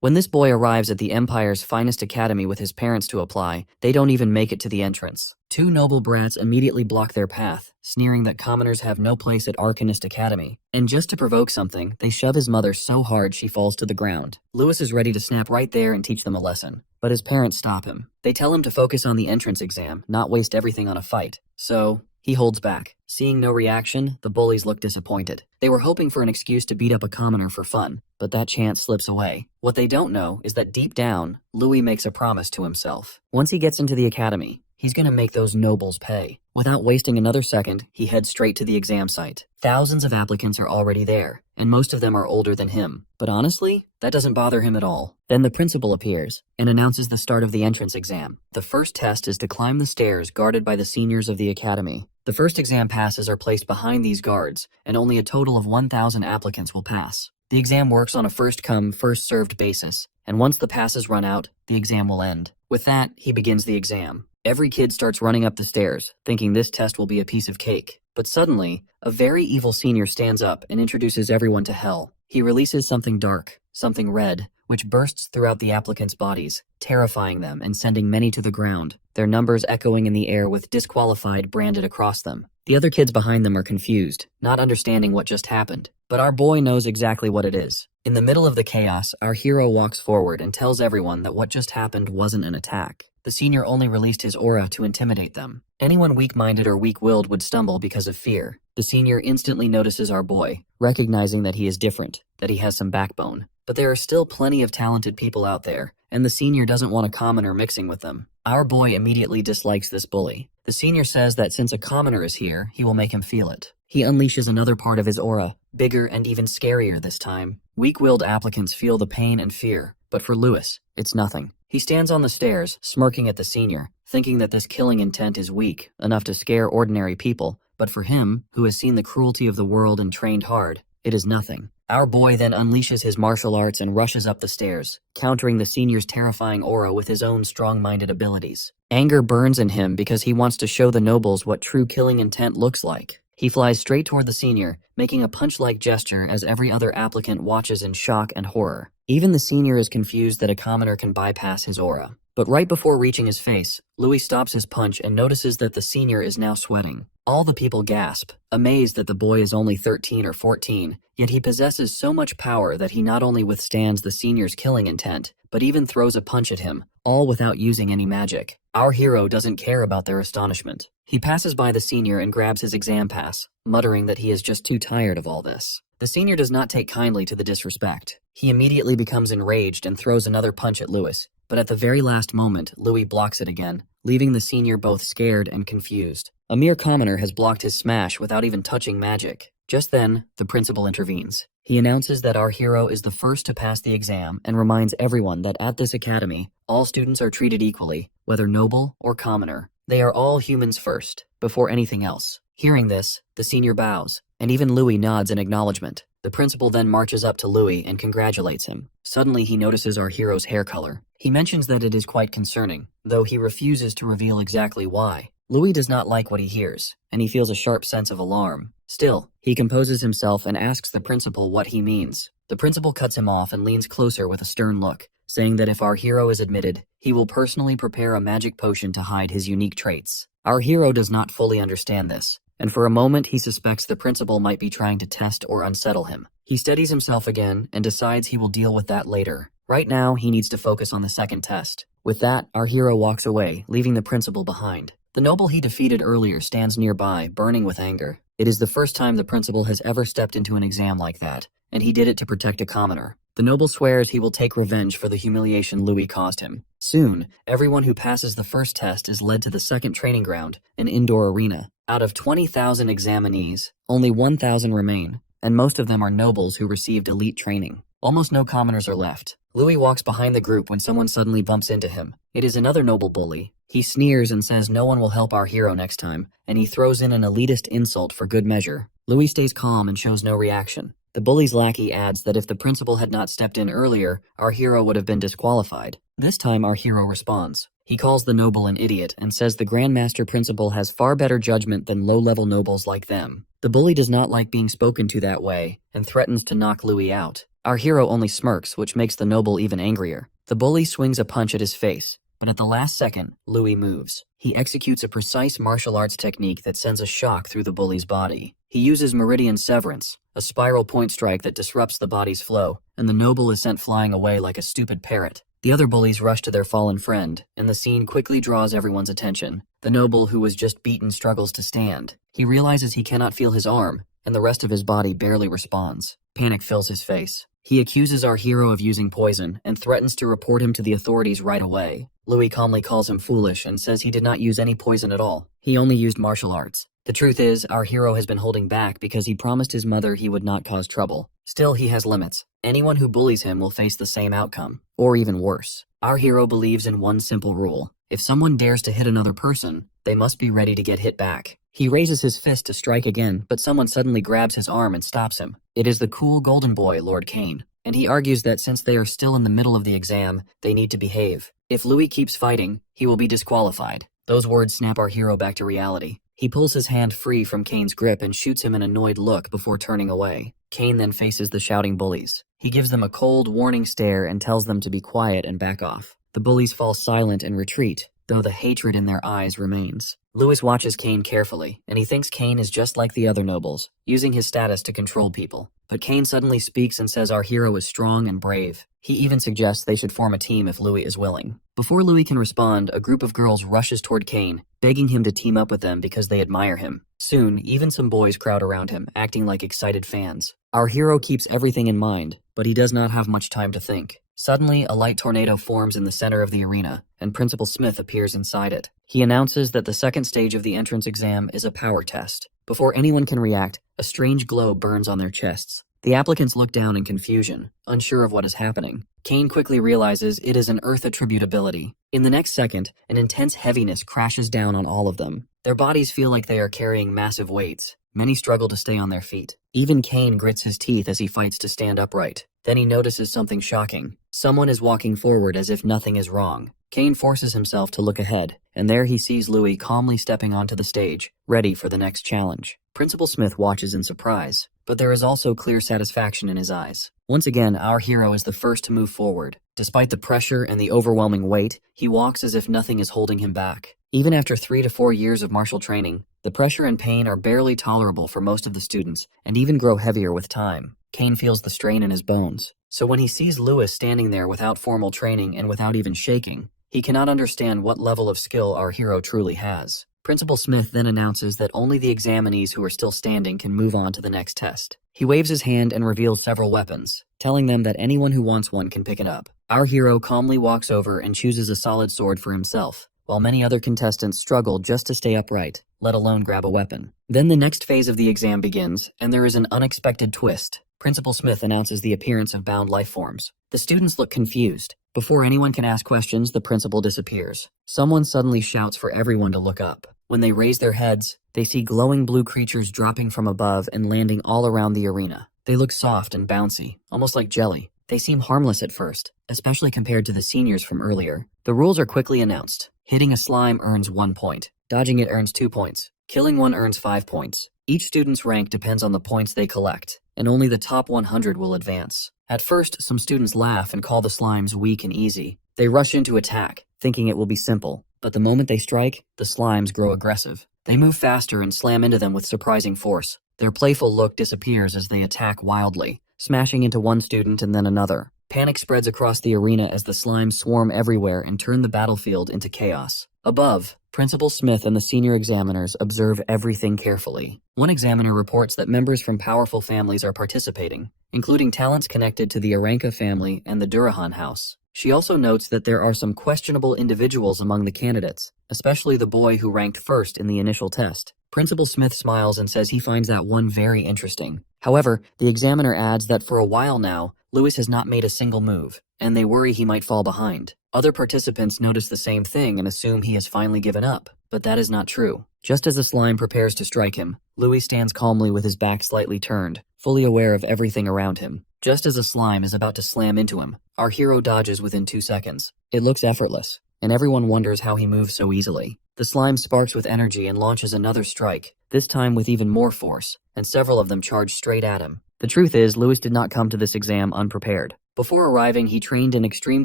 When this boy arrives at the Empire's finest academy with his parents to apply, they don't even make it to the entrance. Two noble brats immediately block their path, sneering that commoners have no place at Arcanist Academy. And just to provoke something, they shove his mother so hard she falls to the ground. Lewis is ready to snap right there and teach them a lesson, but his parents stop him. They tell him to focus on the entrance exam, not waste everything on a fight. So he holds back. Seeing no reaction, the bullies look disappointed. They were hoping for an excuse to beat up a commoner for fun, but that chance slips away. What they don't know is that deep down, Louis makes a promise to himself. Once he gets into the academy, he's gonna make those nobles pay. Without wasting another second, he heads straight to the exam site. Thousands of applicants are already there, and most of them are older than him. But honestly, that doesn't bother him at all. Then the principal appears and announces the start of the entrance exam. The first test is to climb the stairs guarded by the seniors of the academy. The first exam passes are placed behind these guards, and only a total of 1,000 applicants will pass. The exam works on a first-come, first-served basis, and once the passes run out, the exam will end. With that, he begins the exam. Every kid starts running up the stairs, thinking this test will be a piece of cake. But suddenly, a very evil senior stands up and introduces everyone to hell. He releases something dark, something red, which bursts throughout the applicants' bodies, terrifying them and sending many to the ground, their numbers echoing in the air with disqualified branded across them. The other kids behind them are confused, not understanding what just happened. But our boy knows exactly what it is. In the middle of the chaos, our hero walks forward and tells everyone that what just happened wasn't an attack. The senior only released his aura to intimidate them. Anyone weak-minded or weak-willed would stumble because of fear. The senior instantly notices our boy, recognizing that he is different, that he has some backbone. But there are still plenty of talented people out there, and the senior doesn't want a commoner mixing with them. Our boy immediately dislikes this bully. The senior says that since a commoner is here, he will make him feel it. He unleashes another part of his aura, bigger and even scarier this time. Weak-willed applicants feel the pain and fear, but for Lewis, it's nothing. He stands on the stairs, smirking at the senior, thinking that this killing intent is weak, enough to scare ordinary people, but for him, who has seen the cruelty of the world and trained hard, it is nothing. Our boy then unleashes his martial arts and rushes up the stairs, countering the senior's terrifying aura with his own strong-minded abilities. Anger burns in him because he wants to show the nobles what true killing intent looks like. He flies straight toward the senior, making a punch-like gesture as every other applicant watches in shock and horror. Even the senior is confused that a commoner can bypass his aura. But right before reaching his face, Louis stops his punch and notices that the senior is now sweating. All the people gasp, amazed that the boy is only 13 or 14, yet he possesses so much power that he not only withstands the senior's killing intent, but even throws a punch at him, all without using any magic. Our hero doesn't care about their astonishment. He passes by the senior and grabs his exam pass, muttering that he is just too tired of all this. The senior does not take kindly to the disrespect. He immediately becomes enraged and throws another punch at Louis, but at the very last moment, Louis blocks it again, leaving the senior both scared and confused. A mere commoner has blocked his smash without even touching magic. Just then, the principal intervenes. He announces that our hero is the first to pass the exam and reminds everyone that at this academy, all students are treated equally, whether noble or commoner. They are all humans first, before anything else. Hearing this, the senior bows, and even Louis nods in acknowledgement. The principal then marches up to Louis and congratulates him. Suddenly he notices our hero's hair color. He mentions that it is quite concerning, though he refuses to reveal exactly why. Louis does not like what he hears, and he feels a sharp sense of alarm. Still, he composes himself and asks the principal what he means. The principal cuts him off and leans closer with a stern look, saying that if our hero is admitted, he will personally prepare a magic potion to hide his unique traits. Our hero does not fully understand this, and for a moment he suspects the principal might be trying to test or unsettle him. He steadies himself again and decides he will deal with that later. Right now, he needs to focus on the second test. With that, our hero walks away, leaving the principal behind. The noble he defeated earlier stands nearby, burning with anger. It is the first time the principal has ever stepped into an exam like that, and he did it to protect a commoner. The noble swears he will take revenge for the humiliation Louis caused him. Soon, everyone who passes the first test is led to the second training ground, an indoor arena. Out of 20,000 examinees, only 1,000 remain, and most of them are nobles who received elite training. Almost no commoners are left. Louis walks behind the group when someone suddenly bumps into him. It is another noble bully. He sneers and says no one will help our hero next time, and he throws in an elitist insult for good measure. Louis stays calm and shows no reaction. The bully's lackey adds that if the principal had not stepped in earlier, our hero would have been disqualified. This time our hero responds. He calls the noble an idiot and says the Grandmaster Principal has far better judgment than low-level nobles like them. The bully does not like being spoken to that way and threatens to knock Louis out. Our hero only smirks, which makes the noble even angrier. The bully swings a punch at his face, but at the last second, Louis moves. He executes a precise martial arts technique that sends a shock through the bully's body. He uses Meridian Severance, a spiral point strike that disrupts the body's flow, and the noble is sent flying away like a stupid parrot. The other bullies rush to their fallen friend, and the scene quickly draws everyone's attention. The noble who was just beaten struggles to stand. He realizes he cannot feel his arm, and the rest of his body barely responds. Panic fills his face. He accuses our hero of using poison and threatens to report him to the authorities right away. Louis calmly calls him foolish and says he did not use any poison at all. He only used martial arts. The truth is, our hero has been holding back because he promised his mother he would not cause trouble. Still, he has limits. Anyone who bullies him will face the same outcome, or even worse. Our hero believes in one simple rule. If someone dares to hit another person, they must be ready to get hit back. He raises his fist to strike again, but someone suddenly grabs his arm and stops him. It is the cool golden boy, Lord Cain, and he argues that since they are still in the middle of the exam, they need to behave. If Louis keeps fighting, he will be disqualified. Those words snap our hero back to reality. He pulls his hand free from Cain's grip and shoots him an annoyed look before turning away. Cain then faces the shouting bullies. He gives them a cold, warning stare and tells them to be quiet and back off. The bullies fall silent and retreat, though the hatred in their eyes remains. Louis watches Cain carefully, and he thinks Cain is just like the other nobles, using his status to control people. But Cain suddenly speaks and says our hero is strong and brave. He even suggests they should form a team if Louis is willing. Before Louis can respond, a group of girls rushes toward Cain, begging him to team up with them because they admire him. Soon, even some boys crowd around him, acting like excited fans. Our hero keeps everything in mind, but he does not have much time to think. Suddenly, a light tornado forms in the center of the arena, and Principal Smith appears inside it. He announces that the second stage of the entrance exam is a power test. Before anyone can react, a strange glow burns on their chests. The applicants look down in confusion, unsure of what is happening. Cain quickly realizes it is an Earth attribute ability. In the next second, an intense heaviness crashes down on all of them. Their bodies feel like they are carrying massive weights. Many struggle to stay on their feet. Even Cain grits his teeth as he fights to stand upright. Then he notices something shocking. Someone is walking forward as if nothing is wrong. Cain forces himself to look ahead, and there he sees Louis calmly stepping onto the stage, ready for the next challenge. Principal Smith watches in surprise, but there is also clear satisfaction in his eyes. Once again, our hero is the first to move forward. Despite the pressure and the overwhelming weight, he walks as if nothing is holding him back. Even after 3 to 4 years of martial training, the pressure and pain are barely tolerable for most of the students, and even grow heavier with time. Cain feels the strain in his bones. So when he sees Louis standing there without formal training and without even shaking, he cannot understand what level of skill our hero truly has. Principal Smith then announces that only the examinees who are still standing can move on to the next test. He waves his hand and reveals several weapons, telling them that anyone who wants one can pick it up. Our hero calmly walks over and chooses a solid sword for himself, while many other contestants struggle just to stay upright, let alone grab a weapon. Then the next phase of the exam begins, and there is an unexpected twist. Principal Smith announces the appearance of bound life forms. The students look confused. Before anyone can ask questions, the principal disappears. Someone suddenly shouts for everyone to look up. When they raise their heads, they see glowing blue creatures dropping from above and landing all around the arena. They look soft and bouncy, almost like jelly. They seem harmless at first, especially compared to the seniors from earlier. The rules are quickly announced. Hitting a slime earns 1 point. Dodging it earns 2 points. Killing one earns 5 points. Each student's rank depends on the points they collect, and only the top 100 will advance. At first, some students laugh and call the slimes weak and easy. They rush into attack, thinking it will be simple. But the moment they strike, the slimes grow aggressive. They move faster and slam into them with surprising force. Their playful look disappears as they attack wildly, smashing into one student and then another. Panic spreads across the arena as the slimes swarm everywhere and turn the battlefield into chaos. Above, Principal Smith and the senior examiners observe everything carefully. One examiner reports that members from powerful families are participating, including talents connected to the Aranka family and the Durahan house. She also notes that there are some questionable individuals among the candidates, especially the boy who ranked first in the initial test. Principal Smith smiles and says he finds that one very interesting. However, the examiner adds that for a while now, Louis has not made a single move, and they worry he might fall behind. Other participants notice the same thing and assume he has finally given up, but that is not true. Just as the slime prepares to strike him, Louis stands calmly with his back slightly turned, fully aware of everything around him. Just as a slime is about to slam into him, our hero dodges within 2 seconds. It looks effortless, and everyone wonders how he moves so easily. The slime sparks with energy and launches another strike, this time with even more force, and several of them charge straight at him. The truth is, Louis did not come to this exam unprepared. Before arriving, he trained in extreme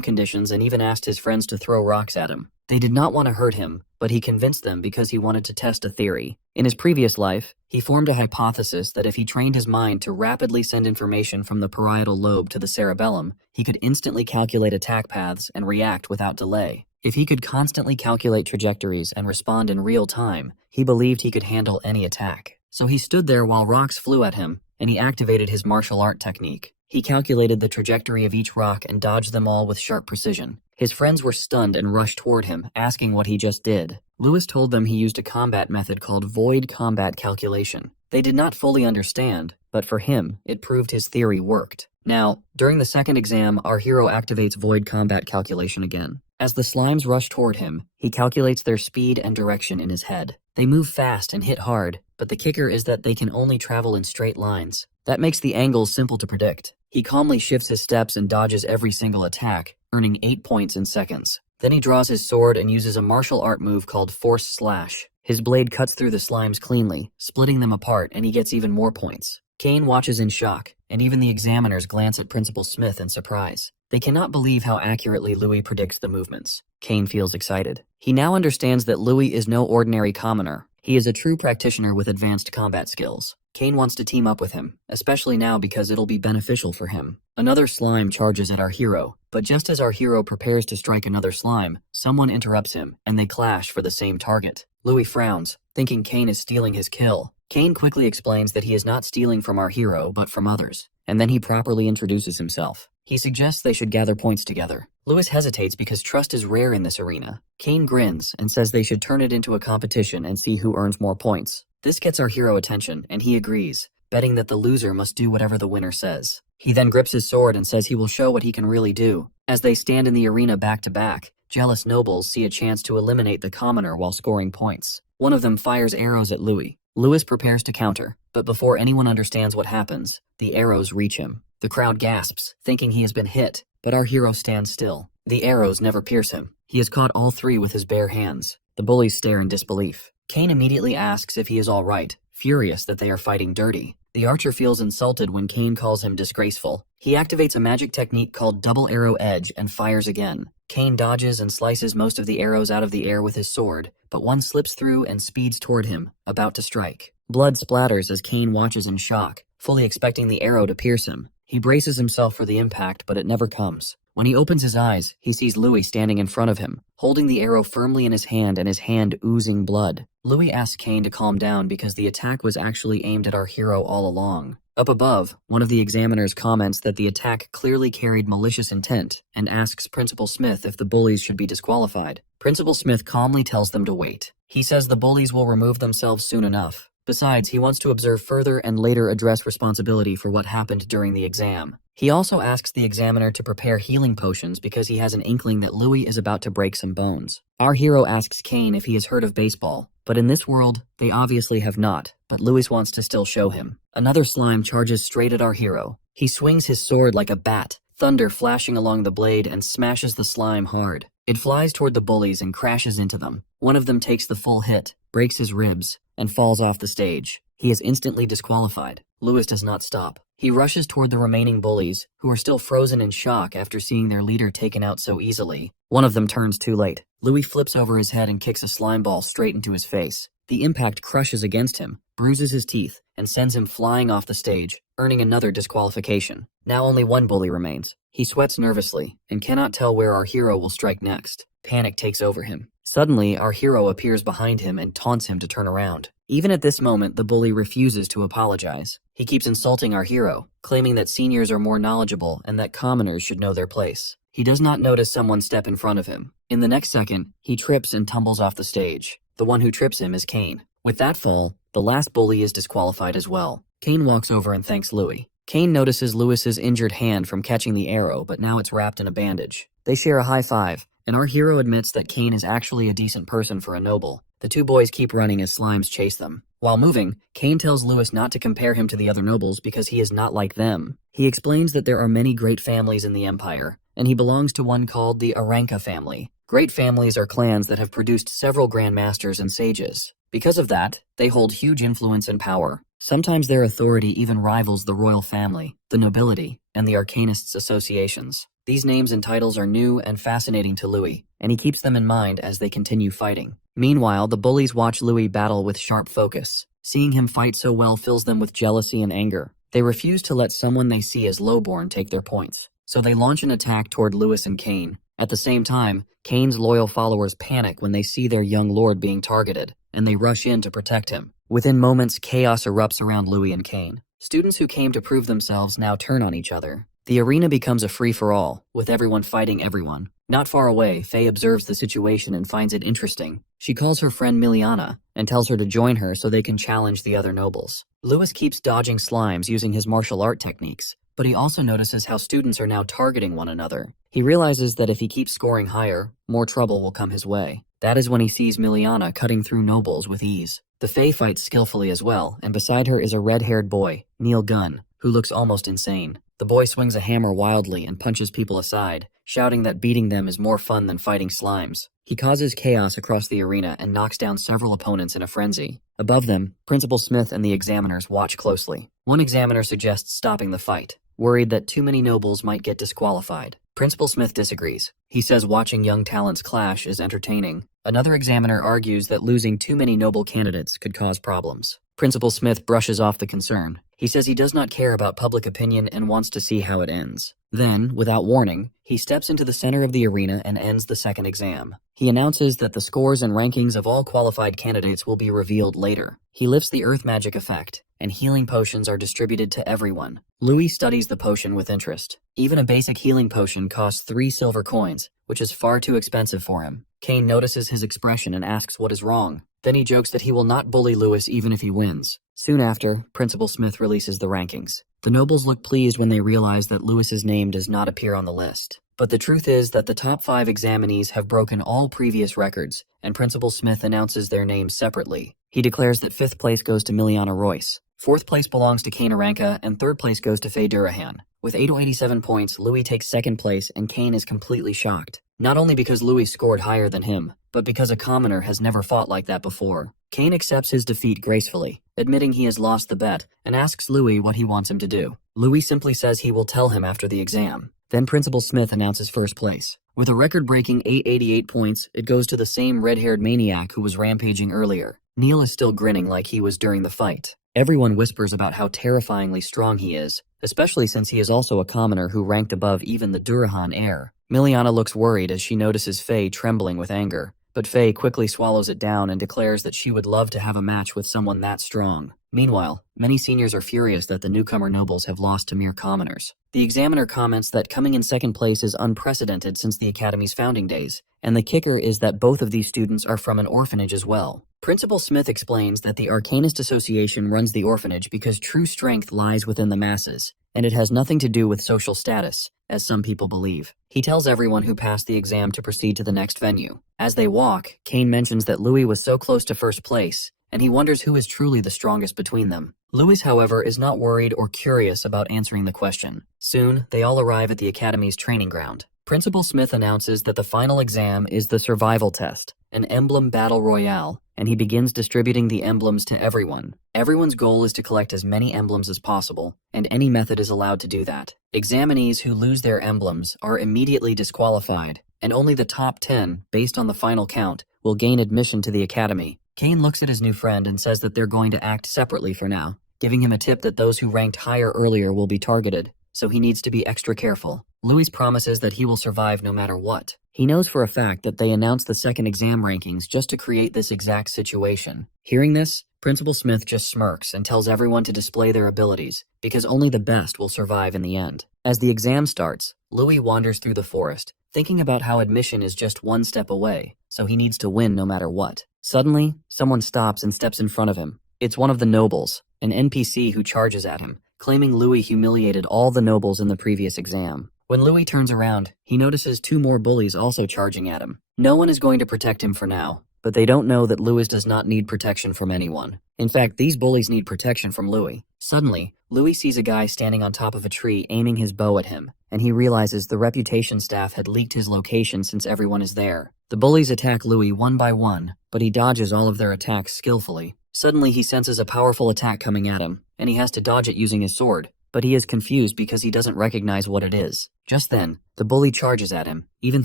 conditions and even asked his friends to throw rocks at him. They did not want to hurt him, but he convinced them because he wanted to test a theory. In his previous life, he formed a hypothesis that if he trained his mind to rapidly send information from the parietal lobe to the cerebellum, he could instantly calculate attack paths and react without delay. If he could constantly calculate trajectories and respond in real time, he believed he could handle any attack. So he stood there while rocks flew at him, and he activated his martial art technique. He calculated the trajectory of each rock and dodged them all with sharp precision. His friends were stunned and rushed toward him, asking what he just did. Louis told them he used a combat method called void combat calculation. They did not fully understand, but for him, it proved his theory worked. Now, during the second exam, our hero activates void combat calculation again. As the slimes rush toward him, he calculates their speed and direction in his head. They move fast and hit hard, but the kicker is that they can only travel in straight lines. That makes the angles simple to predict. He calmly shifts his steps and dodges every single attack, earning 8 points in seconds. Then he draws his sword and uses a martial art move called Force Slash. His blade cuts through the slimes cleanly, splitting them apart, and he gets even more points. Kane watches in shock, and even the examiners glance at Principal Smith in surprise. They cannot believe how accurately Louis predicts the movements. Kane feels excited. He now understands that Louis is no ordinary commoner. He is a true practitioner with advanced combat skills. Kane wants to team up with him, especially now because it'll be beneficial for him. Another slime charges at our hero, but just as our hero prepares to strike another slime, someone interrupts him, and they clash for the same target. Louis frowns, thinking Kane is stealing his kill. Kane quickly explains that he is not stealing from our hero, but from others, and then he properly introduces himself. He suggests they should gather points together. Louis hesitates because trust is rare in this arena. Kane grins and says they should turn it into a competition and see who earns more points. This gets our hero attention, and he agrees, betting that the loser must do whatever the winner says. He then grips his sword and says he will show what he can really do. As they stand in the arena back to back, jealous nobles see a chance to eliminate the commoner while scoring points. One of them fires arrows at Louis. Louis prepares to counter, but before anyone understands what happens, the arrows reach him. The crowd gasps, thinking he has been hit, but our hero stands still. The arrows never pierce him. He has caught all three with his bare hands. The bullies stare in disbelief. Kane immediately asks if he is all right, furious that they are fighting dirty. The archer feels insulted when Kane calls him disgraceful. He activates a magic technique called Double Arrow Edge and fires again. Kane dodges and slices most of the arrows out of the air with his sword, but one slips through and speeds toward him, about to strike. Blood splatters as Kane watches in shock, fully expecting the arrow to pierce him. He braces himself for the impact, but it never comes. When he opens his eyes, he sees Louis standing in front of him, holding the arrow firmly in his hand and his hand oozing blood. Louis asks Kane to calm down because the attack was actually aimed at our hero all along. Up above, one of the examiners comments that the attack clearly carried malicious intent and asks Principal Smith if the bullies should be disqualified. Principal Smith calmly tells them to wait. He says the bullies will remove themselves soon enough. Besides, he wants to observe further and later address responsibility for what happened during the exam. He also asks the examiner to prepare healing potions because he has an inkling that Louis is about to break some bones. Our hero asks Kane if he has heard of baseball, but in this world, they obviously have not, but Louis wants to still show him. Another slime charges straight at our hero. He swings his sword like a bat, thunder flashing along the blade and smashes the slime hard. It flies toward the bullies and crashes into them. One of them takes the full hit, breaks his ribs, and falls off the stage. He is instantly disqualified. Louis does not stop. He rushes toward the remaining bullies, who are still frozen in shock after seeing their leader taken out so easily. One of them turns too late. Louis flips over his head and kicks a slime ball straight into his face. The impact crushes against him, bruises his teeth, and sends him flying off the stage, earning another disqualification. Now only one bully remains. He sweats nervously and cannot tell where our hero will strike next. Panic takes over him. Suddenly, our hero appears behind him and taunts him to turn around. Even at this moment, the bully refuses to apologize. He keeps insulting our hero, claiming that seniors are more knowledgeable and that commoners should know their place. He does not notice someone step in front of him. In the next second, he trips and tumbles off the stage. The one who trips him is Kane. With that fall, the last bully is disqualified as well. Kane walks over and thanks Louis. Kane notices Louis's injured hand from catching the arrow, but now it's wrapped in a bandage. They share a high five, and our hero admits that Kane is actually a decent person for a noble. The two boys keep running as slimes chase them. While moving, Kane tells Louis not to compare him to the other nobles because he is not like them. He explains that there are many great families in the Empire, and he belongs to one called the Aranka family. Great families are clans that have produced several Grand Masters and sages. Because of that, they hold huge influence and power. Sometimes their authority even rivals the royal family, the nobility, and the arcanists' associations. These names and titles are new and fascinating to Louis, and he keeps them in mind as they continue fighting. Meanwhile, the bullies watch Louis battle with sharp focus. Seeing him fight so well fills them with jealousy and anger. They refuse to let someone they see as lowborn take their points, so they launch an attack toward Louis and Kane. At the same time, Kane's loyal followers panic when they see their young lord being targeted, and they rush in to protect him. Within moments, chaos erupts around Louis and Kane. Students who came to prove themselves now turn on each other. The arena becomes a free-for-all, with everyone fighting everyone. Not far away, Faye observes the situation and finds it interesting. She calls her friend Miliana and tells her to join her so they can challenge the other nobles. Louis keeps dodging slimes using his martial art techniques, but he also notices how students are now targeting one another. He realizes that if he keeps scoring higher, more trouble will come his way. That is when he sees Miliana cutting through nobles with ease. The Fae fights skillfully as well, and beside her is a red-haired boy, Neil Gunn, who looks almost insane. The boy swings a hammer wildly and punches people aside, shouting that beating them is more fun than fighting slimes. He causes chaos across the arena and knocks down several opponents in a frenzy. Above them, Principal Smith and the examiners watch closely. One examiner suggests stopping the fight, worried that too many nobles might get disqualified. Principal Smith disagrees. He says watching young talents clash is entertaining. Another examiner argues that losing too many noble candidates could cause problems. Principal Smith brushes off the concern. He says he does not care about public opinion and wants to see how it ends. Then, without warning, he steps into the center of the arena and ends the second exam. He announces that the scores and rankings of all qualified candidates will be revealed later. He lifts the earth magic effect, and healing potions are distributed to everyone. Louis studies the potion with interest. Even a basic healing potion costs 3 silver coins, which is far too expensive for him. Kane notices his expression and asks what is wrong. Then he jokes that he will not bully Louis even if he wins. Soon after, Principal Smith releases the rankings. The nobles look pleased when they realize that Louis's name does not appear on the list. But the truth is that the top 5 examinees have broken all previous records, and Principal Smith announces their names separately. He declares that 5th place goes to Miliana Royce, 4th place belongs to Kane Aranka, and 3rd place goes to Faye Durahan. With 887 points, Louis takes 2nd place, and Kane is completely shocked. Not only because Louis scored higher than him, but because a commoner has never fought like that before. Kane accepts his defeat gracefully, admitting he has lost the bet, and asks Louis what he wants him to do. Louis simply says he will tell him after the exam. Then Principal Smith announces 1st place. With a record-breaking 888 points, it goes to the same red-haired maniac who was rampaging earlier. Neil is still grinning like he was during the fight. Everyone whispers about how terrifyingly strong he is, especially since he is also a commoner who ranked above even the Durahan heir. Miliana looks worried as she notices Faye trembling with anger, but Faye quickly swallows it down and declares that she would love to have a match with someone that strong. Meanwhile, many seniors are furious that the newcomer nobles have lost to mere commoners. The examiner comments that coming in 2nd place is unprecedented since the Academy's founding days, and the kicker is that both of these students are from an orphanage as well. Principal Smith explains that the Arcanist Association runs the orphanage because true strength lies within the masses, and it has nothing to do with social status, as some people believe. He tells everyone who passed the exam to proceed to the next venue. As they walk, Kane mentions that Louis was so close to 1st place, and he wonders who is truly the strongest between them. Louis, however, is not worried or curious about answering the question. Soon, they all arrive at the Academy's training ground. Principal Smith announces that the final exam is the survival test, an emblem battle royale, and he begins distributing the emblems to everyone. Everyone's goal is to collect as many emblems as possible, and any method is allowed to do that. Examinees who lose their emblems are immediately disqualified, and only the top 10, based on the final count, will gain admission to the Academy. Kane looks at his new friend and says that they're going to act separately for now, giving him a tip that those who ranked higher earlier will be targeted, so he needs to be extra careful. Louis promises that he will survive no matter what. He knows for a fact that they announced the 2nd exam rankings just to create this exact situation. Hearing this, Principal Smith just smirks and tells everyone to display their abilities, because only the best will survive in the end. As the exam starts, Louis wanders through the forest, thinking about how admission is just one step away, so he needs to win no matter what. Suddenly, someone stops and steps in front of him. It's one of the nobles, an NPC who charges at him, claiming Louis humiliated all the nobles in the previous exam. When Louis turns around, he notices 2 more bullies also charging at him. No one is going to protect him for now, but they don't know that Louis does not need protection from anyone. In fact, these bullies need protection from Louis. Suddenly, Louis sees a guy standing on top of a tree aiming his bow at him, and he realizes the reputation staff had leaked his location since everyone is there. The bullies attack Louis one by one, but he dodges all of their attacks skillfully. Suddenly he senses a powerful attack coming at him, and he has to dodge it using his sword. But he is confused because he doesn't recognize what it is. Just then, the bully charges at him, even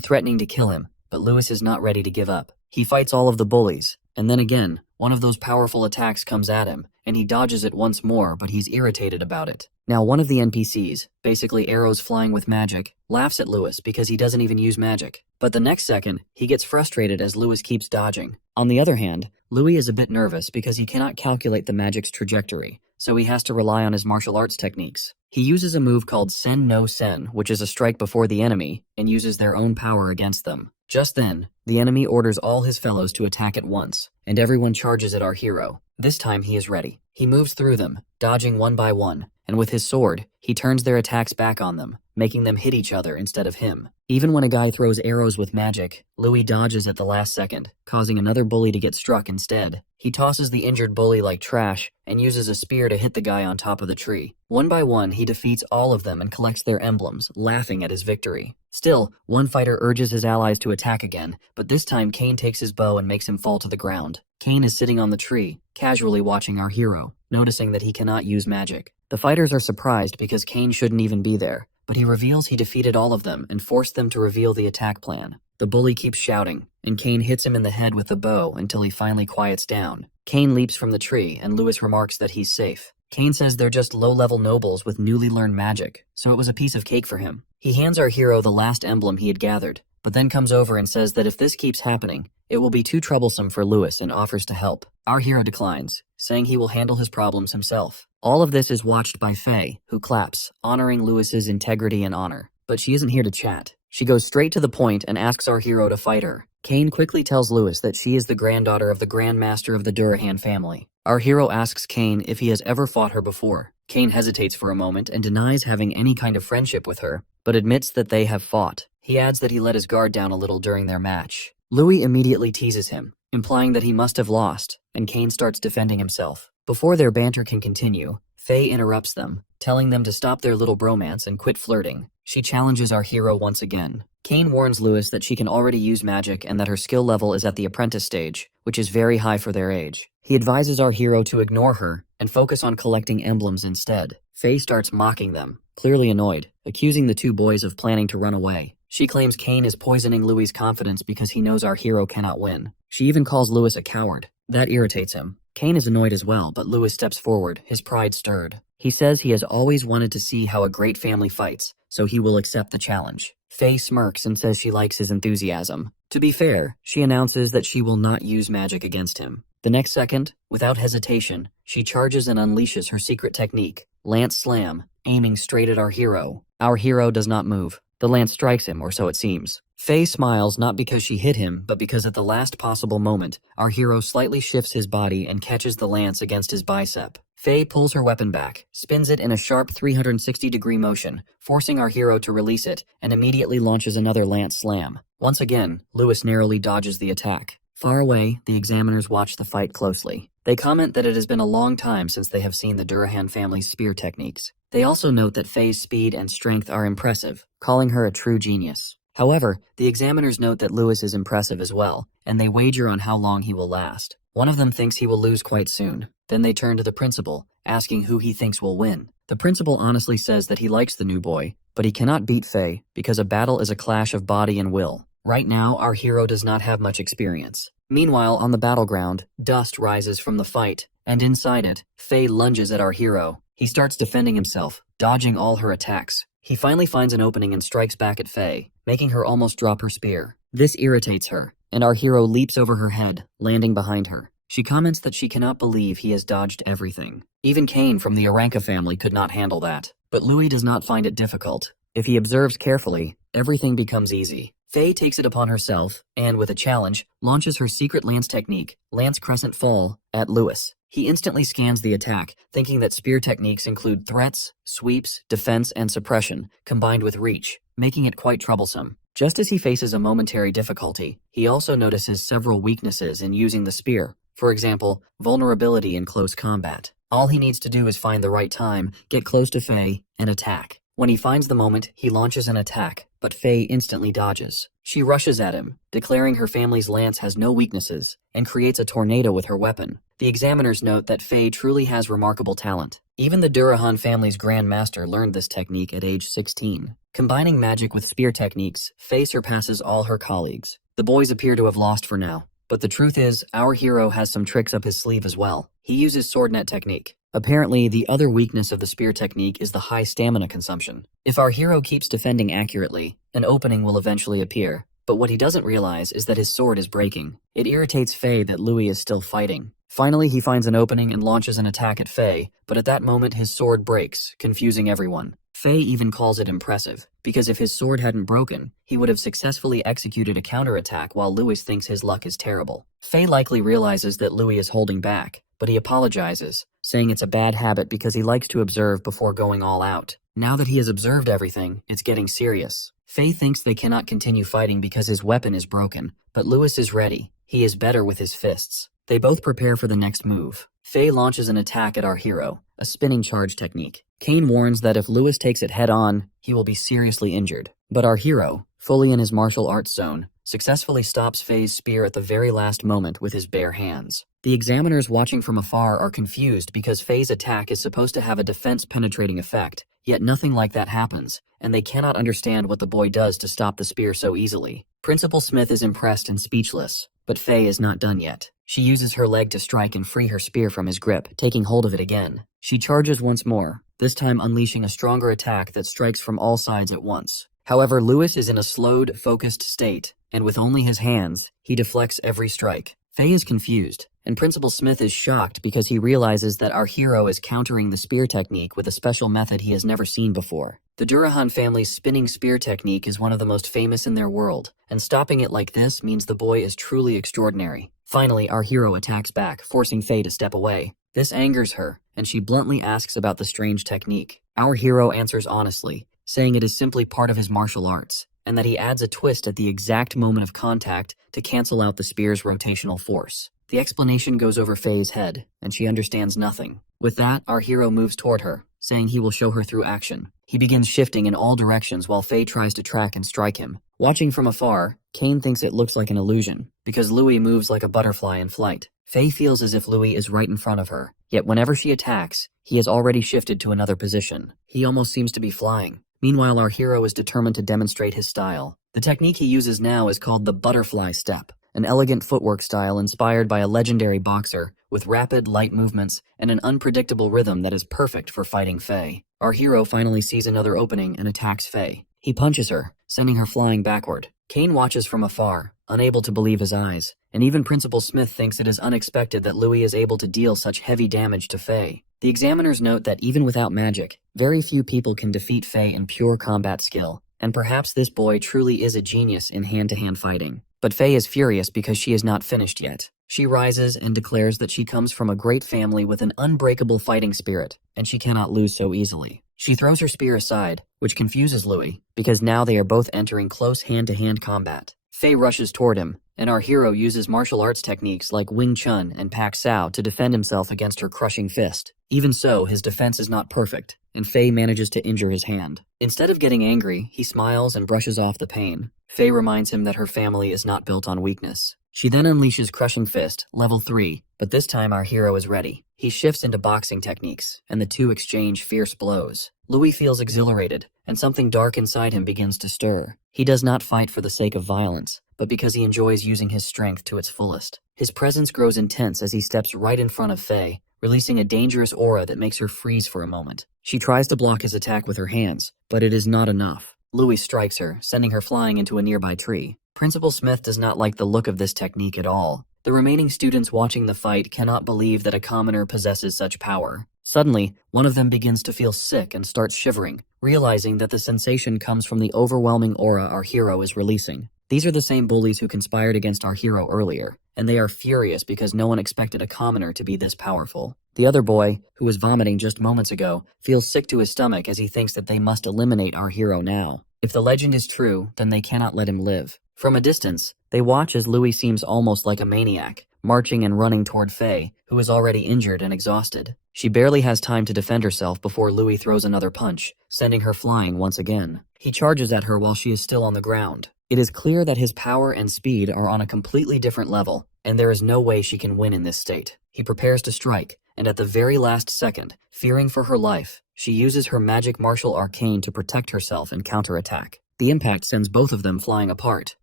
threatening to kill him, but Lewis is not ready to give up. He fights all of the bullies, and then again, one of those powerful attacks comes at him, and he dodges it once more, but he's irritated about it. Now one of the NPCs, basically arrows flying with magic, laughs at Lewis because he doesn't even use magic. But the next second, he gets frustrated as Lewis keeps dodging. On the other hand, Louis is a bit nervous because he cannot calculate the magic's trajectory, so he has to rely on his martial arts techniques. He uses a move called Sen no Sen, which is a strike before the enemy, and uses their own power against them. Just then, the enemy orders all his fellows to attack at once, and everyone charges at our hero. This time he is ready. He moves through them, dodging one by one, and with his sword, he turns their attacks back on them, making them hit each other instead of him. Even when a guy throws arrows with magic, Louis dodges at the last second, causing another bully to get struck instead. He tosses the injured bully like trash and uses a spear to hit the guy on top of the tree. One by one, he defeats all of them and collects their emblems, laughing at his victory. Still, one fighter urges his allies to attack again, but this time Cain takes his bow and makes him fall to the ground. Cain is sitting on the tree, casually watching our hero, noticing that he cannot use magic. The fighters are surprised because Cain shouldn't even be there, but he reveals he defeated all of them and forced them to reveal the attack plan. The bully keeps shouting, and Cain hits him in the head with the bow until he finally quiets down. Cain leaps from the tree, and Lewis remarks that he's safe. Cain says they're just low-level nobles with newly learned magic, so it was a piece of cake for him. He hands our hero the last emblem he had gathered, but then comes over and says that if this keeps happening, it will be too troublesome for Lewis and offers to help. Our hero declines, saying he will handle his problems himself. All of this is watched by Faye, who claps, honoring Lewis's integrity and honor. But she isn't here to chat. She goes straight to the point and asks our hero to fight her. Cain quickly tells Lewis that she is the granddaughter of the Grand Master of the Durahan family. Our hero asks Cain if he has ever fought her before. Cain hesitates for a moment and denies having any kind of friendship with her, but admits that they have fought. He adds that he let his guard down a little during their match. Louis immediately teases him, implying that he must have lost, and Cain starts defending himself. Before their banter can continue, Faye interrupts them, telling them to stop their little bromance and quit flirting. She challenges our hero once again. Cain warns Lewis that she can already use magic and that her skill level is at the apprentice stage, which is very high for their age. He advises our hero to ignore her and focus on collecting emblems instead. Faye starts mocking them, clearly annoyed, accusing the two boys of planning to run away. She claims Cain is poisoning Louis' confidence because he knows our hero cannot win. She even calls Lewis a coward. That irritates him. Cain is annoyed as well, but Lewis steps forward, his pride stirred. He says he has always wanted to see how a great family fights, so he will accept the challenge. Faye smirks and says she likes his enthusiasm. To be fair, she announces that she will not use magic against him. The next second, without hesitation, she charges and unleashes her secret technique, Lance Slam, aiming straight at our hero. Our hero does not move. The lance strikes him, or so it seems. Faye smiles not because she hit him, but because at the last possible moment, our hero slightly shifts his body and catches the lance against his bicep. Faye pulls her weapon back, spins it in a sharp 360-degree motion, forcing our hero to release it, and immediately launches another lance slam. Once again, Lewis narrowly dodges the attack. Far away, the examiners watch the fight closely. They comment that it has been a long time since they have seen the Durahan family's spear techniques. They also note that Faye's speed and strength are impressive, calling her a true genius. However, the examiners note that Lewis is impressive as well, and they wager on how long he will last. One of them thinks he will lose quite soon. Then they turn to the principal, asking who he thinks will win. The principal honestly says that he likes the new boy, but he cannot beat Faye because a battle is a clash of body and will. Right now, our hero does not have much experience. Meanwhile, on the battleground, dust rises from the fight, and inside it, Faye lunges at our hero. He starts defending himself, dodging all her attacks. He finally finds an opening and strikes back at Faye, making her almost drop her spear. This irritates her, and our hero leaps over her head, landing behind her. She comments that she cannot believe he has dodged everything. Even Cain from the Aranka family could not handle that. But Louis does not find it difficult. If he observes carefully, everything becomes easy. Faye takes it upon herself, and with a challenge, launches her secret lance technique, Lance Crescent Fall, at Lewis. He instantly scans the attack, thinking that spear techniques include threats, sweeps, defense, and suppression, combined with reach, making it quite troublesome. Just as he faces a momentary difficulty, he also notices several weaknesses in using the spear. For example, vulnerability in close combat. All he needs to do is find the right time, get close to Faye, and attack. When he finds the moment, he launches an attack, but Faye instantly dodges. She rushes at him, declaring her family's lance has no weaknesses, and creates a tornado with her weapon. The examiners note that Faye truly has remarkable talent. Even the Durahan family's Grand Master learned this technique at age 16. Combining magic with spear techniques, Faye surpasses all her colleagues. The boys appear to have lost for now, but the truth is, our hero has some tricks up his sleeve as well. He uses sword net technique. Apparently, the other weakness of the spear technique is the high stamina consumption. If our hero keeps defending accurately, an opening will eventually appear. But what he doesn't realize is that his sword is breaking. It irritates Faye that Louis is still fighting. Finally, he finds an opening and launches an attack at Faye, but at that moment his sword breaks, confusing everyone. Faye even calls it impressive, because if his sword hadn't broken, he would have successfully executed a counterattack while Louis thinks his luck is terrible. Faye likely realizes that Louis is holding back, but he apologizes, saying it's a bad habit because he likes to observe before going all out. Now that he has observed everything, it's getting serious. Faye thinks they cannot continue fighting because his weapon is broken, but Louis is ready. He is better with his fists. They both prepare for the next move. Faye launches an attack at our hero, a spinning charge technique. Kane warns that if Louis takes it head-on, he will be seriously injured. But our hero, fully in his martial arts zone, successfully stops Faye's spear at the very last moment with his bare hands. The examiners watching from afar are confused because Faye's attack is supposed to have a defense-penetrating effect, yet nothing like that happens, and they cannot understand what the boy does to stop the spear so easily. Principal Smith is impressed and speechless, but Faye is not done yet. She uses her leg to strike and free her spear from his grip, taking hold of it again. She charges once more, this time unleashing a stronger attack that strikes from all sides at once. However, Louis is in a slowed, focused state, and with only his hands, he deflects every strike. Faye is confused, and Principal Smith is shocked because he realizes that our hero is countering the spear technique with a special method he has never seen before. The Durahan family's spinning spear technique is one of the most famous in their world, and stopping it like this means the boy is truly extraordinary. Finally, our hero attacks back, forcing Faye to step away. This angers her, and she bluntly asks about the strange technique. Our hero answers honestly, saying it is simply part of his martial arts, and that he adds a twist at the exact moment of contact to cancel out the spear's rotational force. The explanation goes over Faye's head, and she understands nothing. With that, our hero moves toward her, saying he will show her through action. He begins shifting in all directions while Faye tries to track and strike him. Watching from afar, Kane thinks it looks like an illusion, because Louis moves like a butterfly in flight. Faye feels as if Louis is right in front of her, yet whenever she attacks, he has already shifted to another position. He almost seems to be flying. Meanwhile, our hero is determined to demonstrate his style. The technique he uses now is called the butterfly step, an elegant footwork style inspired by a legendary boxer, with rapid, light movements and an unpredictable rhythm that is perfect for fighting Faye. Our hero finally sees another opening and attacks Faye. He punches her, sending her flying backward. Kane watches from afar, unable to believe his eyes, and even Principal Smith thinks it is unexpected that Louis is able to deal such heavy damage to Faye. The examiners note that even without magic, very few people can defeat Faye in pure combat skill, and perhaps this boy truly is a genius in hand-to-hand fighting. But Faye is furious because she is not finished yet. She rises and declares that she comes from a great family with an unbreakable fighting spirit, and she cannot lose so easily. She throws her spear aside, which confuses Louis, because now they are both entering close hand-to-hand combat. Faye rushes toward him, and our hero uses martial arts techniques like Wing Chun and Pak Sao to defend himself against her crushing fist. Even so, his defense is not perfect, and Faye manages to injure his hand. Instead of getting angry, he smiles and brushes off the pain. Faye reminds him that her family is not built on weakness. She then unleashes Crushing Fist, level 3, but this time our hero is ready. He shifts into boxing techniques, and the two exchange fierce blows. Louis feels exhilarated, and something dark inside him begins to stir. He does not fight for the sake of violence, but because he enjoys using his strength to its fullest. His presence grows intense as he steps right in front of Faye, releasing a dangerous aura that makes her freeze for a moment. She tries to block his attack with her hands, but it is not enough. Louis strikes her, sending her flying into a nearby tree. Principal Smith does not like the look of this technique at all. The remaining students watching the fight cannot believe that a commoner possesses such power. Suddenly, one of them begins to feel sick and starts shivering, realizing that the sensation comes from the overwhelming aura our hero is releasing. These are the same bullies who conspired against our hero earlier, and they are furious because no one expected a commoner to be this powerful. The other boy, who was vomiting just moments ago, feels sick to his stomach as he thinks that they must eliminate our hero now. If the legend is true, then they cannot let him live. From a distance, they watch as Louis seems almost like a maniac, marching and running toward Faye, who is already injured and exhausted. She barely has time to defend herself before Louis throws another punch, sending her flying once again. He charges at her while she is still on the ground. It is clear that his power and speed are on a completely different level, and there is no way she can win in this state. He prepares to strike, and at the very last second, fearing for her life, she uses her magic martial arcane to protect herself and counterattack. The impact sends both of them flying apart.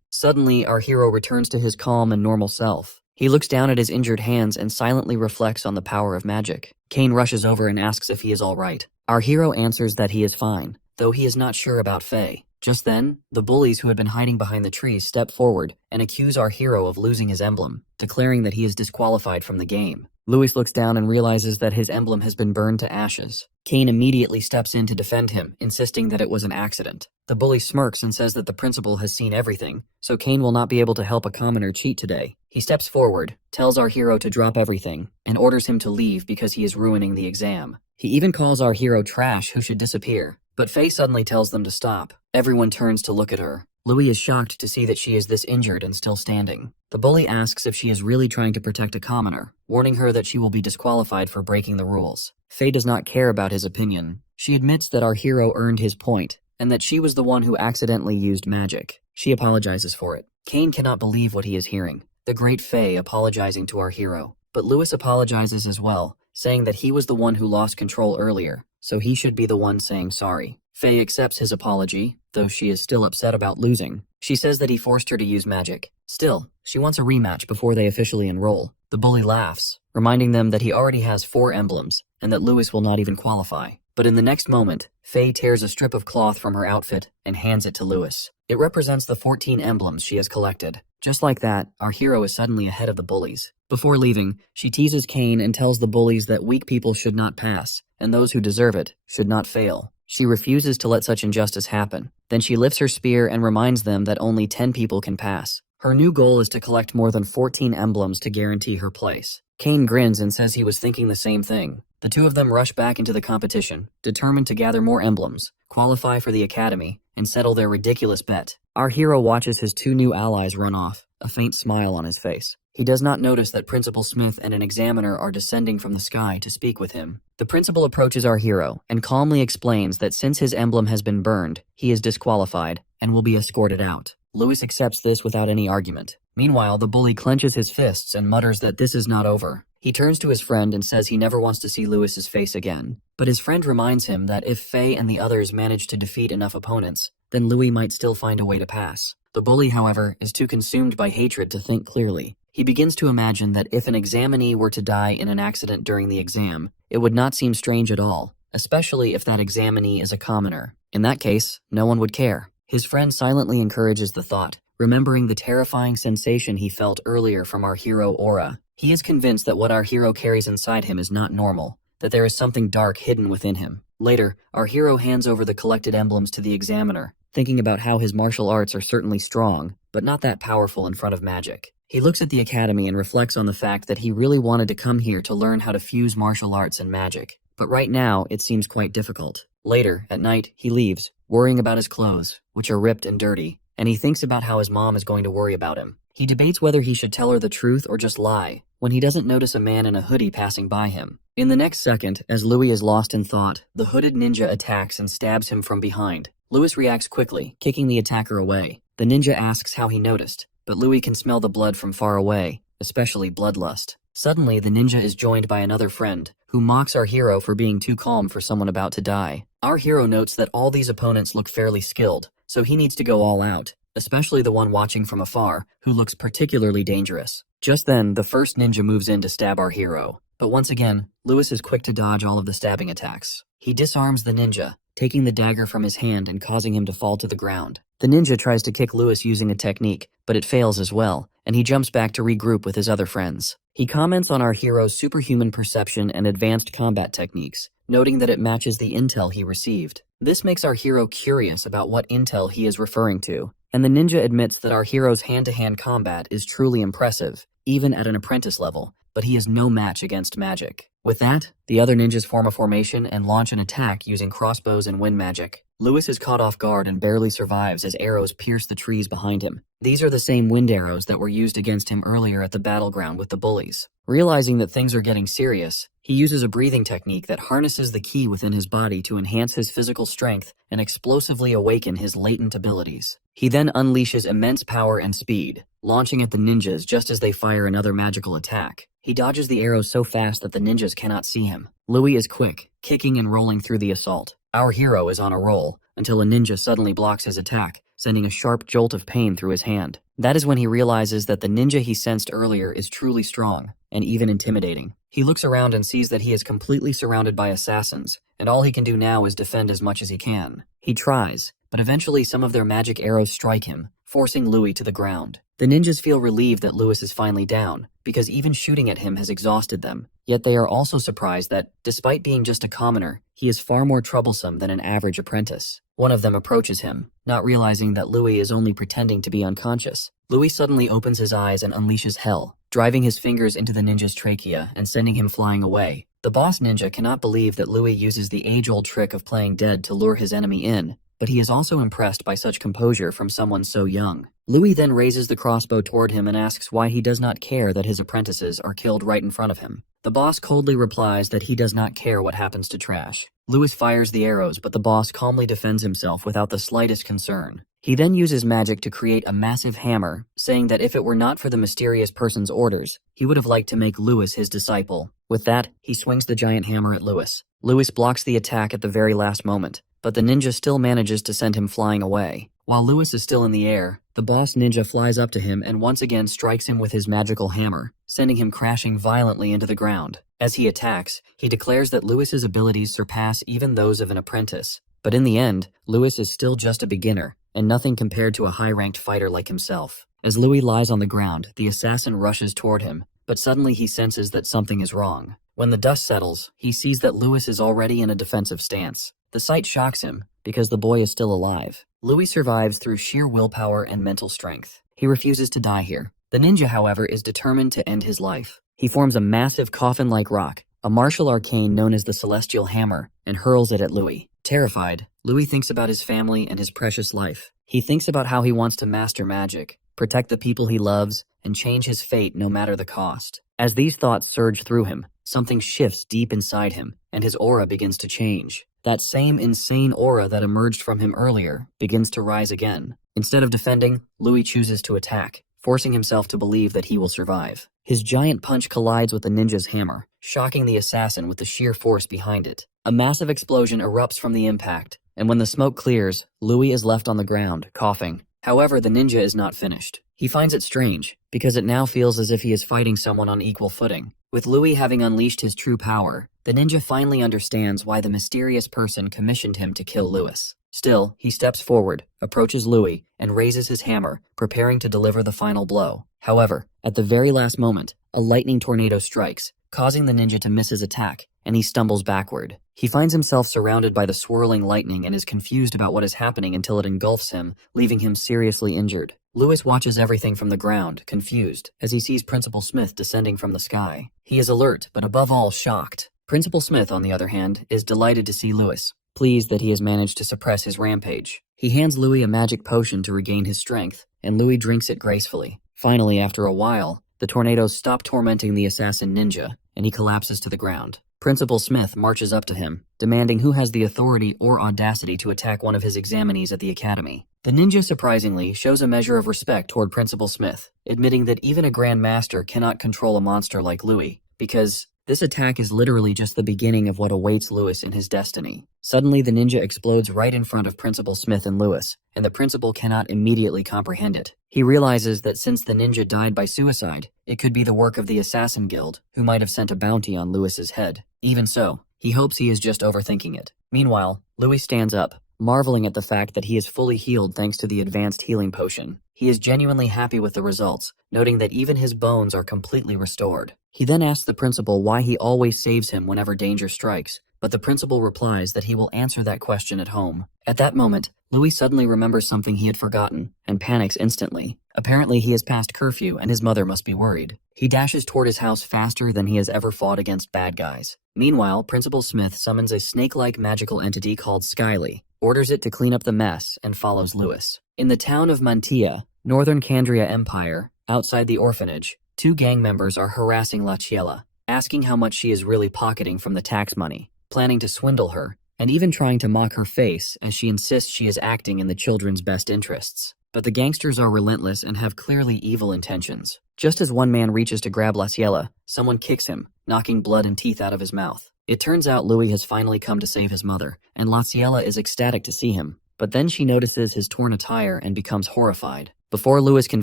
Suddenly, our hero returns to his calm and normal self. He looks down at his injured hands and silently reflects on the power of magic. Kane rushes over and asks if he is all right. Our hero answers that he is fine, though he is not sure about Faye. Just then, the bullies who had been hiding behind the trees step forward and accuse our hero of losing his emblem, declaring that he is disqualified from the game. Louis looks down and realizes that his emblem has been burned to ashes. Kane immediately steps in to defend him, insisting that it was an accident. The bully smirks and says that the principal has seen everything, so Kane will not be able to help a commoner cheat today. He steps forward, tells our hero to drop everything, and orders him to leave because he is ruining the exam. He even calls our hero trash who should disappear, but Faye suddenly tells them to stop. Everyone turns to look at her. Louis is shocked to see that she is this injured and still standing. The bully asks if she is really trying to protect a commoner, warning her that she will be disqualified for breaking the rules. Faye does not care about his opinion. She admits that our hero earned his point, and that she was the one who accidentally used magic. She apologizes for it. Kane cannot believe what he is hearing. The great Faye apologizing to our hero. But Louis apologizes as well, saying that he was the one who lost control earlier, so he should be the one saying sorry. Faye accepts his apology, though she is still upset about losing. She says that he forced her to use magic. Still, she wants a rematch before they officially enroll. The bully laughs, reminding them that he already has 4 emblems, and that Louis will not even qualify. But in the next moment, Faye tears a strip of cloth from her outfit and hands it to Louis. It represents the 14 emblems she has collected. Just like that, our hero is suddenly ahead of the bullies. Before leaving, she teases Kane and tells the bullies that weak people should not pass, and those who deserve it should not fail. She refuses to let such injustice happen. Then she lifts her spear and reminds them that only 10 people can pass. Her new goal is to collect more than 14 emblems to guarantee her place. Kane grins and says he was thinking the same thing. The two of them rush back into the competition, determined to gather more emblems, qualify for the academy, and settle their ridiculous bet. Our hero watches his 2 new allies run off, a faint smile on his face. He does not notice that Principal Smith and an examiner are descending from the sky to speak with him. The principal approaches our hero and calmly explains that since his emblem has been burned, he is disqualified and will be escorted out. Louis accepts this without any argument. Meanwhile, the bully clenches his fists and mutters that this is not over. He turns to his friend and says he never wants to see Louis's face again. But his friend reminds him that if Faye and the others manage to defeat enough opponents, then Louis might still find a way to pass. The bully, however, is too consumed by hatred to think clearly. He begins to imagine that if an examinee were to die in an accident during the exam, it would not seem strange at all, especially if that examinee is a commoner. In that case, no one would care. His friend silently encourages the thought, remembering the terrifying sensation he felt earlier from our hero aura. He is convinced that what our hero carries inside him is not normal, that there is something dark hidden within him. Later, our hero hands over the collected emblems to the examiner, thinking about how his martial arts are certainly strong, but not that powerful in front of magic. He looks at the academy and reflects on the fact that he really wanted to come here to learn how to fuse martial arts and magic, but right now it seems quite difficult. Later, at night, he leaves, worrying about his clothes, which are ripped and dirty, and he thinks about how his mom is going to worry about him. He debates whether he should tell her the truth or just lie, when he doesn't notice a man in a hoodie passing by him. In the next second, as Louis is lost in thought, the hooded ninja attacks and stabs him from behind. Louis reacts quickly, kicking the attacker away. The ninja asks how he noticed, but Louis can smell the blood from far away, especially bloodlust. Suddenly, the ninja is joined by another friend, who mocks our hero for being too calm for someone about to die. Our hero notes that all these opponents look fairly skilled, so he needs to go all out, especially the one watching from afar, who looks particularly dangerous. Just then, the first ninja moves in to stab our hero. But once again, Louis is quick to dodge all of the stabbing attacks. He disarms the ninja, taking the dagger from his hand and causing him to fall to the ground. The ninja tries to kick Louis using a technique, but it fails as well, and he jumps back to regroup with his other friends. He comments on our hero's superhuman perception and advanced combat techniques, noting that it matches the intel he received. This makes our hero curious about what intel he is referring to, and the ninja admits that our hero's hand-to-hand combat is truly impressive, even at an apprentice level, but he is no match against magic. With that, the other ninjas form a formation and launch an attack using crossbows and wind magic. Lewis is caught off guard and barely survives as arrows pierce the trees behind him. These are the same wind arrows that were used against him earlier at the battleground with the bullies. Realizing that things are getting serious, he uses a breathing technique that harnesses the ki within his body to enhance his physical strength and explosively awaken his latent abilities. He then unleashes immense power and speed, launching at the ninjas just as they fire another magical attack. He dodges the arrows so fast that the ninjas cannot see him. Louis is quick, kicking and rolling through the assault. Our hero is on a roll until a ninja suddenly blocks his attack, sending a sharp jolt of pain through his hand. That is when he realizes that the ninja he sensed earlier is truly strong and even intimidating. He looks around and sees that he is completely surrounded by assassins, and all he can do now is defend as much as he can. He tries, but eventually some of their magic arrows strike him, forcing Louis to the ground. The ninjas feel relieved that Louis is finally down, because even shooting at him has exhausted them. Yet they are also surprised that, despite being just a commoner, he is far more troublesome than an average apprentice. One of them approaches him, not realizing that Louis is only pretending to be unconscious. Louis suddenly opens his eyes and unleashes hell, driving his fingers into the ninja's trachea and sending him flying away. The boss ninja cannot believe that Louis uses the age-old trick of playing dead to lure his enemy in, but he is also impressed by such composure from someone so young. Louis then raises the crossbow toward him and asks why he does not care that his apprentices are killed right in front of him. The boss coldly replies that he does not care what happens to trash. Louis fires the arrows, but the boss calmly defends himself without the slightest concern. He then uses magic to create a massive hammer, saying that if it were not for the mysterious person's orders, he would have liked to make Louis his disciple. With that, he swings the giant hammer at Louis. Louis blocks the attack at the very last moment, but the ninja still manages to send him flying away. While Louis is still in the air, the boss ninja flies up to him and once again strikes him with his magical hammer, sending him crashing violently into the ground. As he attacks, he declares that Louis's abilities surpass even those of an apprentice. But in the end, Louis is still just a beginner, and nothing compared to a high-ranked fighter like himself. As Louis lies on the ground, the assassin rushes toward him, but suddenly he senses that something is wrong. When the dust settles, he sees that Louis is already in a defensive stance. The sight shocks him, because the boy is still alive. Louis survives through sheer willpower and mental strength. He refuses to die here. The ninja, however, is determined to end his life. He forms a massive coffin-like rock, a martial arcane known as the Celestial Hammer, and hurls it at Louis. Terrified, Louis thinks about his family and his precious life. He thinks about how he wants to master magic, protect the people he loves, and change his fate no matter the cost. As these thoughts surge through him, something shifts deep inside him, and his aura begins to change. That same insane aura that emerged from him earlier begins to rise again. Instead of defending, Louis chooses to attack, forcing himself to believe that he will survive. His giant punch collides with the ninja's hammer, shocking the assassin with the sheer force behind it. A massive explosion erupts from the impact, and when the smoke clears, Louis is left on the ground, coughing. However, the ninja is not finished. He finds it strange, because it now feels as if he is fighting someone on equal footing. With Louis having unleashed his true power, the ninja finally understands why the mysterious person commissioned him to kill Louis. Still, he steps forward, approaches Louis, and raises his hammer, preparing to deliver the final blow. However, at the very last moment, a lightning tornado strikes, causing the ninja to miss his attack, and he stumbles backward. He finds himself surrounded by the swirling lightning and is confused about what is happening until it engulfs him, leaving him seriously injured. Louis watches everything from the ground, confused, as he sees Principal Smith descending from the sky. He is alert, but above all, shocked. Principal Smith, on the other hand, is delighted to see Louis, pleased that he has managed to suppress his rampage. He hands Louis a magic potion to regain his strength, and Louis drinks it gracefully. Finally, after a while, the tornadoes stop tormenting the assassin ninja, and he collapses to the ground. Principal Smith marches up to him, demanding who has the authority or audacity to attack one of his examinees at the academy. The ninja, surprisingly, shows a measure of respect toward Principal Smith, admitting that even a Grand Master cannot control a monster like Louis, because this attack is literally just the beginning of what awaits Louis in his destiny. Suddenly, the ninja explodes right in front of Principal Smith and Louis, and the principal cannot immediately comprehend it. He realizes that since the ninja died by suicide, it could be the work of the Assassin Guild, who might have sent a bounty on Louis's head. Even so, he hopes he is just overthinking it. Meanwhile, Louis stands up, marveling at the fact that he is fully healed thanks to the advanced healing potion. He is genuinely happy with the results, noting that even his bones are completely restored. He then asks the principal why he always saves him whenever danger strikes, but the principal replies that he will answer that question at home. At that moment, Louis suddenly remembers something he had forgotten and panics instantly. Apparently, he has passed curfew and his mother must be worried. He dashes toward his house faster than he has ever fought against bad guys. Meanwhile, Principal Smith summons a snake-like magical entity called Skyly, orders it to clean up the mess, and follows Louis. In the town of Mantia, northern Candria Empire, outside the orphanage, two gang members are harassing Lachiella, asking how much she is really pocketing from the tax money, planning to swindle her, and even trying to mock her face as she insists she is acting in the children's best interests. But the gangsters are relentless and have clearly evil intentions. Just as one man reaches to grab Lachiella, someone kicks him, knocking blood and teeth out of his mouth. It turns out Louis has finally come to save his mother, and Lachiella is ecstatic to see him. But then she notices his torn attire and becomes horrified. Before Louis can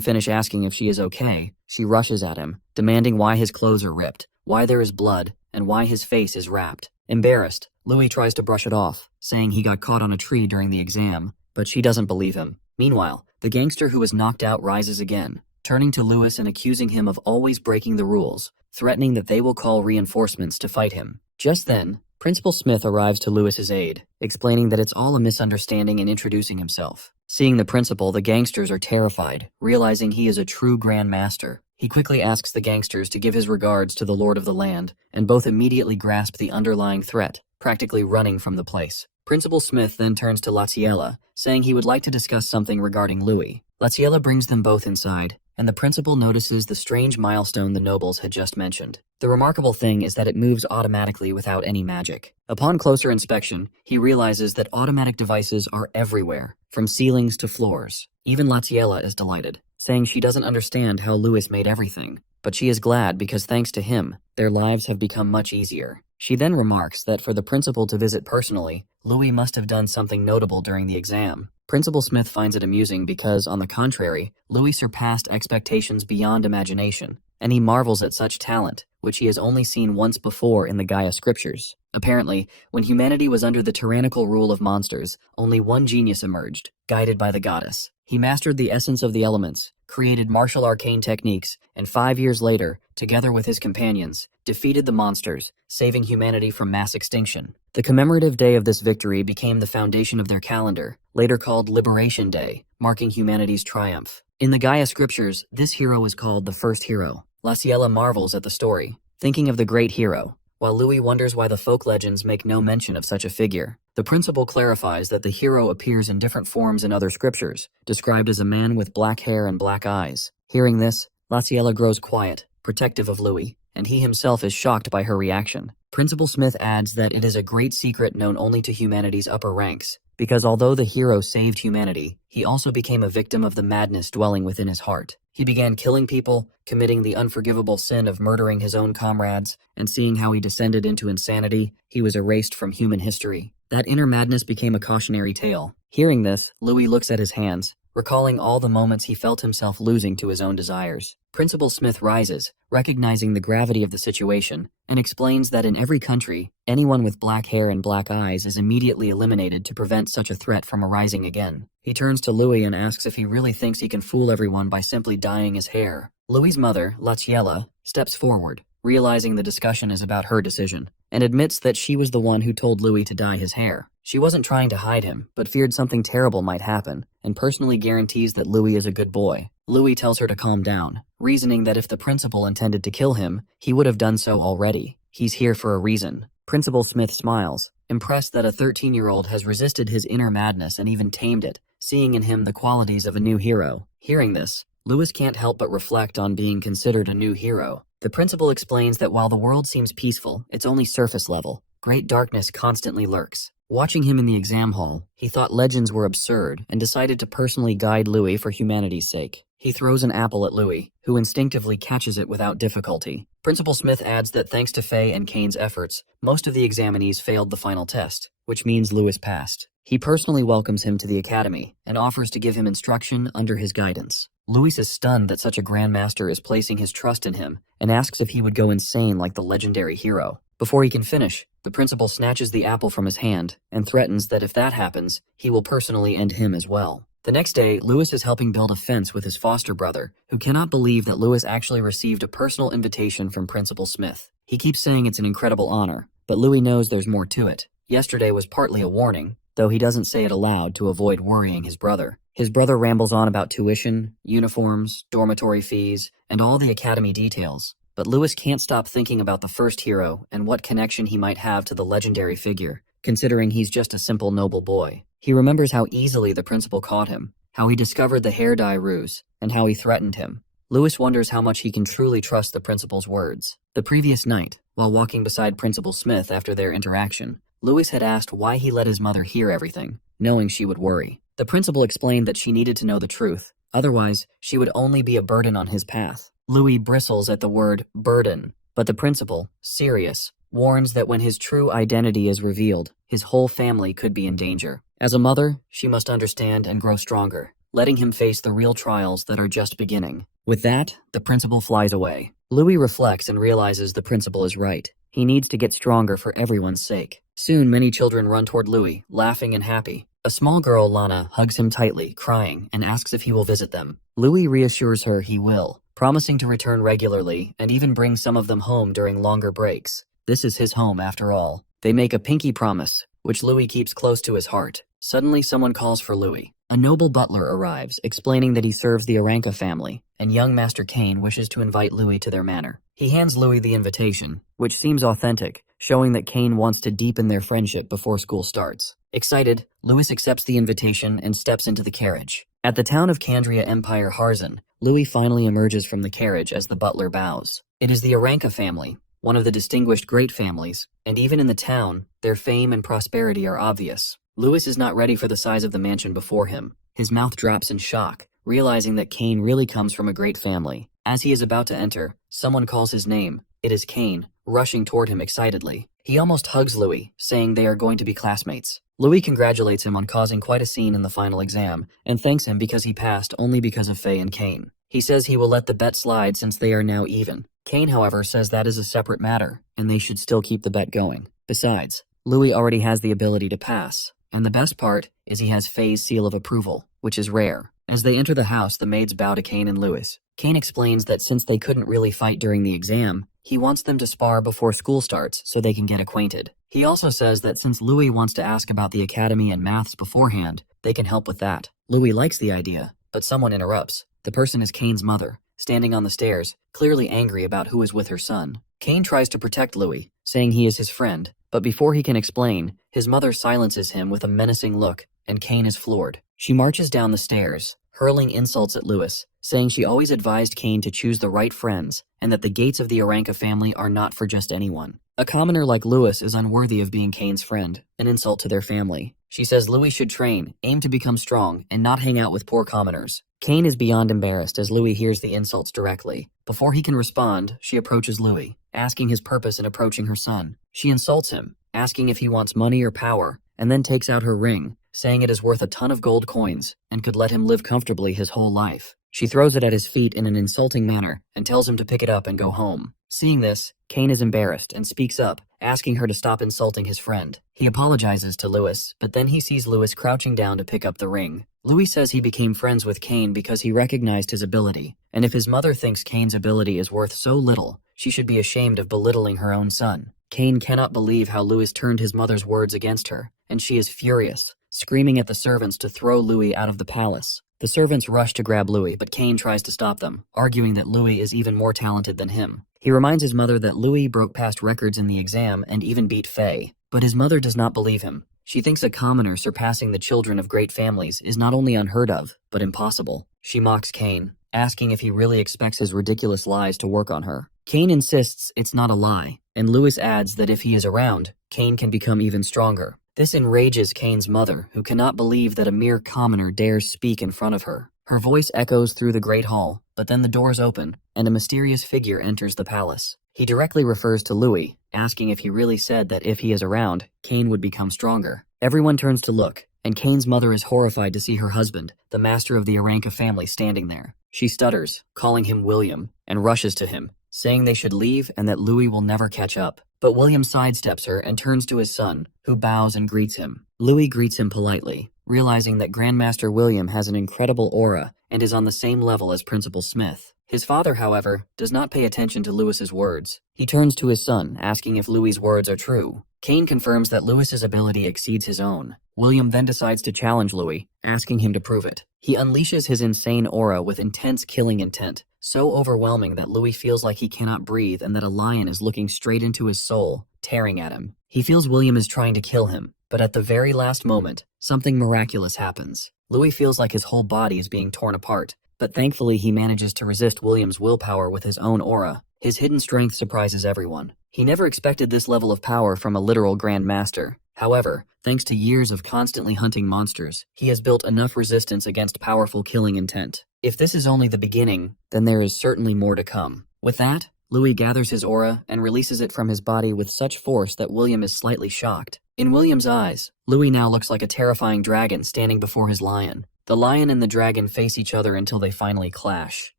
finish asking if she is okay, she rushes at him, demanding why his clothes are ripped, why there is blood, and why his face is wrapped. Embarrassed, Louis tries to brush it off, saying he got caught on a tree during the exam, but she doesn't believe him. Meanwhile, the gangster who was knocked out rises again, turning to Louis and accusing him of always breaking the rules, threatening that they will call reinforcements to fight him. Just then, Principal Smith arrives to Louis's aid, explaining that it's all a misunderstanding and introducing himself. Seeing the principal, the gangsters are terrified, realizing he is a true Grand Master. He quickly asks the gangsters to give his regards to the Lord of the Land, and both immediately grasp the underlying threat, practically running from the place. Principal Smith then turns to Lachiella, saying he would like to discuss something regarding Louis. Lachiella brings them both inside, and the principal notices the strange milestone the nobles had just mentioned. The remarkable thing is that it moves automatically without any magic. Upon closer inspection, he realizes that automatic devices are everywhere, from ceilings to floors. Even Lachiella is delighted, saying she doesn't understand how Louis made everything, but she is glad because thanks to him, their lives have become much easier. She then remarks that for the principal to visit personally, Louis must have done something notable during the exam. Principal Smith finds it amusing because, on the contrary, Louis surpassed expectations beyond imagination, and he marvels at such talent, which he has only seen once before in the Gaia scriptures. Apparently, when humanity was under the tyrannical rule of monsters, only one genius emerged, guided by the goddess. He mastered the essence of the elements, created martial arcane techniques, and 5 years later, together with his companions, defeated the monsters, saving humanity from mass extinction. The commemorative day of this victory became the foundation of their calendar, later called Liberation Day, marking humanity's triumph. In the Gaia scriptures, this hero is called the first hero. Lachiella marvels at the story, thinking of the great hero, while Louis wonders why the folk legends make no mention of such a figure. The principal clarifies that the hero appears in different forms in other scriptures, described as a man with black hair and black eyes. Hearing this, Lachiella grows quiet, protective of Louis, and he himself is shocked by her reaction. Principal Smith adds that it is a great secret known only to humanity's upper ranks, because although the hero saved humanity, he also became a victim of the madness dwelling within his heart. He began killing people, committing the unforgivable sin of murdering his own comrades, and seeing how he descended into insanity, he was erased from human history. That inner madness became a cautionary tale. Hearing this, Louis looks at his hands, recalling all the moments he felt himself losing to his own desires. Principal Smith rises, recognizing the gravity of the situation, and explains that in every country, anyone with black hair and black eyes is immediately eliminated to prevent such a threat from arising again. He turns to Louis and asks if he really thinks he can fool everyone by simply dyeing his hair. Louis's mother, Lachiella, steps forward, realizing the discussion is about her decision, and admits that she was the one who told Louis to dye his hair. She wasn't trying to hide him, but feared something terrible might happen, and personally guarantees that Louis is a good boy. Louis tells her to calm down, reasoning that if the principal intended to kill him, he would have done so already. He's here for a reason. Principal Smith smiles, impressed that a 13-year-old has resisted his inner madness and even tamed it, seeing in him the qualities of a new hero. Hearing this, Louis can't help but reflect on being considered a new hero. The principal explains that while the world seems peaceful, it's only surface level. Great darkness constantly lurks. Watching him in the exam hall, he thought legends were absurd and decided to personally guide Louis for humanity's sake. He throws an apple at Louis, who instinctively catches it without difficulty. Principal Smith adds that thanks to Faye and Kane's efforts, most of the examinees failed the final test, which means Louis passed. He personally welcomes him to the academy and offers to give him instruction under his guidance. Louis is stunned that such a grandmaster is placing his trust in him and asks if he would go insane like the legendary hero. Before he can finish, the principal snatches the apple from his hand and threatens that if that happens, he will personally end him as well. The next day, Louis is helping build a fence with his foster brother, who cannot believe that Louis actually received a personal invitation from Principal Smith. He keeps saying it's an incredible honor, but Louis knows there's more to it. Yesterday was partly a warning, though he doesn't say it aloud to avoid worrying his brother. His brother rambles on about tuition, uniforms, dormitory fees, and all the academy details. But Louis can't stop thinking about the first hero and what connection he might have to the legendary figure, considering he's just a simple noble boy. He remembers how easily the principal caught him, how he discovered the hair dye ruse, and how he threatened him. Louis wonders how much he can truly trust the principal's words. The previous night, while walking beside Principal Smith after their interaction, Louis had asked why he let his mother hear everything, knowing she would worry. The principal explained that she needed to know the truth, otherwise she would only be a burden on his path. Louis bristles at the word burden, but the principal, serious, warns that when his true identity is revealed, his whole family could be in danger. As a mother, she must understand and grow stronger, letting him face the real trials that are just beginning. With that, the principal flies away. Louis reflects and realizes the principal is right. He needs to get stronger for everyone's sake. Soon, many children run toward Louis, laughing and happy. A small girl, Lana, hugs him tightly, crying, and asks if he will visit them. Louis reassures her he will, promising to return regularly and even bring some of them home during longer breaks. This is his home after all. They make a pinky promise, which Louis keeps close to his heart. Suddenly, someone calls for Louis. A noble butler arrives, explaining that he serves the Aranka family, and young Master Kane wishes to invite Louis to their manor. He hands Louis the invitation, which seems authentic, showing that Kane wants to deepen their friendship before school starts. Excited, Louis accepts the invitation and steps into the carriage. At the town of Candria Empire Harzen, Louis finally emerges from the carriage as the butler bows. It is the Aranka family, one of the distinguished great families, and even in the town, their fame and prosperity are obvious. Louis is not ready for the size of the mansion before him. His mouth drops in shock, realizing that Kane really comes from a great family. As he is about to enter, someone calls his name. It is Kane, rushing toward him excitedly. He almost hugs Louis, saying they are going to be classmates. Louis congratulates him on causing quite a scene in the final exam, and thanks him because he passed only because of Faye and Kane. He says he will let the bet slide since they are now even. Kane, however, says that is a separate matter, and they should still keep the bet going. Besides, Louis already has the ability to pass. And the best part is he has Faye's seal of approval, which is rare. As they enter the house, the maids bow to Kane and Louis. Kane explains that since they couldn't really fight during the exam, he wants them to spar before school starts so they can get acquainted. He also says that since Louis wants to ask about the academy and maths beforehand, they can help with that. Louis likes the idea, but someone interrupts. The person is Kane's mother, standing on the stairs, clearly angry about who is with her son. Kane tries to protect Louis, saying he is his friend, but before he can explain, his mother silences him with a menacing look, and Kane is floored. She marches down the stairs, hurling insults at Louis, saying she always advised Kane to choose the right friends, and that the gates of the Aranka family are not for just anyone. A commoner like Louis is unworthy of being Kane's friend, an insult to their family. She says Louis should train, aim to become strong, and not hang out with poor commoners. Kane is beyond embarrassed as Louis hears the insults directly. Before he can respond, she approaches Louis, asking his purpose in approaching her son. She insults him, asking if he wants money or power, and then takes out her ring, saying it is worth a ton of gold coins and could let him live comfortably his whole life. She throws it at his feet in an insulting manner and tells him to pick it up and go home. Seeing this, Kane is embarrassed and speaks up, asking her to stop insulting his friend. He apologizes to Louis, but then he sees Louis crouching down to pick up the ring. Louis says he became friends with Kane because he recognized his ability, and if his mother thinks Kane's ability is worth so little, she should be ashamed of belittling her own son. Kane cannot believe how Louis turned his mother's words against her, and she is furious, screaming at the servants to throw Louis out of the palace. The servants rush to grab Louis, but Kane tries to stop them, arguing that Louis is even more talented than him. He reminds his mother that Louis broke past records in the exam and even beat Faye, but his mother does not believe him. She thinks a commoner surpassing the children of great families is not only unheard of, but impossible. She mocks Kane, asking if he really expects his ridiculous lies to work on her. Kane insists it's not a lie, and Louis adds that if he is around, Kane can become even stronger. This enrages Kane's mother, who cannot believe that a mere commoner dares speak in front of her. Her voice echoes through the great hall, but then the doors open, and a mysterious figure enters the palace. He directly refers to Louis, asking if he really said that if he is around, Kane would become stronger. Everyone turns to look, and Kane's mother is horrified to see her husband, the master of the Aranka family, standing there. She stutters, calling him William, and rushes to him, saying they should leave and that Louis will never catch up. But William sidesteps her and turns to his son, who bows and greets him. Louis greets him politely, realizing that Grandmaster William has an incredible aura and is on the same level as Principal Smith. His father, however, does not pay attention to Lewis's words. He turns to his son, asking if Louis's words are true. Kane confirms that Lewis's ability exceeds his own. William then decides to challenge Louis, asking him to prove it. He unleashes his insane aura with intense killing intent, so overwhelming that Louis feels like he cannot breathe and that a lion is looking straight into his soul, tearing at him. He feels William is trying to kill him, but at the very last moment, something miraculous happens. Louis feels like his whole body is being torn apart, but thankfully he manages to resist William's willpower with his own aura. His hidden strength surprises everyone. He never expected this level of power from a literal Grand Master. However, thanks to years of constantly hunting monsters, he has built enough resistance against powerful killing intent. If this is only the beginning, then there is certainly more to come. With that, Louis gathers his aura and releases it from his body with such force that William is slightly shocked. In William's eyes, Louis now looks like a terrifying dragon standing before his lion. The lion and the dragon face each other until they finally clash.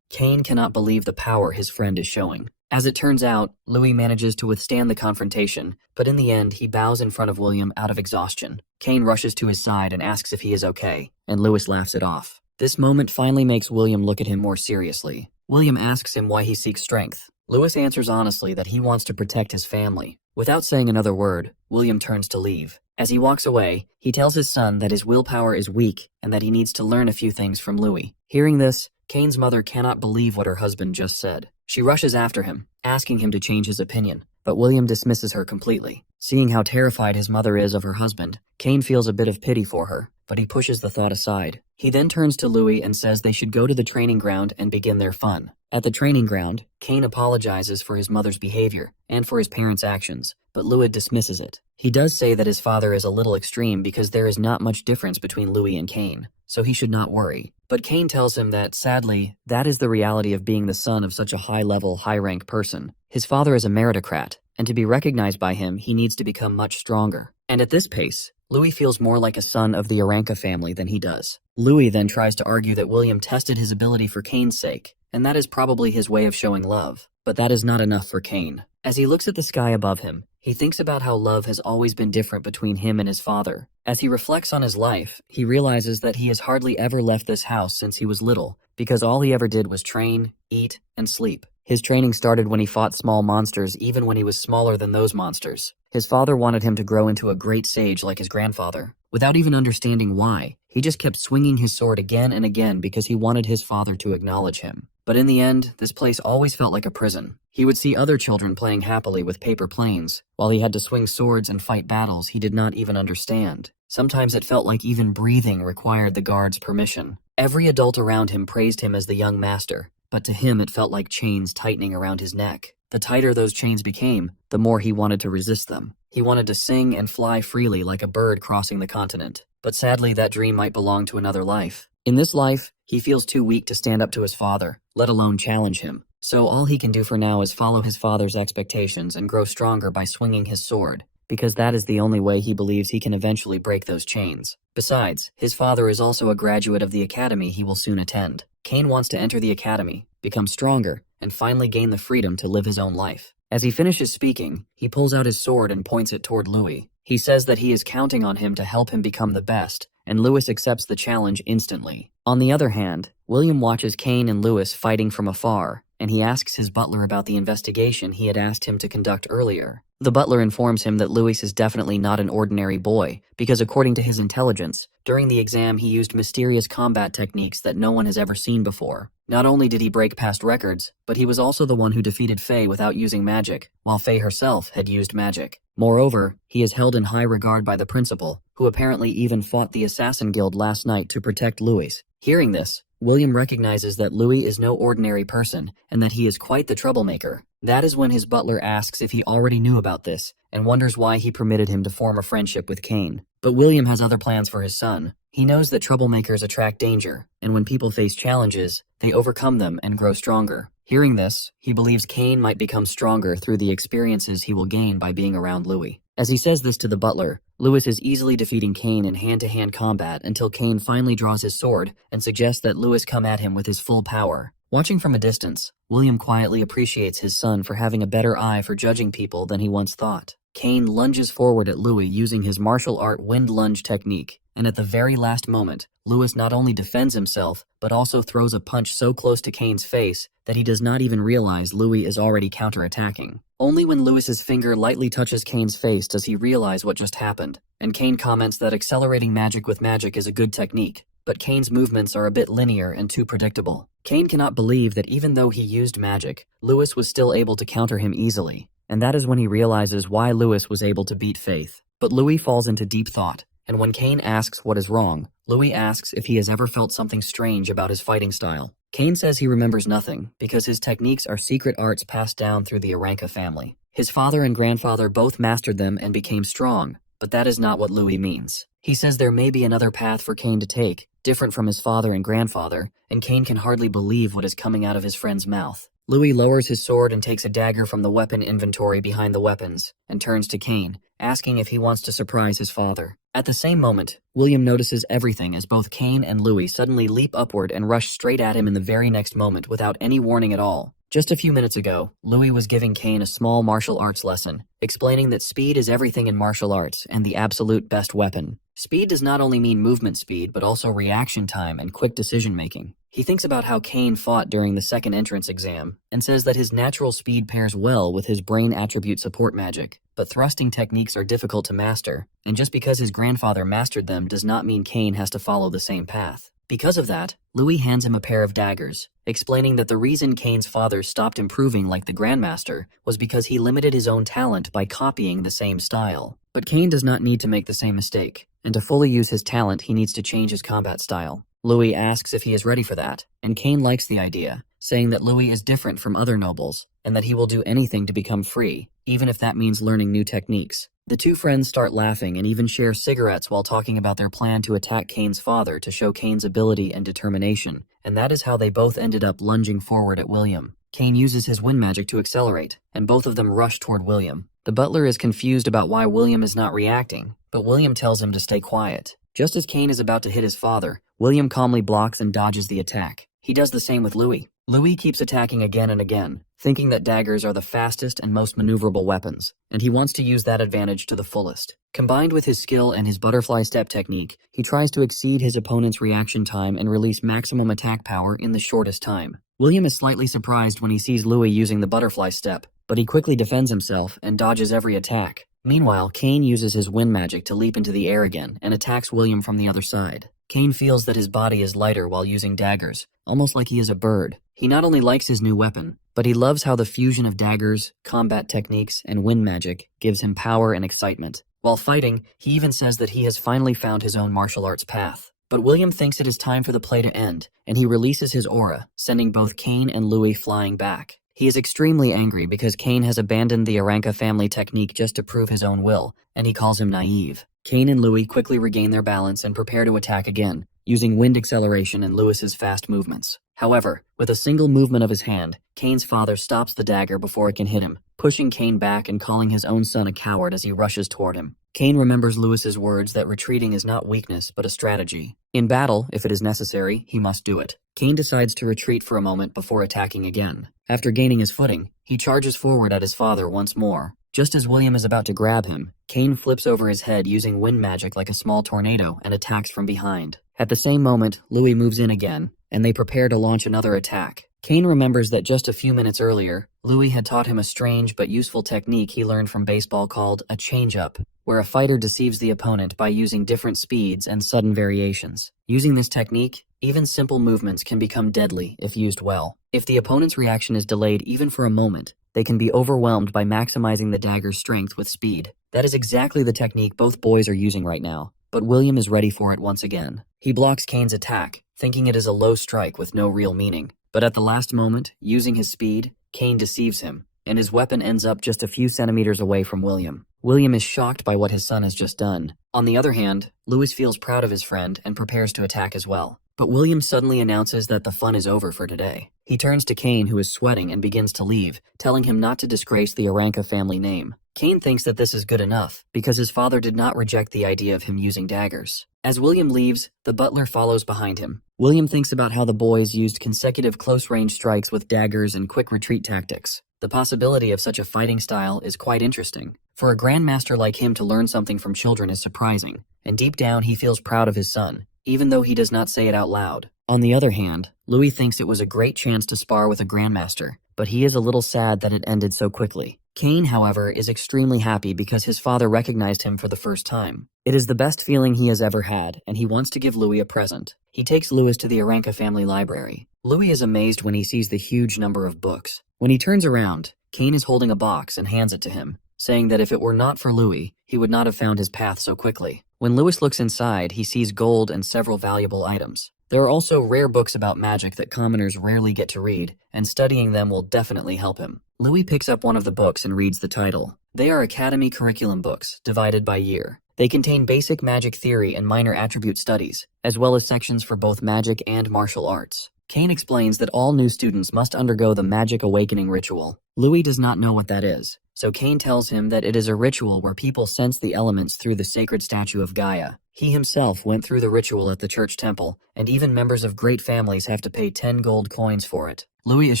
Kane cannot believe the power his friend is showing. As it turns out, Louis manages to withstand the confrontation, but in the end he bows in front of William out of exhaustion. Kane rushes to his side and asks if he is okay, and Louis laughs it off. This moment finally makes William look at him more seriously. William asks him why he seeks strength. Louis answers honestly that he wants to protect his family. Without saying another word, William turns to leave. As he walks away, he tells his son that his willpower is weak and that he needs to learn a few things from Louis. Hearing this, Kane's mother cannot believe what her husband just said. She rushes after him, asking him to change his opinion, but William dismisses her completely. Seeing how terrified his mother is of her husband, Kane feels a bit of pity for her, but he pushes the thought aside. He then turns to Louis and says they should go to the training ground and begin their fun. At the training ground, Kane apologizes for his mother's behavior and for his parents' actions, but Louis dismisses it. He does say that his father is a little extreme because there is not much difference between Louis and Kane, so he should not worry. But Kane tells him that, sadly, that is the reality of being the son of such a high-level, high-rank person. His father is a meritocrat, and to be recognized by him, he needs to become much stronger. And at this pace, Louis feels more like a son of the Aranka family than he does. Louis then tries to argue that William tested his ability for Kane's sake, and that is probably his way of showing love. But that is not enough for Kane. As he looks at the sky above him, he thinks about how love has always been different between him and his father. As he reflects on his life, he realizes that he has hardly ever left this house since he was little, because all he ever did was train, eat, and sleep. His training started when he fought small monsters even when he was smaller than those monsters. His father wanted him to grow into a great sage like his grandfather. Without even understanding why, he just kept swinging his sword again and again because he wanted his father to acknowledge him. But in the end, this place always felt like a prison. He would see other children playing happily with paper planes, while he had to swing swords and fight battles he did not even understand. Sometimes it felt like even breathing required the guard's permission. Every adult around him praised him as the young master, but to him it felt like chains tightening around his neck. The tighter those chains became, the more he wanted to resist them. He wanted to sing and fly freely like a bird crossing the continent. But sadly, that dream might belong to another life. In this life, he feels too weak to stand up to his father, let alone challenge him. So all he can do for now is follow his father's expectations and grow stronger by swinging his sword, because that is the only way he believes he can eventually break those chains. Besides, his father is also a graduate of the academy he will soon attend. Kane wants to enter the academy, become stronger, and finally gain the freedom to live his own life. As he finishes speaking, he pulls out his sword and points it toward Louis. He says that he is counting on him to help him become the best, and Louis accepts the challenge instantly. On the other hand, William watches Kane and Louis fighting from afar, and he asks his butler about the investigation he had asked him to conduct earlier. The butler informs him that Louis is definitely not an ordinary boy, because according to his intelligence, during the exam he used mysterious combat techniques that no one has ever seen before. Not only did he break past records, but he was also the one who defeated Faye without using magic, while Faye herself had used magic. Moreover, he is held in high regard by the principal, who apparently even fought the Assassin Guild last night to protect Louis. Hearing this, William recognizes that Louis is no ordinary person and that he is quite the troublemaker. That is when his butler asks if he already knew about this and wonders why he permitted him to form a friendship with Kane. But William has other plans for his son. He knows that troublemakers attract danger, and when people face challenges, they overcome them and grow stronger. Hearing this, he believes Kane might become stronger through the experiences he will gain by being around Louis. As he says this to the butler, Louis is easily defeating Kane in hand-to-hand combat until Kane finally draws his sword and suggests that Louis come at him with his full power. Watching from a distance, William quietly appreciates his son for having a better eye for judging people than he once thought. Kane lunges forward at Louis using his martial art wind lunge technique, and at the very last moment, Louis not only defends himself, but also throws a punch so close to Kane's face that he does not even realize Louis is already counterattacking. Only when Louis's finger lightly touches Kane's face does he realize what just happened, and Kane comments that accelerating magic with magic is a good technique, but Kane's movements are a bit linear and too predictable. Kane cannot believe that even though he used magic, Louis was still able to counter him easily, and that is when he realizes why Louis was able to beat Faith. But Louis falls into deep thought, and when Kane asks what is wrong, Louis asks if he has ever felt something strange about his fighting style. Kane says he remembers nothing because his techniques are secret arts passed down through the Aranka family. His father and grandfather both mastered them and became strong, but that is not what Louis means. He says there may be another path for Kane to take, different from his father and grandfather, and Kane can hardly believe what is coming out of his friend's mouth. Louis lowers his sword and takes a dagger from the weapon inventory behind the weapons, and turns to Kane, asking if he wants to surprise his father. At the same moment, William notices everything as both Kane and Louis suddenly leap upward and rush straight at him in the very next moment without any warning at all. Just a few minutes ago, Louis was giving Kane a small martial arts lesson, explaining that speed is everything in martial arts and the absolute best weapon. Speed does not only mean movement speed, but also reaction time and quick decision-making. He thinks about how Kane fought during the second entrance exam, and says that his natural speed pairs well with his brain attribute support magic, but thrusting techniques are difficult to master, and just because his grandfather mastered them does not mean Kane has to follow the same path. Because of that, Louis hands him a pair of daggers, explaining that the reason Kane's father stopped improving like the Grandmaster was because he limited his own talent by copying the same style. But Kane does not need to make the same mistake, and to fully use his talent he needs to change his combat style. Louis asks if he is ready for that, and Kane likes the idea, saying that Louis is different from other nobles, and that he will do anything to become free, even if that means learning new techniques. The two friends start laughing and even share cigarettes while talking about their plan to attack Kane's father to show Kane's ability and determination, and that is how they both ended up lunging forward at William. Kane uses his wind magic to accelerate, and both of them rush toward William. The butler is confused about why William is not reacting, but William tells him to stay quiet. Just as Kane is about to hit his father, William calmly blocks and dodges the attack. He does the same with Louis. Louis keeps attacking again and again, thinking that daggers are the fastest and most maneuverable weapons, and he wants to use that advantage to the fullest. Combined with his skill and his butterfly step technique, he tries to exceed his opponent's reaction time and release maximum attack power in the shortest time. William is slightly surprised when he sees Louis using the butterfly step, but he quickly defends himself and dodges every attack. Meanwhile, Kane uses his wind magic to leap into the air again and attacks William from the other side. Kane feels that his body is lighter while using daggers, almost like he is a bird. He not only likes his new weapon, but he loves how the fusion of daggers, combat techniques, and wind magic gives him power and excitement. While fighting, he even says that he has finally found his own martial arts path. But William thinks it is time for the play to end, and he releases his aura, sending both Kane and Louis flying back. He is extremely angry because Kane has abandoned the Aranka family technique just to prove his own will, and he calls him naive. Kane and Louis quickly regain their balance and prepare to attack again, using wind acceleration and Louis's fast movements. However, with a single movement of his hand, Kane's father stops the dagger before it can hit him, pushing Kane back and calling his own son a coward as he rushes toward him. Kane remembers Louis's words that retreating is not weakness but a strategy. In battle, if it is necessary, he must do it. Kane decides to retreat for a moment before attacking again. After gaining his footing, he charges forward at his father once more. Just as William is about to grab him, Kane flips over his head using wind magic like a small tornado and attacks from behind. At the same moment, Louis moves in again, and they prepare to launch another attack. Kane remembers that just a few minutes earlier, Louis had taught him a strange but useful technique he learned from baseball called a change-up, where a fighter deceives the opponent by using different speeds and sudden variations. Using this technique, even simple movements can become deadly if used well. If the opponent's reaction is delayed even for a moment, they can be overwhelmed by maximizing the dagger's strength with speed. That is exactly the technique both boys are using right now, but William is ready for it once again. He blocks Kane's attack, thinking it is a low strike with no real meaning. But at the last moment, using his speed, Kane deceives him, and his weapon ends up just a few centimeters away from William. William is shocked by what his son has just done. On the other hand, Louis feels proud of his friend and prepares to attack as well. But William suddenly announces that the fun is over for today. He turns to Kane, who is sweating, and begins to leave, telling him not to disgrace the Aranka family name. Kane thinks that this is good enough, because his father did not reject the idea of him using daggers. As William leaves, the butler follows behind him. William thinks about how the boys used consecutive close-range strikes with daggers and quick retreat tactics. The possibility of such a fighting style is quite interesting. For a grandmaster like him to learn something from children is surprising, and deep down he feels proud of his son, even though he does not say it out loud. On the other hand, Louis thinks it was a great chance to spar with a grandmaster, but he is a little sad that it ended so quickly. Kane, however, is extremely happy because his father recognized him for the first time. It is the best feeling he has ever had, and he wants to give Louis a present. He takes Louis to the Aranka family library. Louis is amazed when he sees the huge number of books. When he turns around, Kane is holding a box and hands it to him, saying that if it were not for Louis, he would not have found his path so quickly. When Louis looks inside, he sees gold and several valuable items. There are also rare books about magic that commoners rarely get to read, and studying them will definitely help him. Louis picks up one of the books and reads the title. They are Academy curriculum books, divided by year. They contain basic magic theory and minor attribute studies, as well as sections for both magic and martial arts. Kane explains that all new students must undergo the Magic Awakening ritual. Louis does not know what that is, so Kane tells him that it is a ritual where people sense the elements through the sacred statue of Gaia. He himself went through the ritual at the church temple, and even members of great families have to pay 10 gold coins for it. Louis is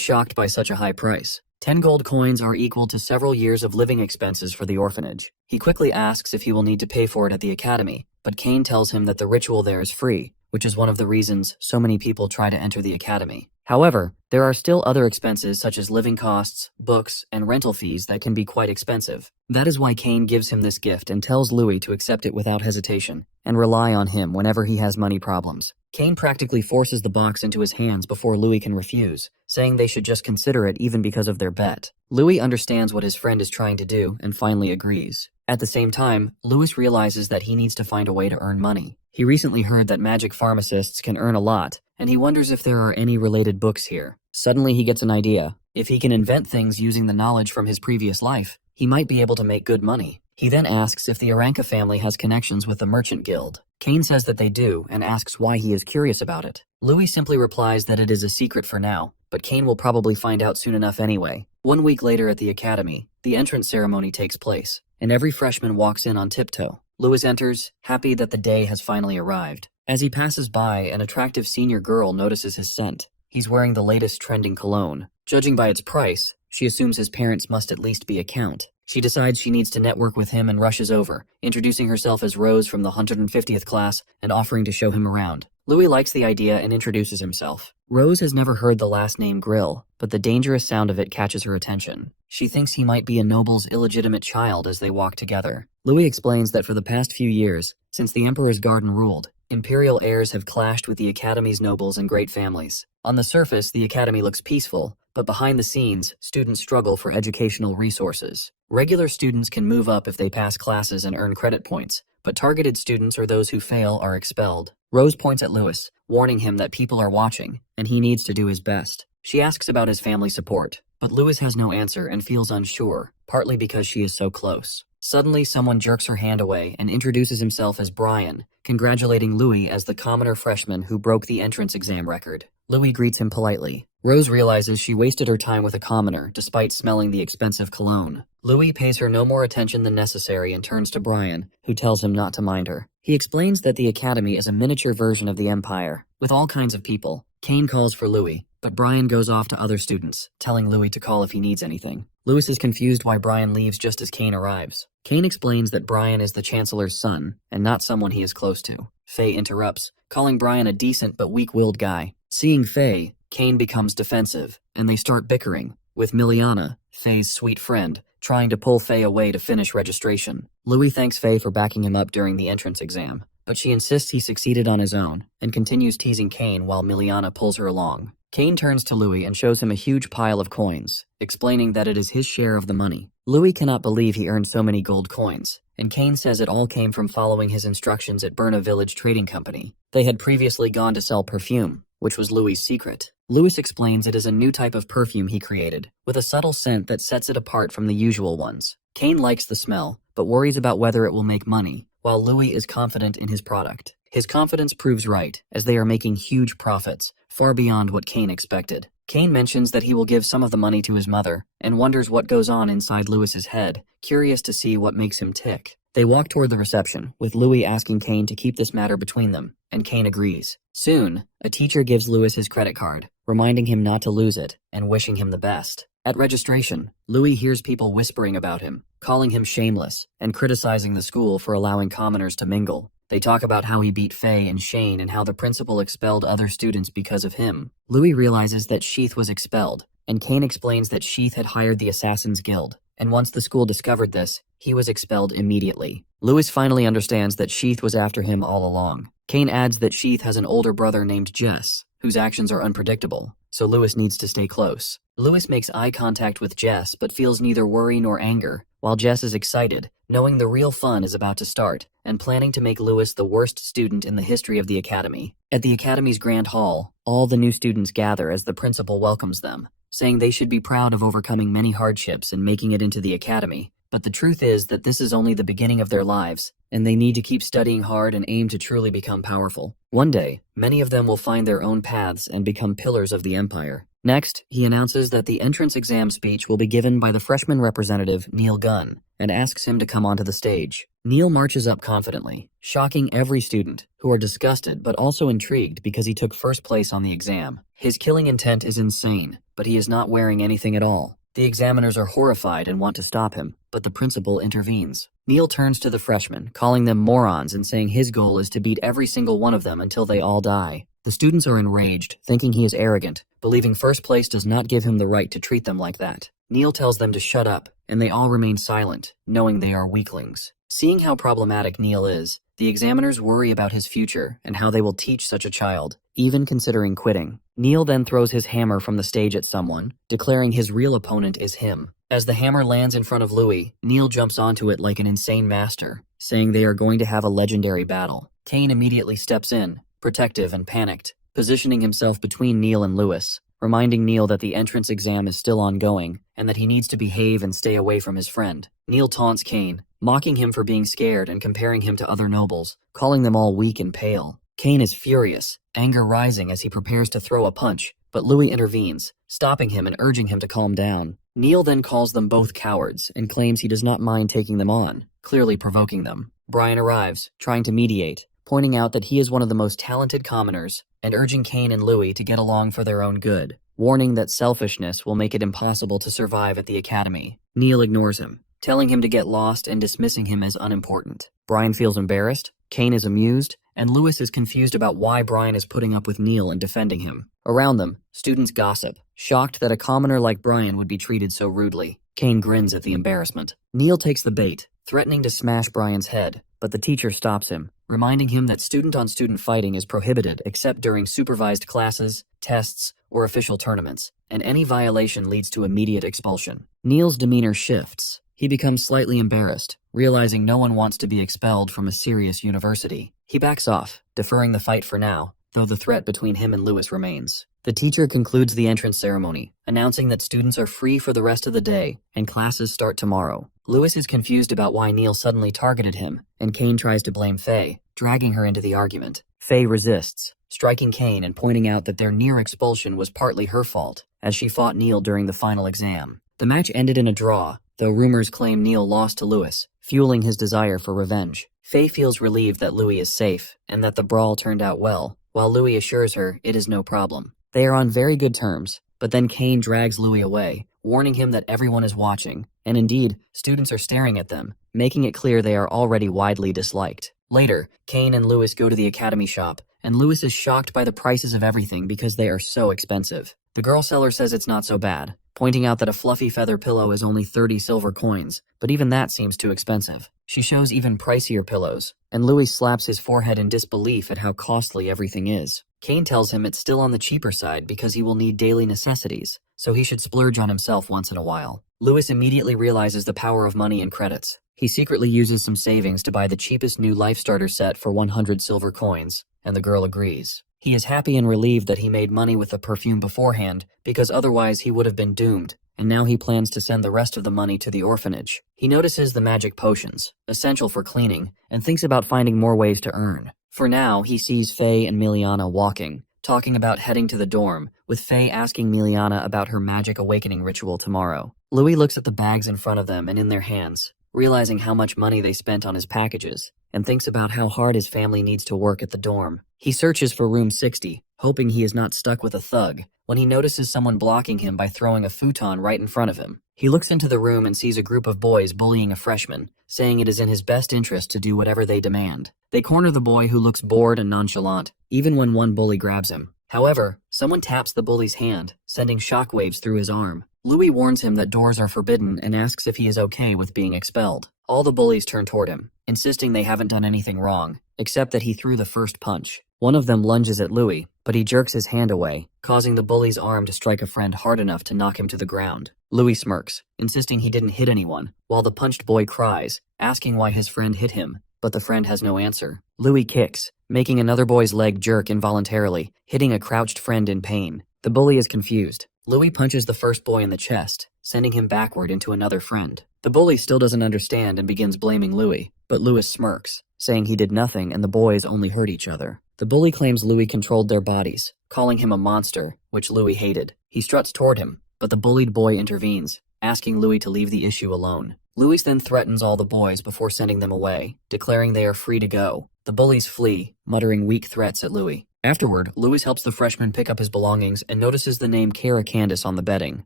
shocked by such a high price. 10 gold coins are equal to several years of living expenses for the orphanage. He quickly asks if he will need to pay for it at the academy, but Kane tells him that the ritual there is free, which is one of the reasons so many people try to enter the academy. However, there are still other expenses such as living costs, books, and rental fees that can be quite expensive. That is why Kane gives him this gift and tells Louis to accept it without hesitation and rely on him whenever he has money problems. Kane practically forces the box into his hands before Louis can refuse, saying they should just consider it even because of their bet. Louis understands what his friend is trying to do and finally agrees. At the same time, Louis realizes that he needs to find a way to earn money. He recently heard that magic pharmacists can earn a lot, and he wonders if there are any related books here. Suddenly he gets an idea. If he can invent things using the knowledge from his previous life, he might be able to make good money. He then asks if the Aranka family has connections with the Merchant Guild. Kane says that they do and asks why he is curious about it. Louis simply replies that it is a secret for now, but Kane will probably find out soon enough anyway. 1 week later at the academy, the entrance ceremony takes place, and every freshman walks in on tiptoe. Louis enters, happy that the day has finally arrived. As he passes by, an attractive senior girl notices his scent. He's wearing the latest trending cologne. Judging by its price, she assumes his parents must at least be a count. She decides she needs to network with him and rushes over, introducing herself as Rose from the 150th class and offering to show him around. Louis likes the idea and introduces himself. Rose has never heard the last name Grill, but the dangerous sound of it catches her attention. She thinks he might be a noble's illegitimate child as they walk together. Louis explains that for the past few years, since the Emperor's garden ruled, imperial heirs have clashed with the Academy's nobles and great families. On the surface, the Academy looks peaceful, but behind the scenes, students struggle for educational resources. Regular students can move up if they pass classes and earn credit points, but targeted students or those who fail are expelled. Rose points at Louis, warning him that people are watching, and he needs to do his best. She asks about his family support, but Louis has no answer and feels unsure, partly because she is so close. Suddenly, someone jerks her hand away and introduces himself as Brian, congratulating Louis as the commoner freshman who broke the entrance exam record. Louis greets him politely. Rose realizes she wasted her time with a commoner despite smelling the expensive cologne. Louis pays her no more attention than necessary and turns to Brian, who tells him not to mind her. He explains that the Academy is a miniature version of the Empire, with all kinds of people. Kane calls for Louis, but Brian goes off to other students, telling Louis to call if he needs anything. Louis is confused why Brian leaves just as Kane arrives. Kane explains that Brian is the Chancellor's son, and not someone he is close to. Faye interrupts, calling Brian a decent but weak-willed guy. Seeing Faye, Kane becomes defensive, and they start bickering, with Miliana, Faye's sweet friend, trying to pull Faye away to finish registration. Louis thanks Faye for backing him up during the entrance exam, but she insists he succeeded on his own, and continues teasing Kane while Miliana pulls her along. Kane turns to Louis and shows him a huge pile of coins, explaining that it is his share of the money. Louis cannot believe he earned so many gold coins, and Kane says it all came from following his instructions at Burna Village Trading Company. They had previously gone to sell perfume, which was Louis' secret. Louis explains it is a new type of perfume he created, with a subtle scent that sets it apart from the usual ones. Kane likes the smell, but worries about whether it will make money, while Louis is confident in his product. His confidence proves right, as they are making huge profits, far beyond what Kane expected. Kane mentions that he will give some of the money to his mother, and wonders what goes on inside Louis's head, curious to see what makes him tick. They walk toward the reception, with Louis asking Kane to keep this matter between them, and Kane agrees. Soon, a teacher gives Louis his credit card, reminding him not to lose it, and wishing him the best. At registration, Louis hears people whispering about him, calling him shameless, and criticizing the school for allowing commoners to mingle. They talk about how he beat Faye and Shane and how the principal expelled other students because of him. Louis realizes that Sheath was expelled, and Kane explains that Sheath had hired the Assassin's Guild, and once the school discovered this, he was expelled immediately. Louis finally understands that Sheath was after him all along. Kane adds that Sheath has an older brother named Jess, whose actions are unpredictable, so Louis needs to stay close. Louis makes eye contact with Jess but feels neither worry nor anger, while Jess is excited, knowing the real fun is about to start, and planning to make Louis the worst student in the history of the academy. At the academy's grand hall, all the new students gather as the principal welcomes them, saying they should be proud of overcoming many hardships and making it into the academy. But the truth is that this is only the beginning of their lives, and they need to keep studying hard and aim to truly become powerful. One day, many of them will find their own paths and become pillars of the empire. Next, he announces that the entrance exam speech will be given by the freshman representative, Neil Gunn, and asks him to come onto the stage. Neil marches up confidently, shocking every student, who are disgusted but also intrigued because he took first place on the exam. His killing intent is insane, but he is not wearing anything at all. The examiners are horrified and want to stop him, but the principal intervenes. Neil turns to the freshmen, calling them morons and saying his goal is to beat every single one of them until they all die. The students are enraged, thinking he is arrogant, believing first place does not give him the right to treat them like that. Neil tells them to shut up, and they all remain silent, knowing they are weaklings. Seeing how problematic Neil is, the examiners worry about his future and how they will teach such a child, even considering quitting. Neil then throws his hammer from the stage at someone, declaring his real opponent is him. As the hammer lands in front of Louis, Neil jumps onto it like an insane master, saying they are going to have a legendary battle. Kane immediately steps in, protective and panicked, positioning himself between Neil and Louis, reminding Neil that the entrance exam is still ongoing and that he needs to behave and stay away from his friend. Neil taunts Kane, mocking him for being scared and comparing him to other nobles, calling them all weak and pale. Kane is furious, anger rising as he prepares to throw a punch, but Louis intervenes, stopping him and urging him to calm down. Neil then calls them both cowards and claims he does not mind taking them on, clearly provoking them. Brian arrives, trying to mediate, pointing out that he is one of the most talented commoners and urging Kane and Louis to get along for their own good, warning that selfishness will make it impossible to survive at the academy. Neil ignores him, telling him to get lost and dismissing him as unimportant. Brian feels embarrassed, Kane is amused, and Louis is confused about why Brian is putting up with Neil and defending him. Around them, students gossip, shocked that a commoner like Brian would be treated so rudely. Kane grins at the embarrassment. Neil takes the bait, threatening to smash Brian's head, but the teacher stops him, reminding him that student-on-student fighting is prohibited except during supervised classes, tests, or official tournaments, and any violation leads to immediate expulsion. Neil's demeanor shifts. He becomes slightly embarrassed, realizing no one wants to be expelled from a serious university. He backs off, deferring the fight for now, though the threat between him and Louis remains. The teacher concludes the entrance ceremony, announcing that students are free for the rest of the day and classes start tomorrow. Louis is confused about why Neil suddenly targeted him, and Kane tries to blame Faye, dragging her into the argument. Faye resists, striking Kane and pointing out that their near expulsion was partly her fault, as she fought Neil during the final exam. The match ended in a draw, though rumors claim Neil lost to Louis, fueling his desire for revenge. Faye feels relieved that Louis is safe and that the brawl turned out well, while Louis assures her it is no problem. They are on very good terms, but then Kane drags Louis away, warning him that everyone is watching, and indeed, students are staring at them, making it clear they are already widely disliked. Later, Kane and Louis go to the academy shop, and Louis is shocked by the prices of everything because they are so expensive. The girl seller says it's not so bad, pointing out that a fluffy feather pillow is only 30 silver coins, but even that seems too expensive. She shows even pricier pillows, and Louis slaps his forehead in disbelief at how costly everything is. Kane tells him it's still on the cheaper side because he will need daily necessities, so he should splurge on himself once in a while. Louis immediately realizes the power of money and credits. He secretly uses some savings to buy the cheapest new life starter set for 100 silver coins, and the girl agrees. He is happy and relieved that he made money with the perfume beforehand, because otherwise he would have been doomed, and now he plans to send the rest of the money to the orphanage. He notices the magic potions, essential for cleaning, and thinks about finding more ways to earn. For now, he sees Faye and Miliana walking, talking about heading to the dorm, with Faye asking Miliana about her magic awakening ritual tomorrow. Louis looks at the bags in front of them and in their hands, realizing how much money they spent on his packages, and thinks about how hard his family needs to work at the dorm. He searches for room 60, hoping he is not stuck with a thug, when he notices someone blocking him by throwing a futon right in front of him. He looks into the room and sees a group of boys bullying a freshman, saying it is in his best interest to do whatever they demand. They corner the boy who looks bored and nonchalant, even when one bully grabs him. However, someone taps the bully's hand, sending shockwaves through his arm. Louis warns him that doors are forbidden and asks if he is okay with being expelled. All the bullies turn toward him, insisting they haven't done anything wrong, except that he threw the first punch. One of them lunges at Louis, but he jerks his hand away, causing the bully's arm to strike a friend hard enough to knock him to the ground. Louis smirks, insisting he didn't hit anyone, while the punched boy cries, asking why his friend hit him, but the friend has no answer. Louis kicks, making another boy's leg jerk involuntarily, hitting a crouched friend in pain. The bully is confused. Louis punches the first boy in the chest, sending him backward into another friend. The bully still doesn't understand and begins blaming Louis, but Louis smirks, saying he did nothing and the boys only hurt each other. The bully claims Louis controlled their bodies, calling him a monster, which Louis hated. He struts toward him, but the bullied boy intervenes, asking Louis to leave the issue alone. Louis then threatens all the boys before sending them away, declaring they are free to go. The bullies flee, muttering weak threats at Louis. Afterward, Louis helps the freshman pick up his belongings and notices the name Kara Candace on the bedding.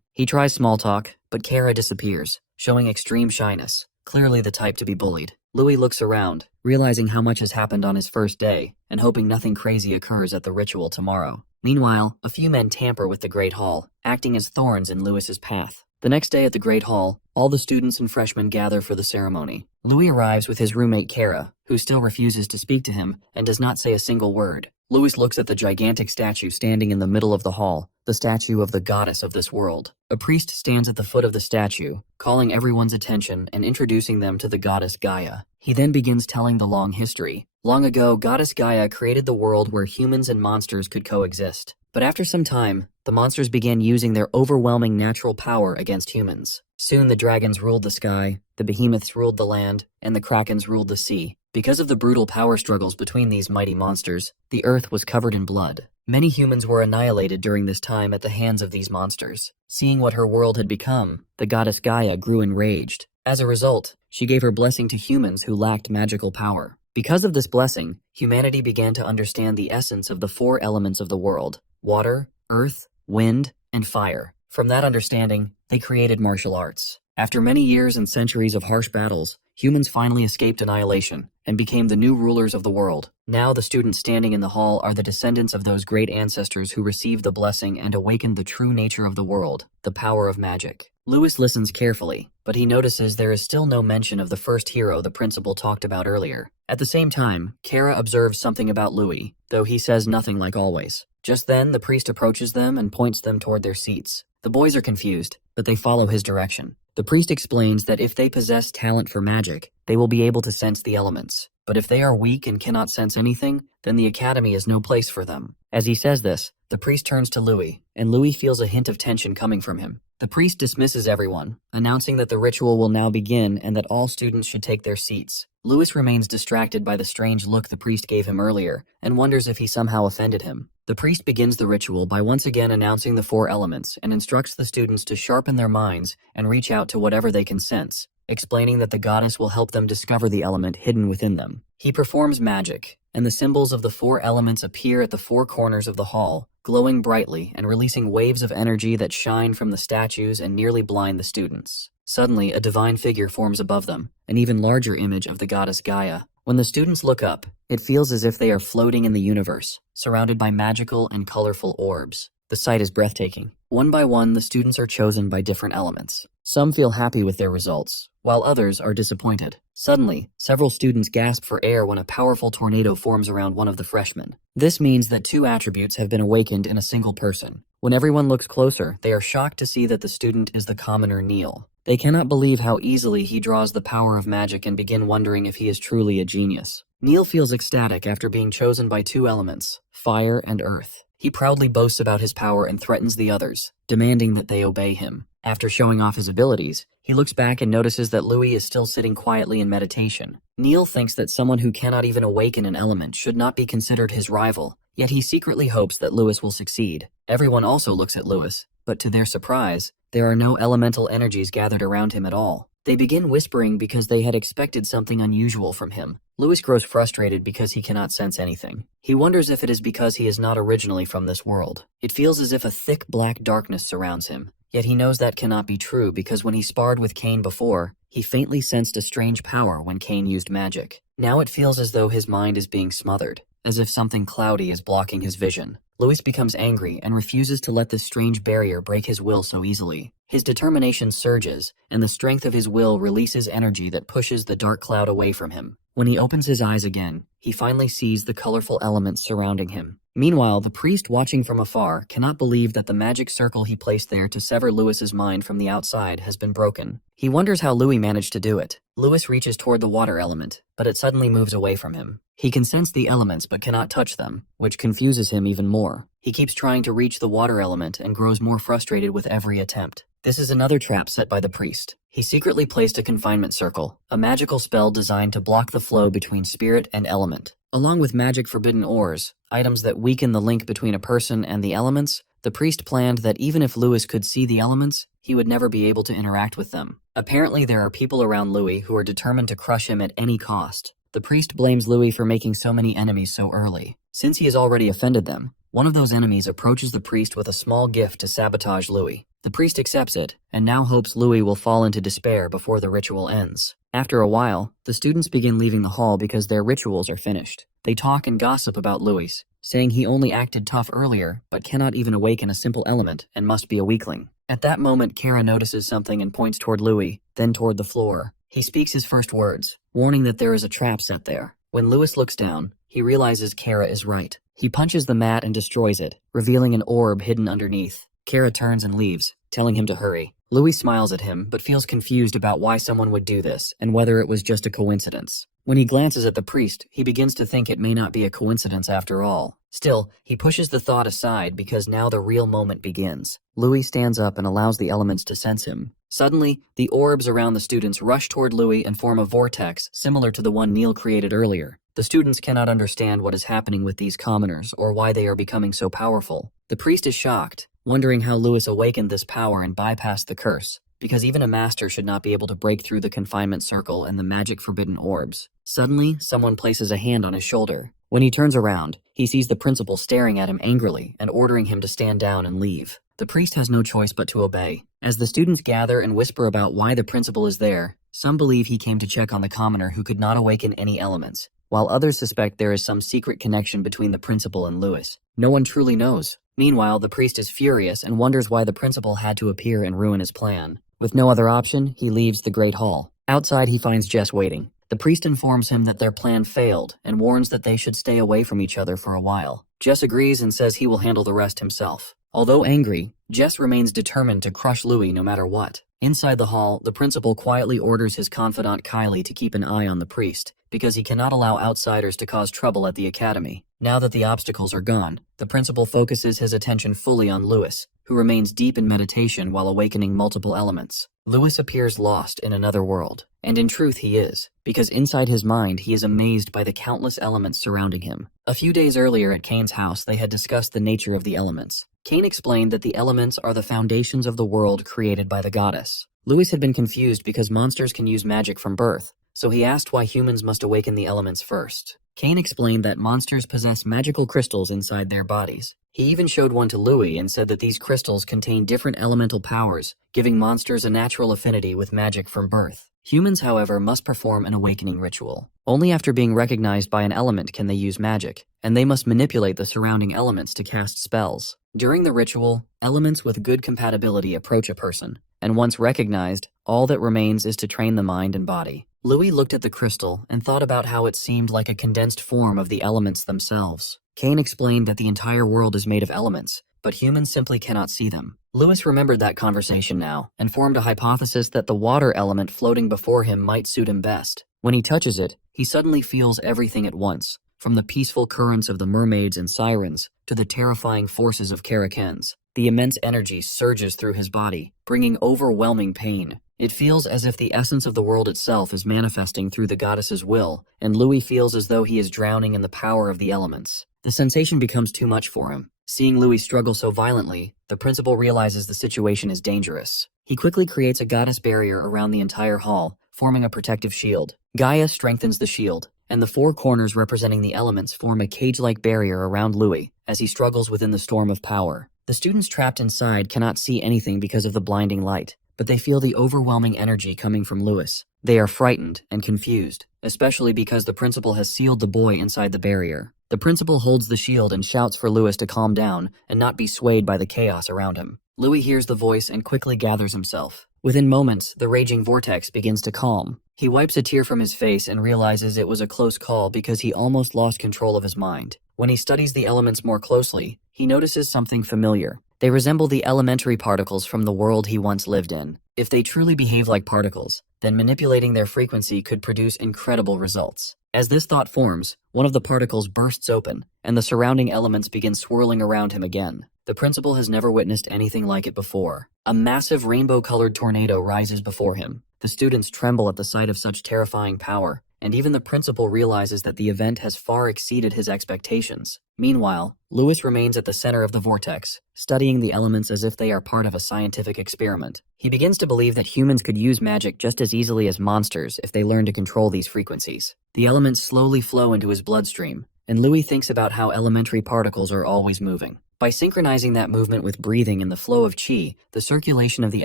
He tries small talk, but Kara disappears, showing extreme shyness, clearly the type to be bullied. Louis looks around, realizing how much has happened on his first day, and hoping nothing crazy occurs at the ritual tomorrow. Meanwhile, a few men tamper with the Great Hall, acting as thorns in Louis's path. The next day at the Great Hall, all the students and freshmen gather for the ceremony. Louis arrives with his roommate Kara, who still refuses to speak to him and does not say a single word. Louis looks at the gigantic statue standing in the middle of the hall, the statue of the goddess of this world. A priest stands at the foot of the statue, calling everyone's attention and introducing them to the goddess Gaia. He then begins telling the long history. Long ago, goddess Gaia created the world where humans and monsters could coexist. But after some time, the monsters began using their overwhelming natural power against humans. Soon the dragons ruled the sky, the behemoths ruled the land, and the krakens ruled the sea. Because of the brutal power struggles between these mighty monsters, the earth was covered in blood. Many humans were annihilated during this time at the hands of these monsters. Seeing what her world had become, the goddess Gaia grew enraged. As a result, she gave her blessing to humans who lacked magical power. Because of this blessing, humanity began to understand the essence of the four elements of the world: water, earth, wind, and fire. From that understanding, they created martial arts. After many years and centuries of harsh battles, humans finally escaped annihilation and became the new rulers of the world. Now the students standing in the hall are the descendants of those great ancestors who received the blessing and awakened the true nature of the world, the power of magic. Louis listens carefully, but he notices there is still no mention of the first hero the principal talked about earlier. At the same time, Kara observes something about Louis, though he says nothing like always. Just then, the priest approaches them and points them toward their seats. The boys are confused, but they follow his direction. The priest explains that if they possess talent for magic, they will be able to sense the elements. But if they are weak and cannot sense anything, then the academy is no place for them. As he says this, the priest turns to Louis, and Louis feels a hint of tension coming from him. The priest dismisses everyone, announcing that the ritual will now begin and that all students should take their seats. Louis remains distracted by the strange look the priest gave him earlier and wonders if he somehow offended him. The priest begins the ritual by once again announcing the four elements and instructs the students to sharpen their minds and reach out to whatever they can sense, explaining that the goddess will help them discover the element hidden within them. He performs magic, and the symbols of the four elements appear at the four corners of the hall, glowing brightly and releasing waves of energy that shine from the statues and nearly blind the students. Suddenly, a divine figure forms above them, an even larger image of the goddess Gaia. When the students look up, it feels as if they are floating in the universe, surrounded by magical and colorful orbs. The sight is breathtaking. One by one, the students are chosen by different elements. Some feel happy with their results, while others are disappointed. Suddenly, several students gasp for air when a powerful tornado forms around one of the freshmen. This means that two attributes have been awakened in a single person. When everyone looks closer, they are shocked to see that the student is the commoner Neil. They cannot believe how easily he draws the power of magic and begin wondering if he is truly a genius. Neil feels ecstatic after being chosen by two elements, fire and earth. He proudly boasts about his power and threatens the others, demanding that they obey him. After showing off his abilities, he looks back and notices that Louis is still sitting quietly in meditation. Neil thinks that someone who cannot even awaken an element should not be considered his rival, yet he secretly hopes that Louis will succeed. Everyone also looks at Louis, but to their surprise, there are no elemental energies gathered around him at all. They begin whispering because they had expected something unusual from him. Louis grows frustrated because he cannot sense anything. He wonders if it is because he is not originally from this world. It feels as if a thick black darkness surrounds him. Yet he knows that cannot be true because when he sparred with Cain before, he faintly sensed a strange power when Cain used magic. Now it feels as though his mind is being smothered, as if something cloudy is blocking his vision. Louis becomes angry and refuses to let this strange barrier break his will so easily. His determination surges, and the strength of his will releases energy that pushes the dark cloud away from him. When he opens his eyes again, he finally sees the colorful elements surrounding him. Meanwhile, the priest watching from afar cannot believe that the magic circle he placed there to sever Louis's mind from the outside has been broken. He wonders how Louis managed to do it. Louis reaches toward the water element, but it suddenly moves away from him. He can sense the elements but cannot touch them, which confuses him even more. He keeps trying to reach the water element and grows more frustrated with every attempt. This is another trap set by the priest. He secretly placed a confinement circle, a magical spell designed to block the flow between spirit and element. Along with magic forbidden ores, items that weaken the link between a person and the elements, the priest planned that even if Louis could see the elements, he would never be able to interact with them. Apparently there are people around Louis who are determined to crush him at any cost. The priest blames Louis for making so many enemies so early. Since he has already offended them, one of those enemies approaches the priest with a small gift to sabotage Louis. The priest accepts it, and now hopes Louis will fall into despair before the ritual ends. After a while, the students begin leaving the hall because their rituals are finished. They talk and gossip about Louis, saying he only acted tough earlier, but cannot even awaken a simple element and must be a weakling. At that moment, Kara notices something and points toward Louis, then toward the floor. He speaks his first words, warning that there is a trap set there. When Louis looks down, he realizes Kara is right. He punches the mat and destroys it, revealing an orb hidden underneath. Kara turns and leaves, telling him to hurry. Louis smiles at him, but feels confused about why someone would do this and whether it was just a coincidence. When he glances at the priest, he begins to think it may not be a coincidence after all. Still, he pushes the thought aside because now the real moment begins. Louis stands up and allows the elements to sense him. Suddenly, the orbs around the students rush toward Louis and form a vortex similar to the one Neil created earlier. The students cannot understand what is happening with these commoners or why they are becoming so powerful. The priest is shocked, wondering how Louis awakened this power and bypassed the curse, because even a master should not be able to break through the confinement circle and the magic forbidden orbs. Suddenly, someone places a hand on his shoulder. When he turns around, he sees the principal staring at him angrily and ordering him to stand down and leave. The priest has no choice but to obey. As the students gather and whisper about why the principal is there, some believe he came to check on the commoner who could not awaken any elements, while others suspect there is some secret connection between the principal and Louis. No one truly knows. Meanwhile, the priest is furious and wonders why the principal had to appear and ruin his plan. With no other option, he leaves the Great Hall. Outside, he finds Jess waiting. The priest informs him that their plan failed and warns that they should stay away from each other for a while. Jess agrees and says he will handle the rest himself. Although angry, Jess remains determined to crush Louis no matter what. Inside the hall, the principal quietly orders his confidant Kylie to keep an eye on the priest, because he cannot allow outsiders to cause trouble at the academy. Now that the obstacles are gone, the principal focuses his attention fully on Louis, who remains deep in meditation while awakening multiple elements. Louis appears lost in another world, and in truth he is, because inside his mind he is amazed by the countless elements surrounding him. A few days earlier at Cain's house, they had discussed the nature of the elements. Cain explained that the elements are the foundations of the world created by the goddess. Louis had been confused because monsters can use magic from birth, so he asked why humans must awaken the elements first. Cain explained that monsters possess magical crystals inside their bodies. He even showed one to Louis and said that these crystals contain different elemental powers, giving monsters a natural affinity with magic from birth. Humans, however, must perform an awakening ritual. Only after being recognized by an element can they use magic, and they must manipulate the surrounding elements to cast spells. During the ritual, elements with good compatibility approach a person, and once recognized, all that remains is to train the mind and body. Louis looked at the crystal and thought about how it seemed like a condensed form of the elements themselves. Cain explained that the entire world is made of elements, but humans simply cannot see them. Louis remembered that conversation now, and formed a hypothesis that the water element floating before him might suit him best. When he touches it, he suddenly feels everything at once, from the peaceful currents of the mermaids and sirens to the terrifying forces of Karakens. The immense energy surges through his body, bringing overwhelming pain. It feels as if the essence of the world itself is manifesting through the goddess's will, and Louis feels as though he is drowning in the power of the elements. The sensation becomes too much for him. Seeing Louis struggle so violently, the principal realizes the situation is dangerous. He quickly creates a goddess barrier around the entire hall, forming a protective shield. Gaia strengthens the shield, and the four corners representing the elements form a cage-like barrier around Louis as he struggles within the storm of power. The students trapped inside cannot see anything because of the blinding light, but they feel the overwhelming energy coming from Louis. They are frightened and confused, especially because the principal has sealed the boy inside the barrier. The principal holds the shield and shouts for Louis to calm down and not be swayed by the chaos around him. Louis hears the voice and quickly gathers himself. Within moments, the raging vortex begins to calm. He wipes a tear from his face and realizes it was a close call because he almost lost control of his mind. When he studies the elements more closely, he notices something familiar. They resemble the elementary particles from the world he once lived in. If they truly behave like particles, then manipulating their frequency could produce incredible results. As this thought forms, one of the particles bursts open, and the surrounding elements begin swirling around him again. The principal has never witnessed anything like it before. A massive rainbow-colored tornado rises before him. The students tremble at the sight of such terrifying power, and even the principal realizes that the event has far exceeded his expectations. Meanwhile, Louis remains at the center of the vortex, studying the elements as if they are part of a scientific experiment. He begins to believe that humans could use magic just as easily as monsters if they learn to control these frequencies. The elements slowly flow into his bloodstream, and Louis thinks about how elementary particles are always moving. By synchronizing that movement with breathing and the flow of chi, the circulation of the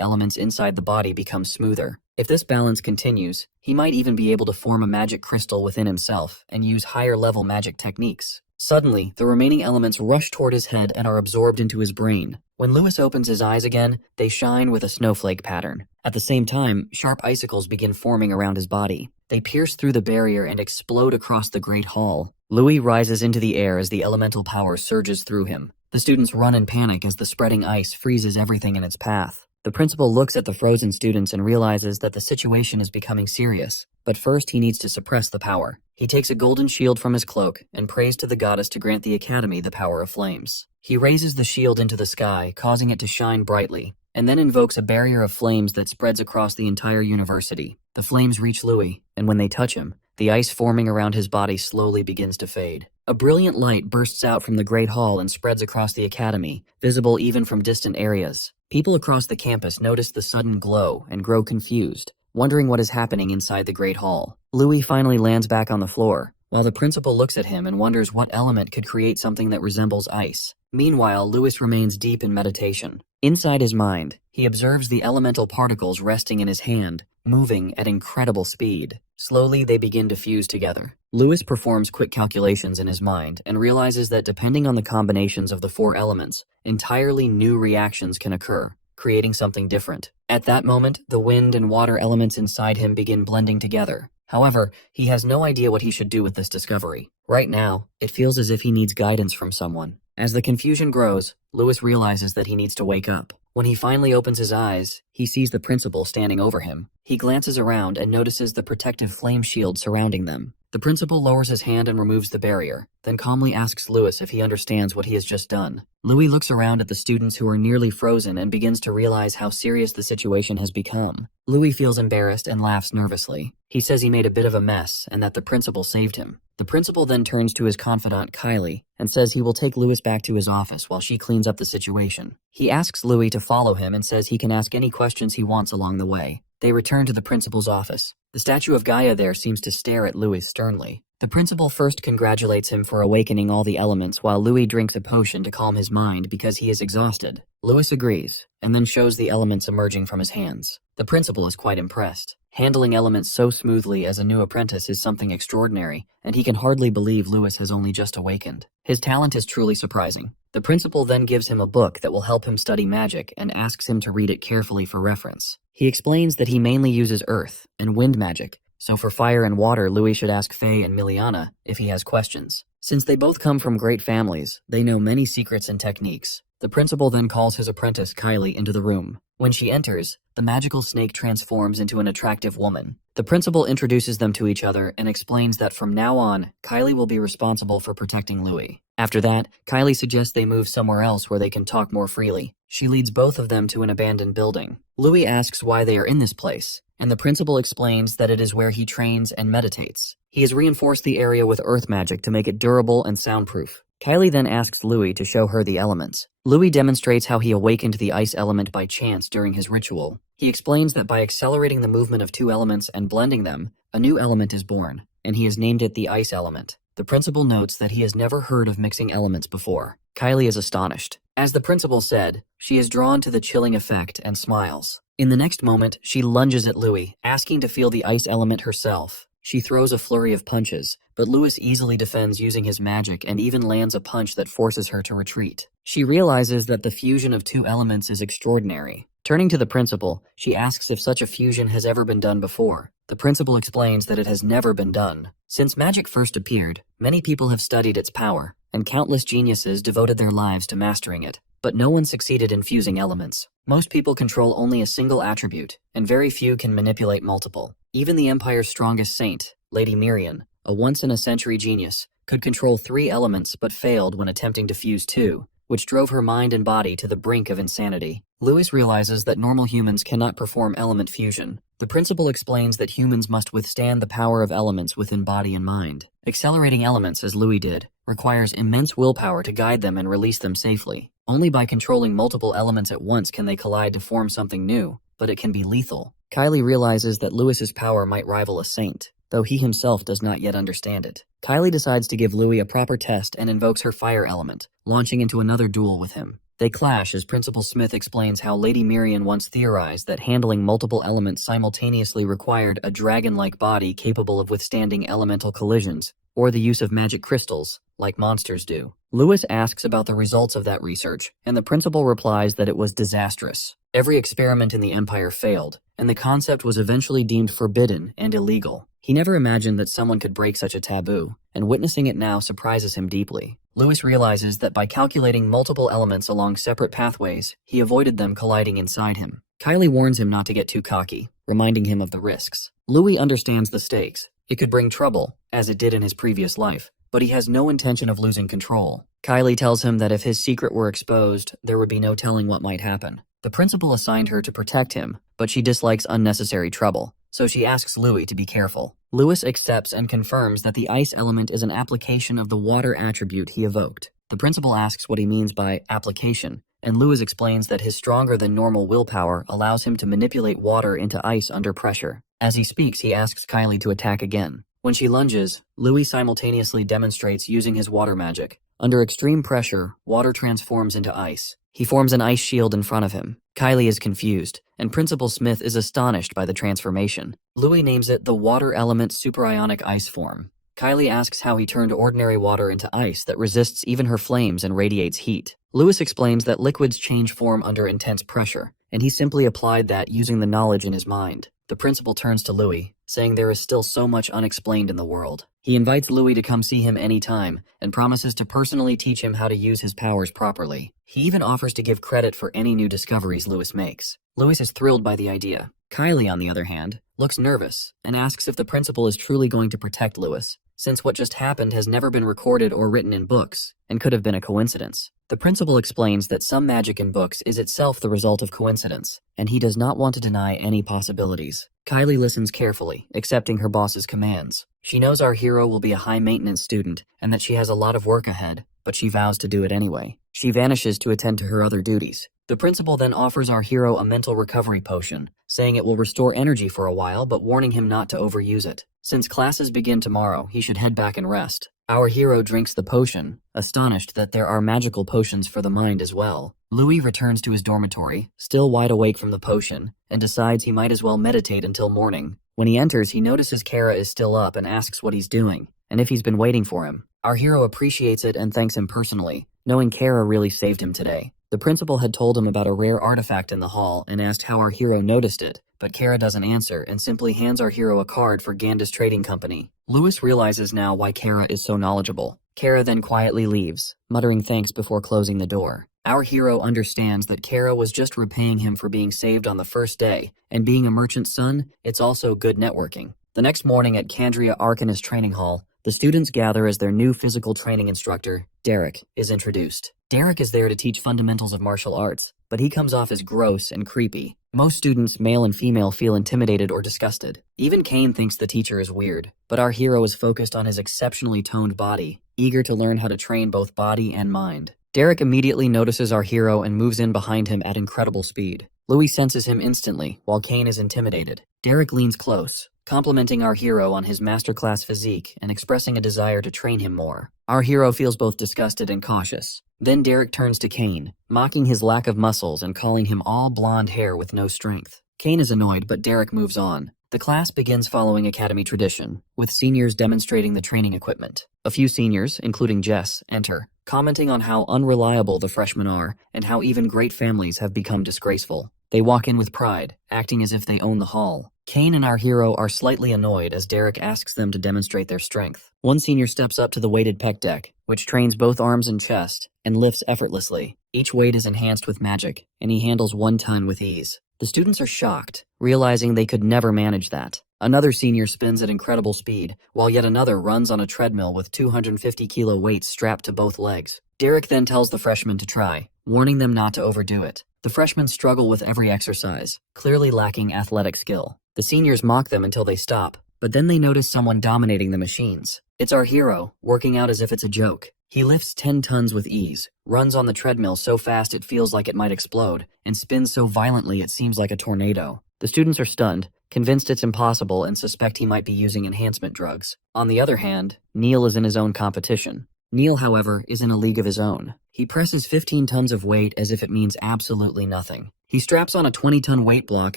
elements inside the body becomes smoother. If this balance continues, he might even be able to form a magic crystal within himself and use higher-level magic techniques. Suddenly, the remaining elements rush toward his head and are absorbed into his brain. When Louis opens his eyes again, they shine with a snowflake pattern. At the same time, sharp icicles begin forming around his body. They pierce through the barrier and explode across the great hall. Louis rises into the air as the elemental power surges through him. The students run in panic as the spreading ice freezes everything in its path. The principal looks at the frozen students and realizes that the situation is becoming serious. But first, he needs to suppress the power. He takes a golden shield from his cloak and prays to the goddess to grant the academy the power of flames. He raises the shield into the sky, causing it to shine brightly, and then invokes a barrier of flames that spreads across the entire university. The flames reach Louis, and when they touch him, the ice forming around his body slowly begins to fade. A brilliant light bursts out from the Great Hall and spreads across the academy, visible even from distant areas. People across the campus notice the sudden glow and grow confused, wondering what is happening inside the Great Hall. Louis finally lands back on the floor, while the principal looks at him and wonders what element could create something that resembles ice. Meanwhile, Louis remains deep in meditation. Inside his mind, he observes the elemental particles resting in his hand, moving at incredible speed. Slowly, they begin to fuse together. Louis performs quick calculations in his mind and realizes that depending on the combinations of the four elements, entirely new reactions can occur, creating something different. At that moment, the wind and water elements inside him begin blending together. However, he has no idea what he should do with this discovery. Right now, it feels as if he needs guidance from someone. As the confusion grows, Louis realizes that he needs to wake up. When he finally opens his eyes, he sees the principal standing over him. He glances around and notices the protective flame shield surrounding them. The principal lowers his hand and removes the barrier, then calmly asks Louis if he understands what he has just done. Louis looks around at the students who are nearly frozen and begins to realize how serious the situation has become. Louis feels embarrassed and laughs nervously. He says he made a bit of a mess and that the principal saved him. The principal then turns to his confidant Kylie and says he will take Louis back to his office while she cleans up the situation. He asks Louis to follow him and says he can ask any questions he wants along the way. They return to the principal's office. The statue of Gaia there seems to stare at Louis sternly. The principal first congratulates him for awakening all the elements while Louis drinks a potion to calm his mind because he is exhausted. Louis agrees, and then shows the elements emerging from his hands. The principal is quite impressed. Handling elements so smoothly as a new apprentice is something extraordinary, and he can hardly believe Louis has only just awakened. His talent is truly surprising. The principal then gives him a book that will help him study magic and asks him to read it carefully for reference. He explains that he mainly uses earth and wind magic, so for fire and water, Louis should ask Faye and Miliana if he has questions. Since they both come from great families, they know many secrets and techniques. The principal then calls his apprentice Kylie into the room. When she enters, the magical snake transforms into an attractive woman. The principal introduces them to each other and explains that from now on, Kylie will be responsible for protecting Louis. After that, Kylie suggests they move somewhere else where they can talk more freely. She leads both of them to an abandoned building. Louis asks why they are in this place, and the principal explains that it is where he trains and meditates. He has reinforced the area with earth magic to make it durable and soundproof. Kylie then asks Louis to show her the elements. Louis demonstrates how he awakened the ice element by chance during his ritual. He explains that by accelerating the movement of two elements and blending them, a new element is born, and he has named it the ice element. The principal notes that he has never heard of mixing elements before. Kylie is astonished. As the principal said, she is drawn to the chilling effect and smiles. In the next moment, she lunges at Louis, asking to feel the ice element herself. She throws a flurry of punches, but Louis easily defends using his magic and even lands a punch that forces her to retreat. She realizes that the fusion of two elements is extraordinary. Turning to the principal, she asks if such a fusion has ever been done before. The principal explains that it has never been done. Since magic first appeared, many people have studied its power, and countless geniuses devoted their lives to mastering it. But no one succeeded in fusing elements. Most people control only a single attribute, and very few can manipulate multiple. Even the Empire's strongest saint, Lady Miriam, a once-in-a-century genius, could control 3 elements but failed when attempting to fuse 2, which drove her mind and body to the brink of insanity. Louis realizes that normal humans cannot perform element fusion. The principal explains that humans must withstand the power of elements within body and mind. Accelerating elements, as Louis did, requires immense willpower to guide them and release them safely. Only by controlling multiple elements at once can they collide to form something new, but it can be lethal. Kylie realizes that Louis's power might rival a saint, though he himself does not yet understand it. Kylie decides to give Louis a proper test and invokes her fire element, launching into another duel with him. They clash as Principal Smith explains how Lady Miriam once theorized that handling multiple elements simultaneously required a dragon-like body capable of withstanding elemental collisions, or the use of magic crystals, like monsters do. Louis asks about the results of that research, and the principal replies that it was disastrous. Every experiment in the Empire failed, and the concept was eventually deemed forbidden and illegal. He never imagined that someone could break such a taboo, and witnessing it now surprises him deeply. Louis realizes that by calculating multiple elements along separate pathways, he avoided them colliding inside him. Kylie warns him not to get too cocky, reminding him of the risks. Louis understands the stakes. It could bring trouble, as it did in his previous life, but he has no intention of losing control. Kylie tells him that if his secret were exposed, there would be no telling what might happen. The principal assigned her to protect him, but she dislikes unnecessary trouble, so she asks Louis to be careful. Louis accepts and confirms that the ice element is an application of the water attribute he evoked. The principal asks what he means by application, and Louis explains that his stronger than normal willpower allows him to manipulate water into ice under pressure. As he speaks, he asks Kylie to attack again. When she lunges, Louis simultaneously demonstrates using his water magic. Under extreme pressure, water transforms into ice. He forms an ice shield in front of him. Kylie is confused, and Principal Smith is astonished by the transformation. Louis names it the water element superionic ice form. Kylie asks how he turned ordinary water into ice that resists even her flames and radiates heat. Louis explains that liquids change form under intense pressure, and he simply applied that using the knowledge in his mind. The principal turns to Louis, saying there is still so much unexplained in the world. He invites Louis to come see him anytime and promises to personally teach him how to use his powers properly. He even offers to give credit for any new discoveries Louis makes. Louis is thrilled by the idea. Kylie, on the other hand, looks nervous and asks if the principal is truly going to protect Louis, since what just happened has never been recorded or written in books and could have been a coincidence. The principal explains that some magic in books is itself the result of coincidence, and he does not want to deny any possibilities. Kylie listens carefully, accepting her boss's commands. She knows our hero will be a high-maintenance student and that she has a lot of work ahead, but she vows to do it anyway. She vanishes to attend to her other duties. The principal then offers our hero a mental recovery potion, saying it will restore energy for a while, but warning him not to overuse it. Since classes begin tomorrow, he should head back and rest. Our hero drinks the potion, astonished that there are magical potions for the mind as well. Louis returns to his dormitory, still wide awake from the potion, and decides he might as well meditate until morning. When he enters, he notices Kara is still up and asks what he's doing, and if he's been waiting for him. Our hero appreciates it and thanks him personally, knowing Kara really saved him today. The principal had told him about a rare artifact in the hall and asked how our hero noticed it, but Kara doesn't answer and simply hands our hero a card for Gandus Trading Company. Louis realizes now why Kara is so knowledgeable. Kara then quietly leaves, muttering thanks before closing the door. Our hero understands that Kara was just repaying him for being saved on the first day, and being a merchant's son, it's also good networking. The next morning at Candria Arcanist Training Hall, the students gather as their new physical training instructor, Derek, is introduced. Derek is there to teach fundamentals of martial arts, but he comes off as gross and creepy. Most students, male and female, feel intimidated or disgusted. Even Kane thinks the teacher is weird, but our hero is focused on his exceptionally toned body, eager to learn how to train both body and mind. Derek immediately notices our hero and moves in behind him at incredible speed. Louis senses him instantly, while Kane is intimidated. Derek leans close, complimenting our hero on his masterclass physique and expressing a desire to train him more. Our hero feels both disgusted and cautious. Then Derek turns to Kane, mocking his lack of muscles and calling him all blonde hair with no strength. Kane is annoyed, but Derek moves on. The class begins following academy tradition, with seniors demonstrating the training equipment. A few seniors, including Jess, enter, commenting on how unreliable the freshmen are and how even great families have become disgraceful. They walk in with pride, acting as if they own the hall. Kane and our hero are slightly annoyed as Derek asks them to demonstrate their strength. One senior steps up to the weighted pec deck, which trains both arms and chest, and lifts effortlessly. Each weight is enhanced with magic, and he handles 1 ton with ease. The students are shocked, realizing they could never manage that. Another senior spins at incredible speed, while yet another runs on a treadmill with 250-kilo weights strapped to both legs. Derek then tells the freshmen to try, warning them not to overdo it. The freshmen struggle with every exercise, clearly lacking athletic skill. The seniors mock them until they stop, but then they notice someone dominating the machines. It's our hero, working out as if it's a joke. He lifts 10 tons with ease, runs on the treadmill so fast it feels like it might explode, and spins so violently it seems like a tornado. The students are stunned, convinced it's impossible, and suspect he might be using enhancement drugs. On the other hand, Neil is in his own competition. Neil, however, is in a league of his own. He presses 15 tons of weight as if it means absolutely nothing. He straps on a 20-ton weight block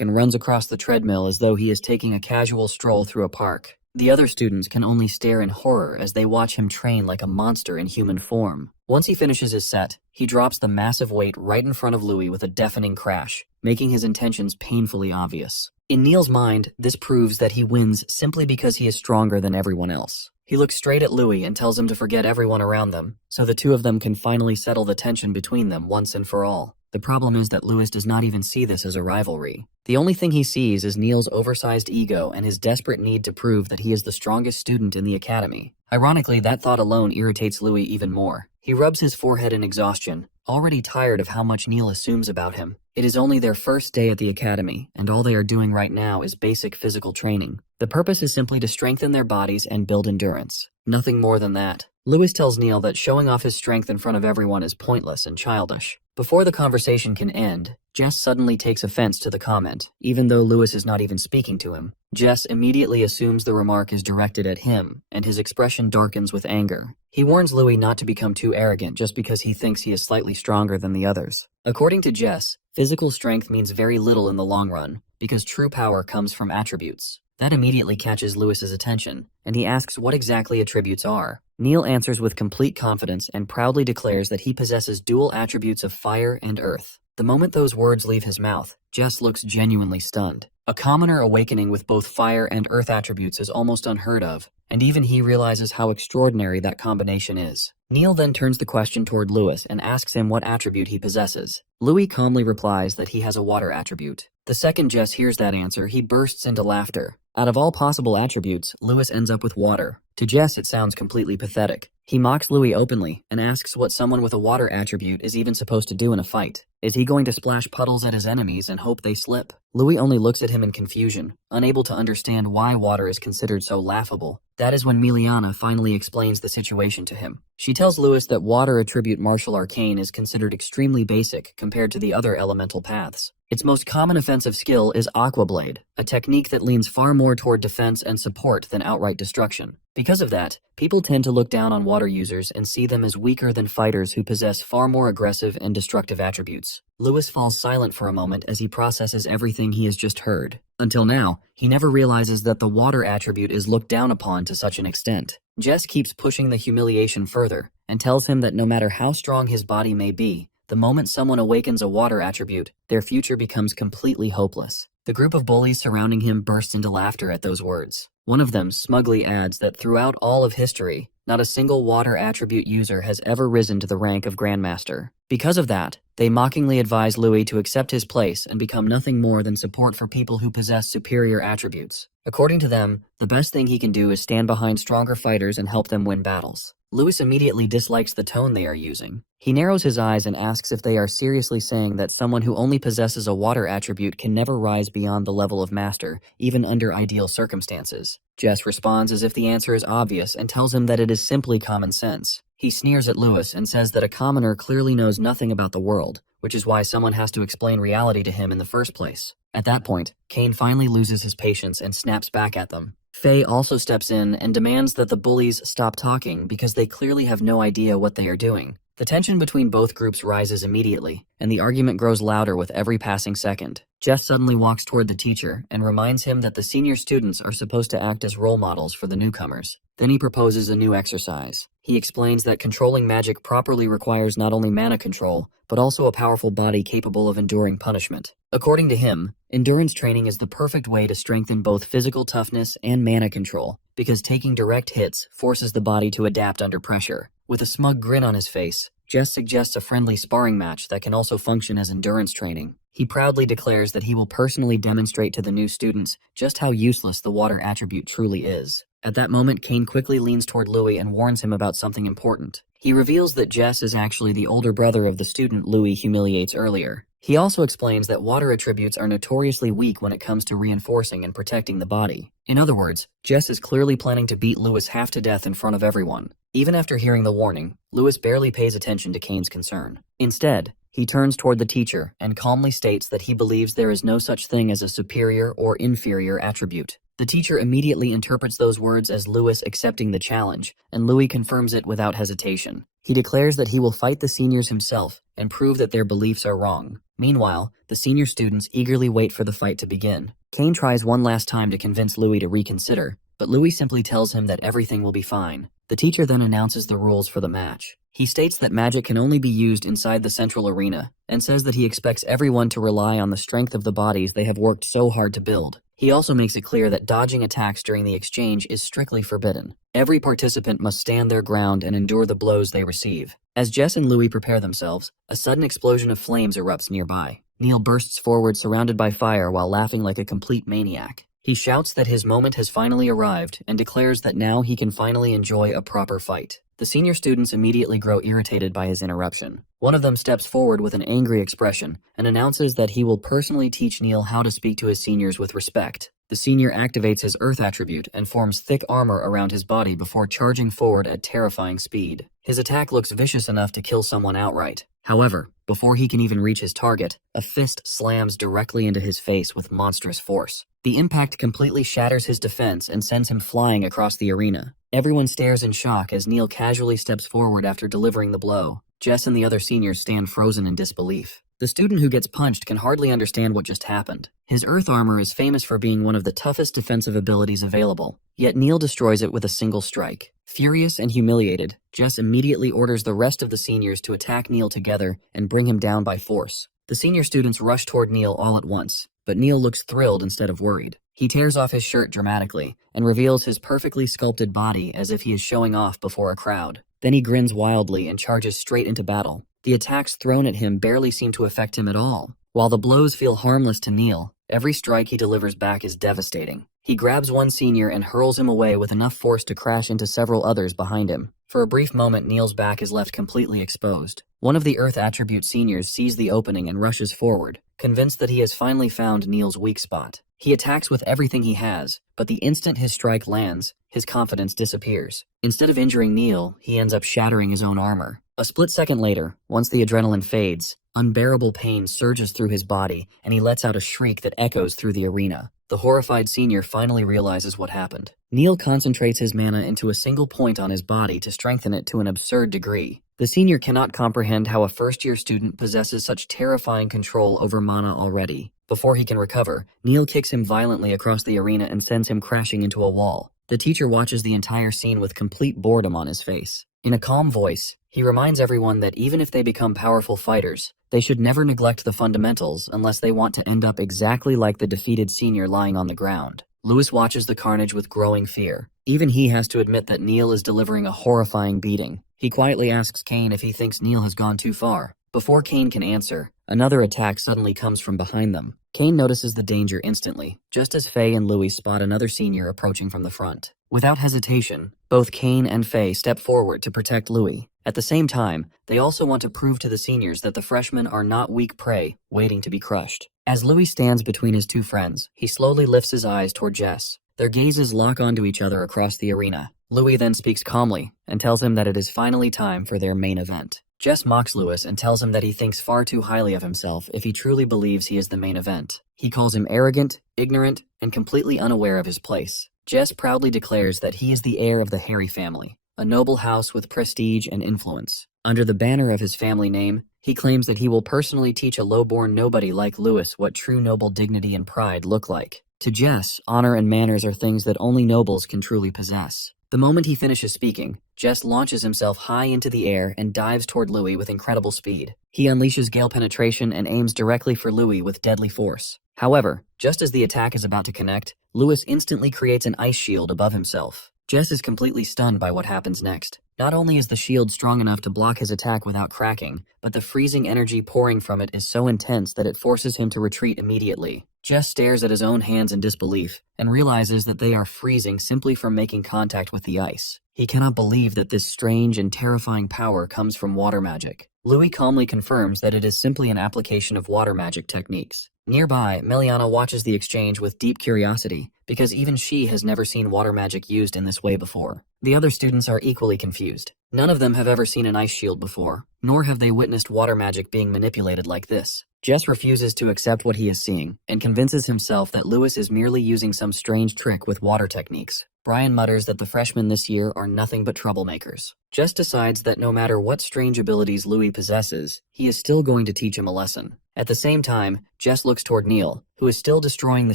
and runs across the treadmill as though he is taking a casual stroll through a park. The other students can only stare in horror as they watch him train like a monster in human form. Once he finishes his set, he drops the massive weight right in front of Louis with a deafening crash, making his intentions painfully obvious. In Neil's mind, this proves that he wins simply because he is stronger than everyone else. He looks straight at Louis and tells him to forget everyone around them, so the two of them can finally settle the tension between them once and for all. The problem is that Louis does not even see this as a rivalry. The only thing he sees is Neil's oversized ego and his desperate need to prove that he is the strongest student in the academy. Ironically, that thought alone irritates Louis even more. He rubs his forehead in exhaustion, already tired of how much Neil assumes about him. It is only their first day at the academy, and all they are doing right now is basic physical training. The purpose is simply to strengthen their bodies and build endurance. Nothing more than that. Louis tells Neil that showing off his strength in front of everyone is pointless and childish. Before the conversation can end, Jess suddenly takes offense to the comment, even though Louis is not even speaking to him. Jess immediately assumes the remark is directed at him, and his expression darkens with anger. He warns Louis not to become too arrogant just because he thinks he is slightly stronger than the others. According to Jess, physical strength means very little in the long run, because true power comes from attributes. That immediately catches Louis's attention, and he asks what exactly attributes are. Neil answers with complete confidence and proudly declares that he possesses dual attributes of fire and earth. The moment those words leave his mouth, Jess looks genuinely stunned. A commoner awakening with both fire and earth attributes is almost unheard of, and even he realizes how extraordinary that combination is. Neil then turns the question toward Louis and asks him what attribute he possesses. Louis calmly replies that he has a water attribute. The second Jess hears that answer, he bursts into laughter. Out of all possible attributes, Louis ends up with water. To Jess, it sounds completely pathetic. He mocks Louis openly and asks what someone with a water attribute is even supposed to do in a fight. Is he going to splash puddles at his enemies and hope they slip? Louis only looks at him in confusion, unable to understand why water is considered so laughable. That is when Miliana finally explains the situation to him. She tells Louis that water attribute martial arcane is considered extremely basic compared to the other elemental paths. Its most common offensive skill is Aqua Blade, a technique that leans far more toward defense and support than outright destruction. Because of that, people tend to look down on water users and see them as weaker than fighters who possess far more aggressive and destructive attributes. Louis falls silent for a moment as he processes everything he has just heard. Until now, he never realizes that the water attribute is looked down upon to such an extent. Jess keeps pushing the humiliation further and tells him that no matter how strong his body may be, the moment someone awakens a water attribute, their future becomes completely hopeless. The group of bullies surrounding him bursts into laughter at those words. One of them smugly adds that throughout all of history, not a single water attribute user has ever risen to the rank of Grandmaster. Because of that, they mockingly advise Louis to accept his place and become nothing more than support for people who possess superior attributes. According to them, the best thing he can do is stand behind stronger fighters and help them win battles. Louis immediately dislikes the tone they are using. He narrows his eyes and asks if they are seriously saying that someone who only possesses a water attribute can never rise beyond the level of master, even under ideal circumstances. Jess responds as if the answer is obvious and tells him that it is simply common sense. He sneers at Louis and says that a commoner clearly knows nothing about the world, which is why someone has to explain reality to him in the first place. At that point, Kane finally loses his patience and snaps back at them. Faye also steps in and demands that the bullies stop talking because they clearly have no idea what they are doing. The tension between both groups rises immediately, and the argument grows louder with every passing second. Jeff suddenly walks toward the teacher and reminds him that the senior students are supposed to act as role models for the newcomers. Then he proposes a new exercise. He explains that controlling magic properly requires not only mana control, but also a powerful body capable of enduring punishment. According to him, endurance training is the perfect way to strengthen both physical toughness and mana control, because taking direct hits forces the body to adapt under pressure. With a smug grin on his face, Jess suggests a friendly sparring match that can also function as endurance training. He proudly declares that he will personally demonstrate to the new students just how useless the water attribute truly is. At that moment, Kane quickly leans toward Louis and warns him about something important. He reveals that Jess is actually the older brother of the student Louis humiliates earlier. He also explains that water attributes are notoriously weak when it comes to reinforcing and protecting the body. In other words, Jess is clearly planning to beat Louis half to death in front of everyone. Even after hearing the warning, Louis barely pays attention to Kane's concern. Instead, he turns toward the teacher and calmly states that he believes there is no such thing as a superior or inferior attribute. The teacher immediately interprets those words as Louis accepting the challenge, and Louis confirms it without hesitation. He declares that he will fight the seniors himself and prove that their beliefs are wrong. Meanwhile, the senior students eagerly wait for the fight to begin. Kane tries one last time to convince Louis to reconsider, but Louis simply tells him that everything will be fine. The teacher then announces the rules for the match. He states that magic can only be used inside the central arena, and says that he expects everyone to rely on the strength of the bodies they have worked so hard to build. He also makes it clear that dodging attacks during the exchange is strictly forbidden. Every participant must stand their ground and endure the blows they receive. As Jess and Louis prepare themselves, a sudden explosion of flames erupts nearby. Neil bursts forward surrounded by fire while laughing like a complete maniac. He shouts that his moment has finally arrived and declares that now he can finally enjoy a proper fight. The senior students immediately grow irritated by his interruption. One of them steps forward with an angry expression and announces that he will personally teach Neil how to speak to his seniors with respect. The senior activates his earth attribute and forms thick armor around his body before charging forward at terrifying speed. His attack looks vicious enough to kill someone outright. However, before he can even reach his target, a fist slams directly into his face with monstrous force. The impact completely shatters his defense and sends him flying across the arena. Everyone stares in shock as Neil casually steps forward after delivering the blow. Jess and the other seniors stand frozen in disbelief. The student who gets punched can hardly understand what just happened. His earth armor is famous for being one of the toughest defensive abilities available, yet Neil destroys it with a single strike. Furious and humiliated, Jess immediately orders the rest of the seniors to attack Neil together and bring him down by force. The senior students rush toward Neil all at once, but Neil looks thrilled instead of worried. He tears off his shirt dramatically and reveals his perfectly sculpted body as if he is showing off before a crowd. Then he grins wildly and charges straight into battle. The attacks thrown at him barely seem to affect him at all. While the blows feel harmless to Neil, every strike he delivers back is devastating. He grabs one senior and hurls him away with enough force to crash into several others behind him. For a brief moment, Neil's back is left completely exposed. One of the Earth Attribute seniors sees the opening and rushes forward, convinced that he has finally found Neil's weak spot. He attacks with everything he has, but the instant his strike lands, his confidence disappears. Instead of injuring Neil, he ends up shattering his own armor. A split second later, once the adrenaline fades, unbearable pain surges through his body, and he lets out a shriek that echoes through the arena. The horrified senior finally realizes what happened. Neil concentrates his mana into a single point on his body to strengthen it to an absurd degree. The senior cannot comprehend how a first-year student possesses such terrifying control over mana already. Before he can recover, Neil kicks him violently across the arena and sends him crashing into a wall. The teacher watches the entire scene with complete boredom on his face. In a calm voice, he reminds everyone that even if they become powerful fighters, they should never neglect the fundamentals unless they want to end up exactly like the defeated senior lying on the ground. Louis watches the carnage with growing fear. Even he has to admit that Neil is delivering a horrifying beating. He quietly asks Kane if he thinks Neil has gone too far. Before Kane can answer, another attack suddenly comes from behind them. Kane notices the danger instantly, just as Faye and Louis spot another senior approaching from the front. Without hesitation, both Kane and Faye step forward to protect Louis. At the same time, they also want to prove to the seniors that the freshmen are not weak prey, waiting to be crushed. As Louis stands between his two friends, he slowly lifts his eyes toward Jess. Their gazes lock onto each other across the arena. Louis then speaks calmly and tells him that it is finally time for their main event. Jess mocks Louis and tells him that he thinks far too highly of himself if he truly believes he is the main event. He calls him arrogant, ignorant, and completely unaware of his place. Jess proudly declares that he is the heir of the Harry family, a noble house with prestige and influence. Under the banner of his family name, he claims that he will personally teach a low-born nobody like Louis what true noble dignity and pride look like. To Jess, honor and manners are things that only nobles can truly possess. The moment he finishes speaking, Jess launches himself high into the air and dives toward Louis with incredible speed. He unleashes gale penetration and aims directly for Louis with deadly force. However, just as the attack is about to connect, Louis instantly creates an ice shield above himself. Jess is completely stunned by what happens next. Not only is the shield strong enough to block his attack without cracking, but the freezing energy pouring from it is so intense that it forces him to retreat immediately. Jess stares at his own hands in disbelief and realizes that they are freezing simply from making contact with the ice. He cannot believe that this strange and terrifying power comes from water magic. Louis calmly confirms that it is simply an application of water magic techniques. Nearby, Meliana watches the exchange with deep curiosity, because even she has never seen water magic used in this way before. The other students are equally confused. None of them have ever seen an ice shield before, nor have they witnessed water magic being manipulated like this. Jess refuses to accept what he is seeing, and convinces himself that Louis is merely using some strange trick with water techniques. Brian mutters that the freshmen this year are nothing but troublemakers. Jess decides that no matter what strange abilities Louis possesses, he is still going to teach him a lesson. At the same time, Jess looks toward Neil, who is still destroying the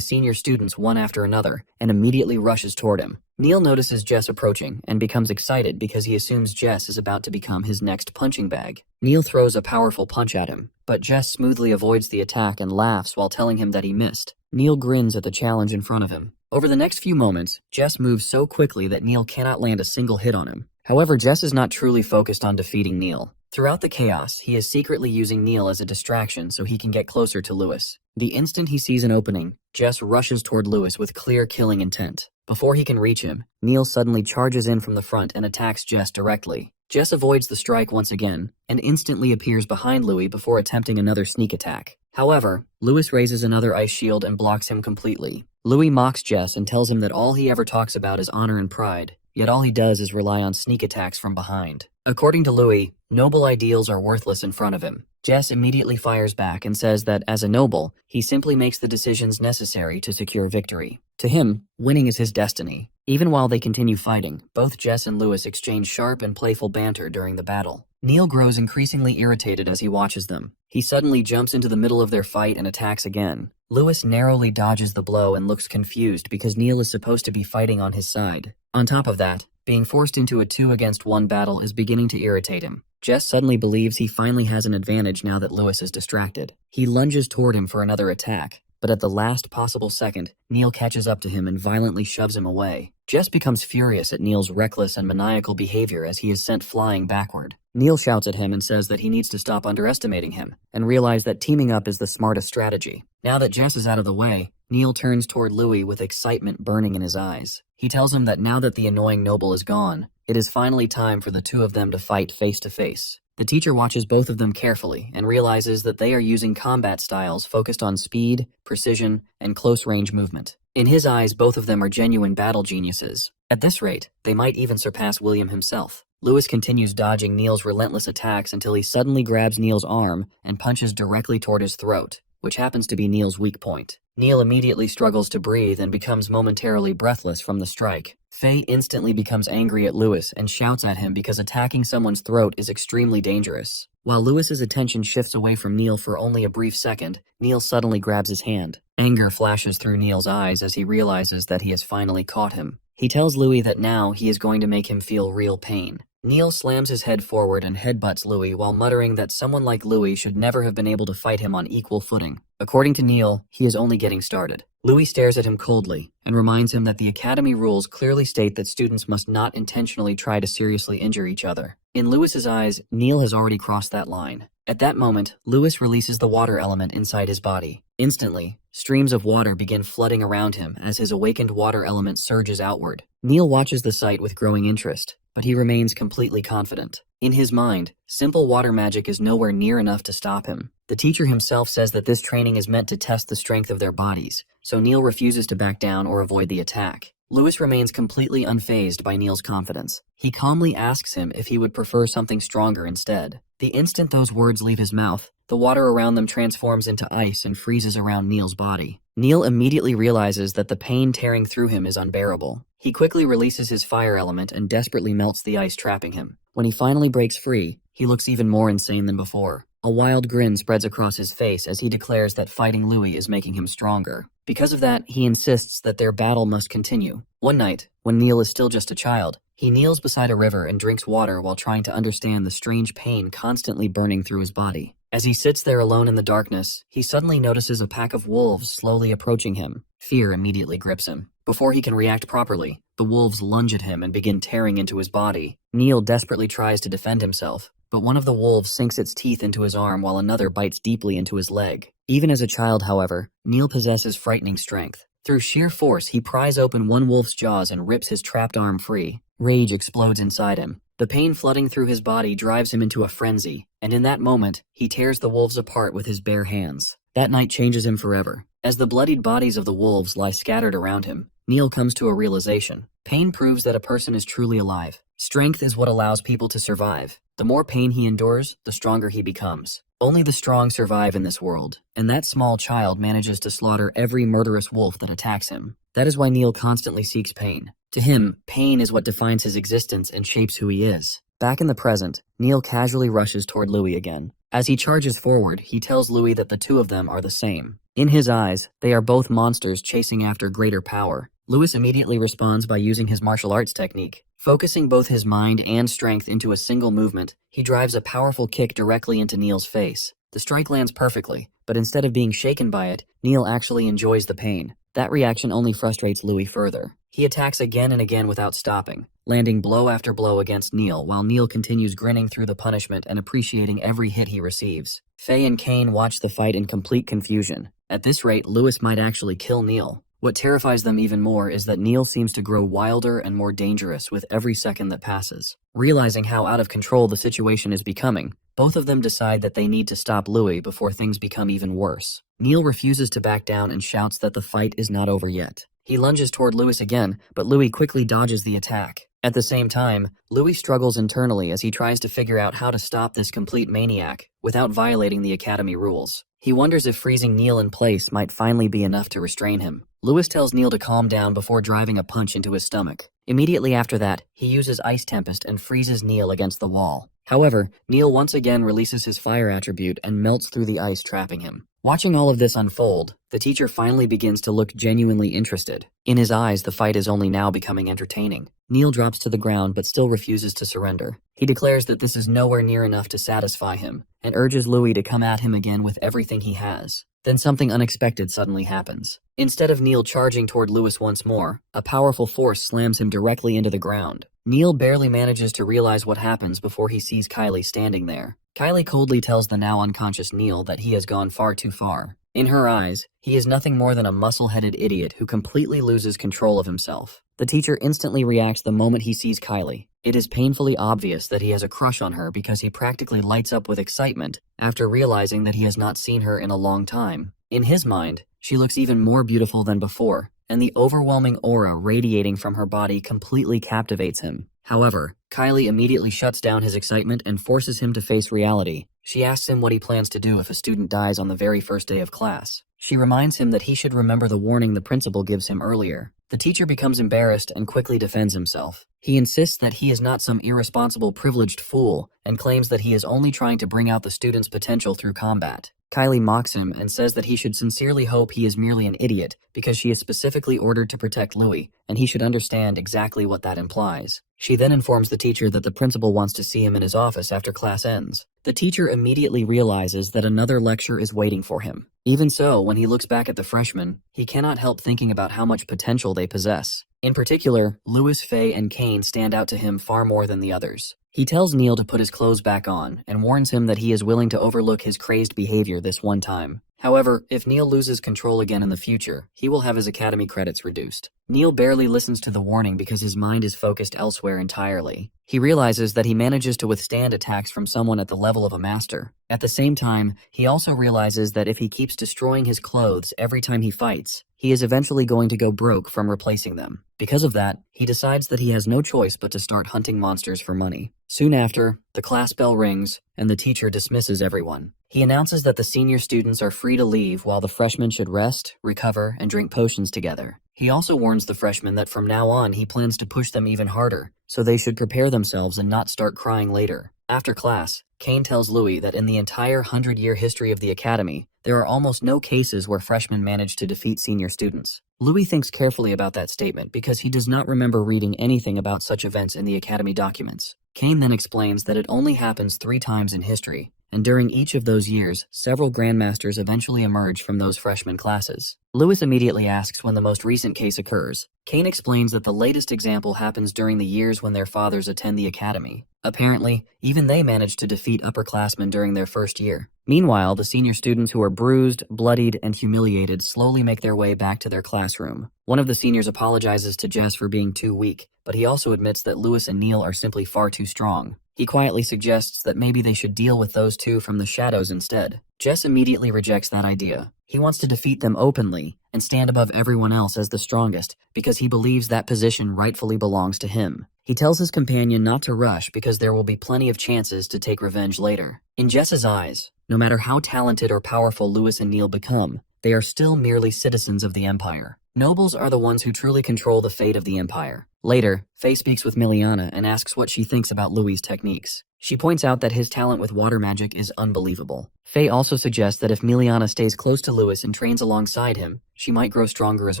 senior students one after another, and immediately rushes toward him. Neil notices Jess approaching and becomes excited because he assumes Jess is about to become his next punching bag. Neil throws a powerful punch at him, but Jess smoothly avoids the attack and laughs while telling him that he missed. Neil grins at the challenge in front of him. Over the next few moments, Jess moves so quickly that Neil cannot land a single hit on him. However, Jess is not truly focused on defeating Neil. Throughout the chaos, he is secretly using Neil as a distraction so he can get closer to Louis. The instant he sees an opening, Jess rushes toward Louis with clear killing intent. Before he can reach him, Neil suddenly charges in from the front and attacks Jess directly. Jess avoids the strike once again, and instantly appears behind Louis before attempting another sneak attack. However, Louis raises another ice shield and blocks him completely. Louis mocks Jess and tells him that all he ever talks about is honor and pride, yet all he does is rely on sneak attacks from behind. According to Louis, noble ideals are worthless in front of him. Jess immediately fires back and says that as a noble, he simply makes the decisions necessary to secure victory. To him, winning is his destiny. Even while they continue fighting, both Jess and Louis exchange sharp and playful banter during the battle. Neil grows increasingly irritated as he watches them. He suddenly jumps into the middle of their fight and attacks again. Louis narrowly dodges the blow and looks confused because Neil is supposed to be fighting on his side. On top of that, being forced into a 2-against-1 battle is beginning to irritate him. Jess suddenly believes he finally has an advantage now that Louis is distracted. He lunges toward him for another attack, but at the last possible second, Neil catches up to him and violently shoves him away. Jess becomes furious at Neil's reckless and maniacal behavior as he is sent flying backward. Neil shouts at him and says that he needs to stop underestimating him, and realize that teaming up is the smartest strategy. Now that Jess is out of the way, Neil turns toward Louis with excitement burning in his eyes. He tells him that now that the annoying noble is gone, it is finally time for the two of them to fight face to face. The teacher watches both of them carefully and realizes that they are using combat styles focused on speed, precision, and close-range movement. In his eyes, both of them are genuine battle geniuses. At this rate, they might even surpass William himself. Louis continues dodging Neil's relentless attacks until he suddenly grabs Neil's arm and punches directly toward his throat, which happens to be Neil's weak point. Neil immediately struggles to breathe and becomes momentarily breathless from the strike. Faye instantly becomes angry at Louis and shouts at him because attacking someone's throat is extremely dangerous. While Louis's attention shifts away from Neil for only a brief second, Neil suddenly grabs his hand. Anger flashes through Neil's eyes as he realizes that he has finally caught him. He tells Louis that now he is going to make him feel real pain. Neil slams his head forward and headbutts Louis while muttering that someone like Louis should never have been able to fight him on equal footing. According to Neil, he is only getting started. Louis stares at him coldly and reminds him that the academy rules clearly state that students must not intentionally try to seriously injure each other. In Louis's eyes, Neil has already crossed that line. At that moment, Louis releases the water element inside his body. Instantly, streams of water begin flooding around him as his awakened water element surges outward. Neil watches the sight with growing interest, but he remains completely confident. In his mind, simple water magic is nowhere near enough to stop him. The teacher himself says that this training is meant to test the strength of their bodies, so Neil refuses to back down or avoid the attack. Louis remains completely unfazed by Neil's confidence. He calmly asks him if he would prefer something stronger instead. The instant those words leave his mouth, the water around them transforms into ice and freezes around Neil's body. Neil immediately realizes that the pain tearing through him is unbearable. He quickly releases his fire element and desperately melts the ice trapping him. When he finally breaks free, he looks even more insane than before. A wild grin spreads across his face as he declares that fighting Louis is making him stronger. Because of that, he insists that their battle must continue. One night, when Neil is still just a child, he kneels beside a river and drinks water while trying to understand the strange pain constantly burning through his body. As he sits there alone in the darkness, he suddenly notices a pack of wolves slowly approaching him. Fear immediately grips him. Before he can react properly, the wolves lunge at him and begin tearing into his body. Neil desperately tries to defend himself, but one of the wolves sinks its teeth into his arm while another bites deeply into his leg. Even as a child, however, Neil possesses frightening strength. Through sheer force, he pries open one wolf's jaws and rips his trapped arm free. Rage explodes inside him. The pain flooding through his body drives him into a frenzy, and in that moment, he tears the wolves apart with his bare hands. That night changes him forever. As the bloodied bodies of the wolves lie scattered around him, Neil comes to a realization. Pain proves that a person is truly alive. Strength is what allows people to survive. The more pain he endures, the stronger he becomes. Only the strong survive in this world, and that small child manages to slaughter every murderous wolf that attacks him. That is why Neil constantly seeks pain. To him, pain is what defines his existence and shapes who he is. Back in the present, Neil casually rushes toward Louis again. As he charges forward, he tells Louis that the two of them are the same. In his eyes, they are both monsters chasing after greater power. Louis immediately responds by using his martial arts technique. Focusing both his mind and strength into a single movement, he drives a powerful kick directly into Neil's face. The strike lands perfectly, but instead of being shaken by it, Neil actually enjoys the pain. That reaction only frustrates Louis further. He attacks again and again without stopping, landing blow after blow against Neil while Neil continues grinning through the punishment and appreciating every hit he receives. Faye and Kane watch the fight in complete confusion. At this rate, Louis might actually kill Neil. What terrifies them even more is that Neil seems to grow wilder and more dangerous with every second that passes. Realizing how out of control the situation is becoming, both of them decide that they need to stop Louis before things become even worse. Neil refuses to back down and shouts that the fight is not over yet. He lunges toward Louis again, but Louis quickly dodges the attack. At the same time, Louis struggles internally as he tries to figure out how to stop this complete maniac without violating the Academy rules. He wonders if freezing Neil in place might finally be enough to restrain him. Louis tells Neil to calm down before driving a punch into his stomach. Immediately after that, he uses Ice Tempest and freezes Neil against the wall. However, Neil once again releases his fire attribute and melts through the ice, trapping him. Watching all of this unfold, the teacher finally begins to look genuinely interested. In his eyes, the fight is only now becoming entertaining. Neil drops to the ground but still refuses to surrender. He declares that this is nowhere near enough to satisfy him, and urges Louis to come at him again with everything he has. Then something unexpected suddenly happens. Instead of Neil charging toward Louis once more, a powerful force slams him directly into the ground. Neil barely manages to realize what happens before he sees Kylie standing there. Kylie coldly tells the now unconscious Neil that he has gone far too far. In her eyes, he is nothing more than a muscle-headed idiot who completely loses control of himself. The teacher instantly reacts the moment he sees Kylie. It is painfully obvious that he has a crush on her because he practically lights up with excitement after realizing that he has not seen her in a long time. In his mind, she looks even more beautiful than before, and the overwhelming aura radiating from her body completely captivates him. However, Kylie immediately shuts down his excitement and forces him to face reality. She asks him what he plans to do if a student dies on the very first day of class. She reminds him that he should remember the warning the principal gives him earlier. The teacher becomes embarrassed and quickly defends himself. He insists that he is not some irresponsible, privileged fool and claims that he is only trying to bring out the student's potential through combat. Kylie mocks him and says that he should sincerely hope he is merely an idiot because she is specifically ordered to protect Louis, and he should understand exactly what that implies. She then informs the teacher that the principal wants to see him in his office after class ends. The teacher immediately realizes that another lecture is waiting for him. Even so, when he looks back at the freshmen, he cannot help thinking about how much potential they possess. In particular, Louis, Faye, and Kane stand out to him far more than the others. He tells Neil to put his clothes back on and warns him that he is willing to overlook his crazed behavior this one time. However, if Neil loses control again in the future, he will have his academy credits reduced. Neil barely listens to the warning because his mind is focused elsewhere entirely. He realizes that he manages to withstand attacks from someone at the level of a master. At the same time, he also realizes that if he keeps destroying his clothes every time he fights, he is eventually going to go broke from replacing them. Because of that, he decides that he has no choice but to start hunting monsters for money. Soon after, the class bell rings, and the teacher dismisses everyone. He announces that the senior students are free to leave while the freshmen should rest, recover, and drink potions together. He also warns the freshmen that from now on he plans to push them even harder, so they should prepare themselves and not start crying later. After class, Kane tells Louis that in the entire 100-year history of the academy, there are almost no cases where freshmen manage to defeat senior students. Louis thinks carefully about that statement because he does not remember reading anything about such events in the academy documents. Kane then explains that it only happens 3 times in history, and during each of those years, several grandmasters eventually emerge from those freshman classes. Louis immediately asks when the most recent case occurs. Kane explains that the latest example happens during the years when their fathers attend the academy. Apparently, even they managed to defeat upperclassmen during their first year. Meanwhile, the senior students who are bruised, bloodied, and humiliated slowly make their way back to their classroom. One of the seniors apologizes to Jess for being too weak, but he also admits that Louis and Neil are simply far too strong. He quietly suggests that maybe they should deal with those two from the shadows instead. Jess immediately rejects that idea. He wants to defeat them openly and stand above everyone else as the strongest because he believes that position rightfully belongs to him. He tells his companion not to rush because there will be plenty of chances to take revenge later. In Jess's eyes, no matter how talented or powerful Louis and Neil become, they are still merely citizens of the Empire. Nobles are the ones who truly control the fate of the Empire. Later, Faye speaks with Miliana and asks what she thinks about Louis' techniques. She points out that his talent with water magic is unbelievable. Faye also suggests that if Miliana stays close to Louis and trains alongside him, she might grow stronger as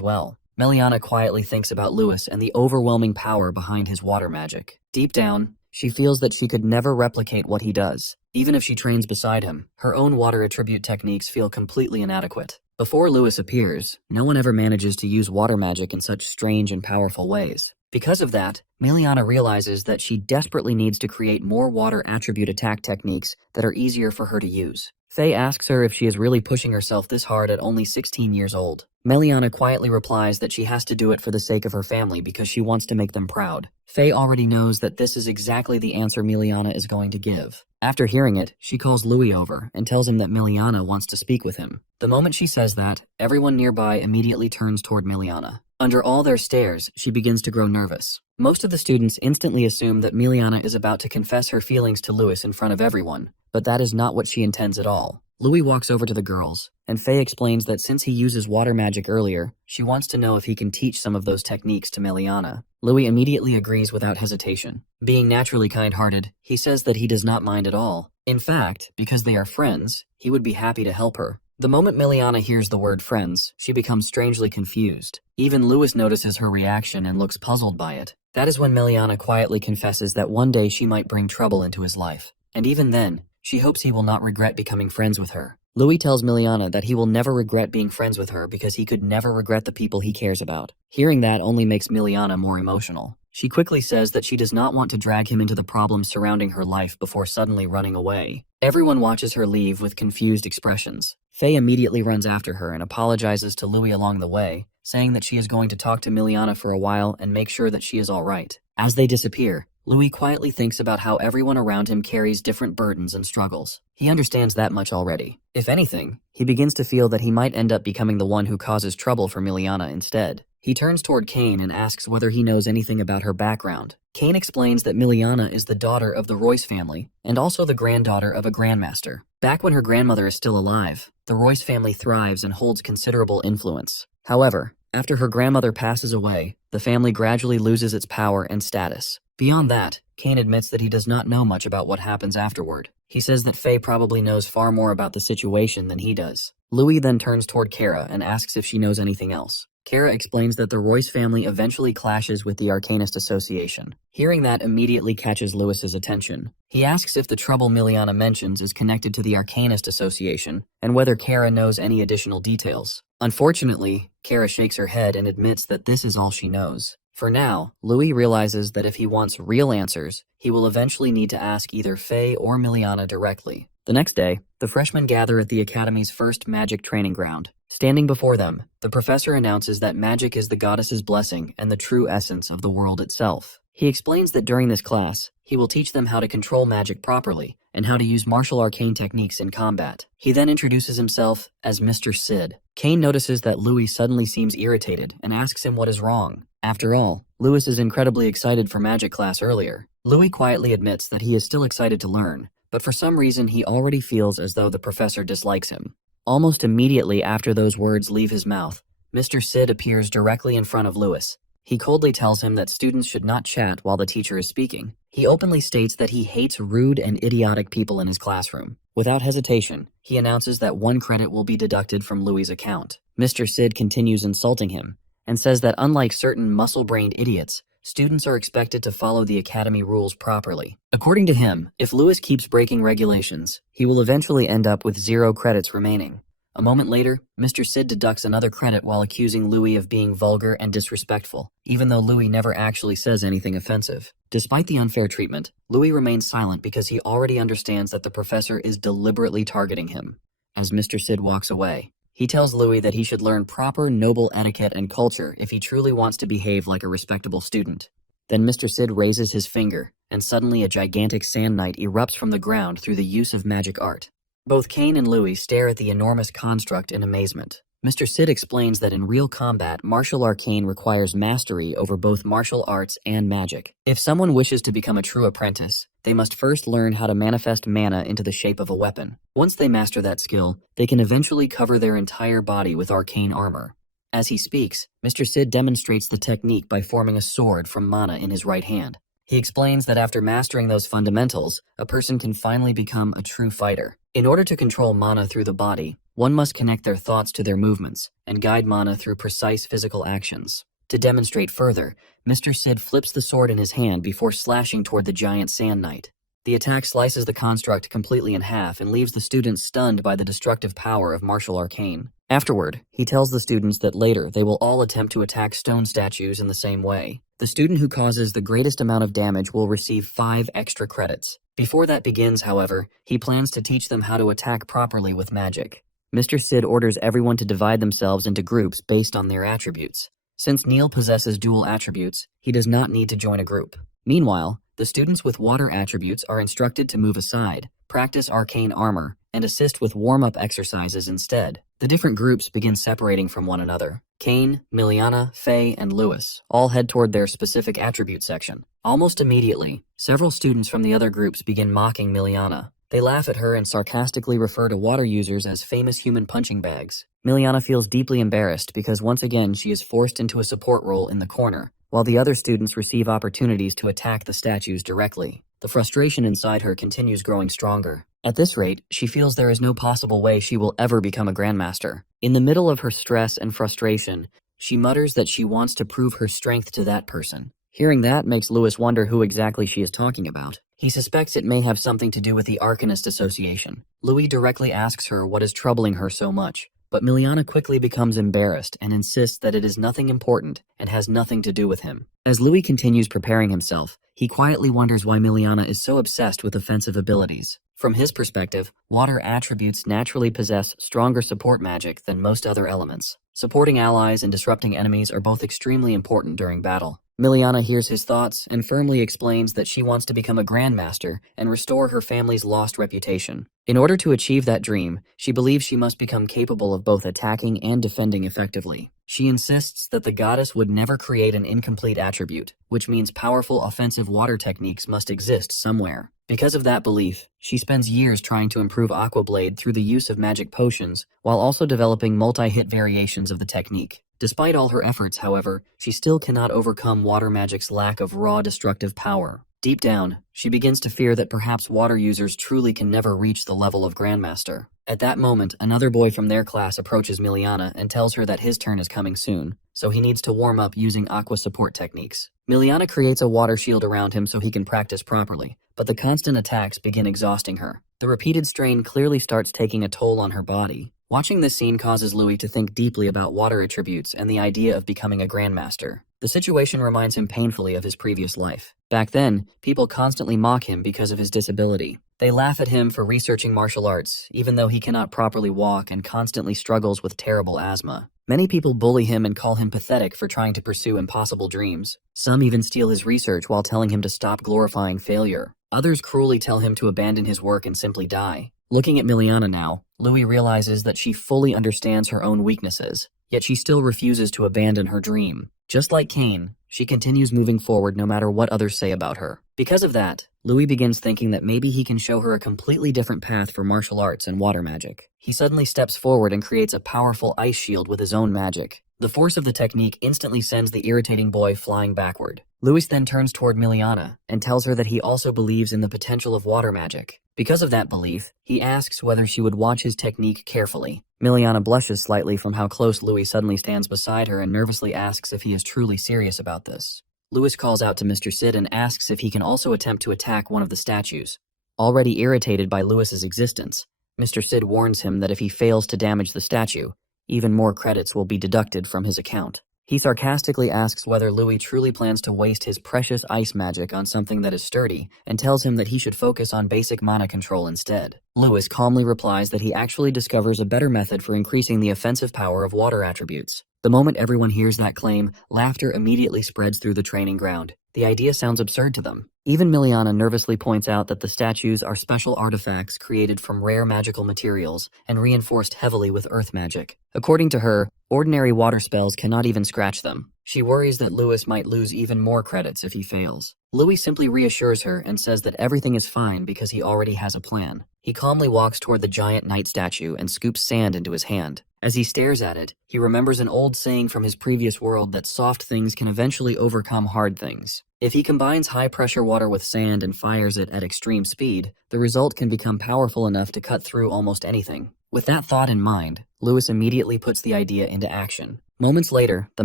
well. Miliana quietly thinks about Louis and the overwhelming power behind his water magic. Deep down, she feels that she could never replicate what he does. Even if she trains beside him, her own water attribute techniques feel completely inadequate. Before Louis appears, no one ever manages to use water magic in such strange and powerful ways. Because of that, Miliana realizes that she desperately needs to create more water attribute attack techniques that are easier for her to use. Faye asks her if she is really pushing herself this hard at only 16 years old. Miliana quietly replies that she has to do it for the sake of her family because she wants to make them proud. Faye already knows that this is exactly the answer Miliana is going to give. After hearing it, she calls Louis over and tells him that Miliana wants to speak with him. The moment she says that, everyone nearby immediately turns toward Miliana. Under all their stares, she begins to grow nervous. Most of the students instantly assume that Miliana is about to confess her feelings to Louis in front of everyone, but that is not what she intends at all. Louis walks over to the girls, and Faye explains that since he uses water magic earlier, she wants to know if he can teach some of those techniques to Miliana. Louis immediately agrees without hesitation. Being naturally kind-hearted, he says that he does not mind at all. In fact, because they are friends, he would be happy to help her. The moment Miliana hears the word friends, she becomes strangely confused. Even Louis notices her reaction and looks puzzled by it. That is when Miliana quietly confesses that one day she might bring trouble into his life. And even then, she hopes he will not regret becoming friends with her. Louis tells Miliana that he will never regret being friends with her because he could never regret the people he cares about. Hearing that only makes Miliana more emotional. She quickly says that she does not want to drag him into the problems surrounding her life before suddenly running away. Everyone watches her leave with confused expressions. Faye immediately runs after her and apologizes to Louis along the way, saying that she is going to talk to Miliana for a while and make sure that she is all right. As they disappear, Louis quietly thinks about how everyone around him carries different burdens and struggles. He understands that much already. If anything, he begins to feel that he might end up becoming the one who causes trouble for Miliana instead. He turns toward Kane and asks whether he knows anything about her background. Kane explains that Miliana is the daughter of the Royce family and also the granddaughter of a grandmaster. Back when her grandmother is still alive, the Royce family thrives and holds considerable influence. However, after her grandmother passes away, the family gradually loses its power and status. Beyond that, Kane admits that he does not know much about what happens afterward. He says that Faye probably knows far more about the situation than he does. Louis then turns toward Kara and asks if she knows anything else. Kara explains that the Royce family eventually clashes with the Arcanist Association. Hearing that immediately catches Louis's attention. He asks if the trouble Miliana mentions is connected to the Arcanist Association, and whether Kara knows any additional details. Unfortunately, Kara shakes her head and admits that this is all she knows. For now, Louis realizes that if he wants real answers, he will eventually need to ask either Faye or Miliana directly. The next day, the freshmen gather at the academy's first magic training ground. Standing before them, the professor announces that magic is the goddess's blessing and the true essence of the world itself. He explains that during this class, he will teach them how to control magic properly and how to use martial arcane techniques in combat. He then introduces himself as Mr. Sid. Kane notices that Louis suddenly seems irritated and asks him what is wrong. After all, Louis is incredibly excited for magic class earlier. Louis quietly admits that he is still excited to learn, but for some reason he already feels as though the professor dislikes him. Almost immediately after those words leave his mouth, Mr. Sid appears directly in front of Louis. He coldly tells him that students should not chat while the teacher is speaking. He openly states that he hates rude and idiotic people in his classroom. Without hesitation, he announces that 1 credit will be deducted from Louis' account. Mr. Sid continues insulting him and says that unlike certain muscle-brained idiots, students are expected to follow the academy rules properly. According to him, if Louis keeps breaking regulations, he will eventually end up with 0 credits remaining. A moment later, Mr. Sid deducts another credit while accusing Louis of being vulgar and disrespectful, even though Louis never actually says anything offensive. Despite the unfair treatment, Louis remains silent because he already understands that the professor is deliberately targeting him. As Mr. Sid walks away, he tells Louis that he should learn proper noble etiquette and culture if he truly wants to behave like a respectable student. Then Mr. Sid raises his finger, and suddenly a gigantic sand knight erupts from the ground through the use of magic art. Both Kane and Louis stare at the enormous construct in amazement. Mr. Sid explains that in real combat, martial arcane requires mastery over both martial arts and magic. If someone wishes to become a true apprentice, they must first learn how to manifest mana into the shape of a weapon. Once they master that skill, they can eventually cover their entire body with arcane armor. As he speaks, Mr. Sid demonstrates the technique by forming a sword from mana in his right hand. He explains that after mastering those fundamentals, a person can finally become a true fighter. In order to control mana through the body, one must connect their thoughts to their movements and guide mana through precise physical actions. To demonstrate further, Mr. Sid flips the sword in his hand before slashing toward the giant sand knight. The attack slices the construct completely in half and leaves the students stunned by the destructive power of martial arcane. Afterward, he tells the students that later they will all attempt to attack stone statues in the same way. The student who causes the greatest amount of damage will receive 5 extra credits. Before that begins, however, he plans to teach them how to attack properly with magic. Mr. Sid orders everyone to divide themselves into groups based on their attributes. Since Neil possesses dual attributes, he does not need to join a group. Meanwhile, the students with water attributes are instructed to move aside, practice arcane armor, and assist with warm-up exercises instead. The different groups begin separating from one another. Kane, Miliana, Faye, and Louis all head toward their specific attribute section. Almost immediately, several students from the other groups begin mocking Miliana. They laugh at her and sarcastically refer to water users as famous human punching bags. Miliana feels deeply embarrassed because once again she is forced into a support role in the corner, while the other students receive opportunities to attack the statues directly. The frustration inside her continues growing stronger. At this rate, she feels there is no possible way she will ever become a grandmaster. In the middle of her stress and frustration, she mutters that she wants to prove her strength to that person. Hearing that makes Louis wonder who exactly she is talking about. He suspects it may have something to do with the Arcanist Association. Louis directly asks her what is troubling her so much, but Miliana quickly becomes embarrassed and insists that it is nothing important and has nothing to do with him. As Louis continues preparing himself, he quietly wonders why Miliana is so obsessed with offensive abilities. From his perspective, water attributes naturally possess stronger support magic than most other elements. Supporting allies and disrupting enemies are both extremely important during battle. Miliana hears his thoughts and firmly explains that she wants to become a grandmaster and restore her family's lost reputation. In order to achieve that dream, she believes she must become capable of both attacking and defending effectively. She insists that the goddess would never create an incomplete attribute, which means powerful offensive water techniques must exist somewhere. Because of that belief, she spends years trying to improve Aqua Blade through the use of magic potions, while also developing multi-hit variations of the technique. Despite all her efforts, however, she still cannot overcome water magic's lack of raw destructive power. Deep down, she begins to fear that perhaps water users truly can never reach the level of Grandmaster. At that moment, another boy from their class approaches Miliana and tells her that his turn is coming soon, so he needs to warm up using aqua support techniques. Miliana creates a water shield around him so he can practice properly, but the constant attacks begin exhausting her. The repeated strain clearly starts taking a toll on her body. Watching this scene causes Louis to think deeply about water attributes and the idea of becoming a Grandmaster. The situation reminds him painfully of his previous life. Back then, people constantly mock him because of his disability. They laugh at him for researching martial arts, even though he cannot properly walk and constantly struggles with terrible asthma. Many people bully him and call him pathetic for trying to pursue impossible dreams. Some even steal his research while telling him to stop glorifying failure. Others cruelly tell him to abandon his work and simply die. Looking at Miliana now, Louis realizes that she fully understands her own weaknesses, yet she still refuses to abandon her dream. Just like Cain, she continues moving forward no matter what others say about her. Because of that, Louis begins thinking that maybe he can show her a completely different path for martial arts and water magic. He suddenly steps forward and creates a powerful ice shield with his own magic. The force of the technique instantly sends the irritating boy flying backward. Louis then turns toward Miliana and tells her that he also believes in the potential of water magic. Because of that belief, he asks whether she would watch his technique carefully. Miliana blushes slightly from how close Louis suddenly stands beside her and nervously asks if he is truly serious about this. Louis calls out to Mr. Sid and asks if he can also attempt to attack one of the statues. Already irritated by Louis's existence, Mr. Sid warns him that if he fails to damage the statue, even more credits will be deducted from his account. He sarcastically asks whether Louis truly plans to waste his precious ice magic on something that is sturdy, and tells him that he should focus on basic mana control instead. Louis calmly replies that he actually discovers a better method for increasing the offensive power of water attributes. The moment everyone hears that claim, laughter immediately spreads through the training ground. The idea sounds absurd to them. Even Miliana nervously points out that the statues are special artifacts created from rare magical materials and reinforced heavily with earth magic. According to her, ordinary water spells cannot even scratch them. She worries that Louis might lose even more credits if he fails. Louis simply reassures her and says that everything is fine because he already has a plan. He calmly walks toward the giant knight statue and scoops sand into his hand. As he stares at it, he remembers an old saying from his previous world that soft things can eventually overcome hard things. If he combines high-pressure water with sand and fires it at extreme speed, the result can become powerful enough to cut through almost anything. With that thought in mind, Louis immediately puts the idea into action. Moments later, the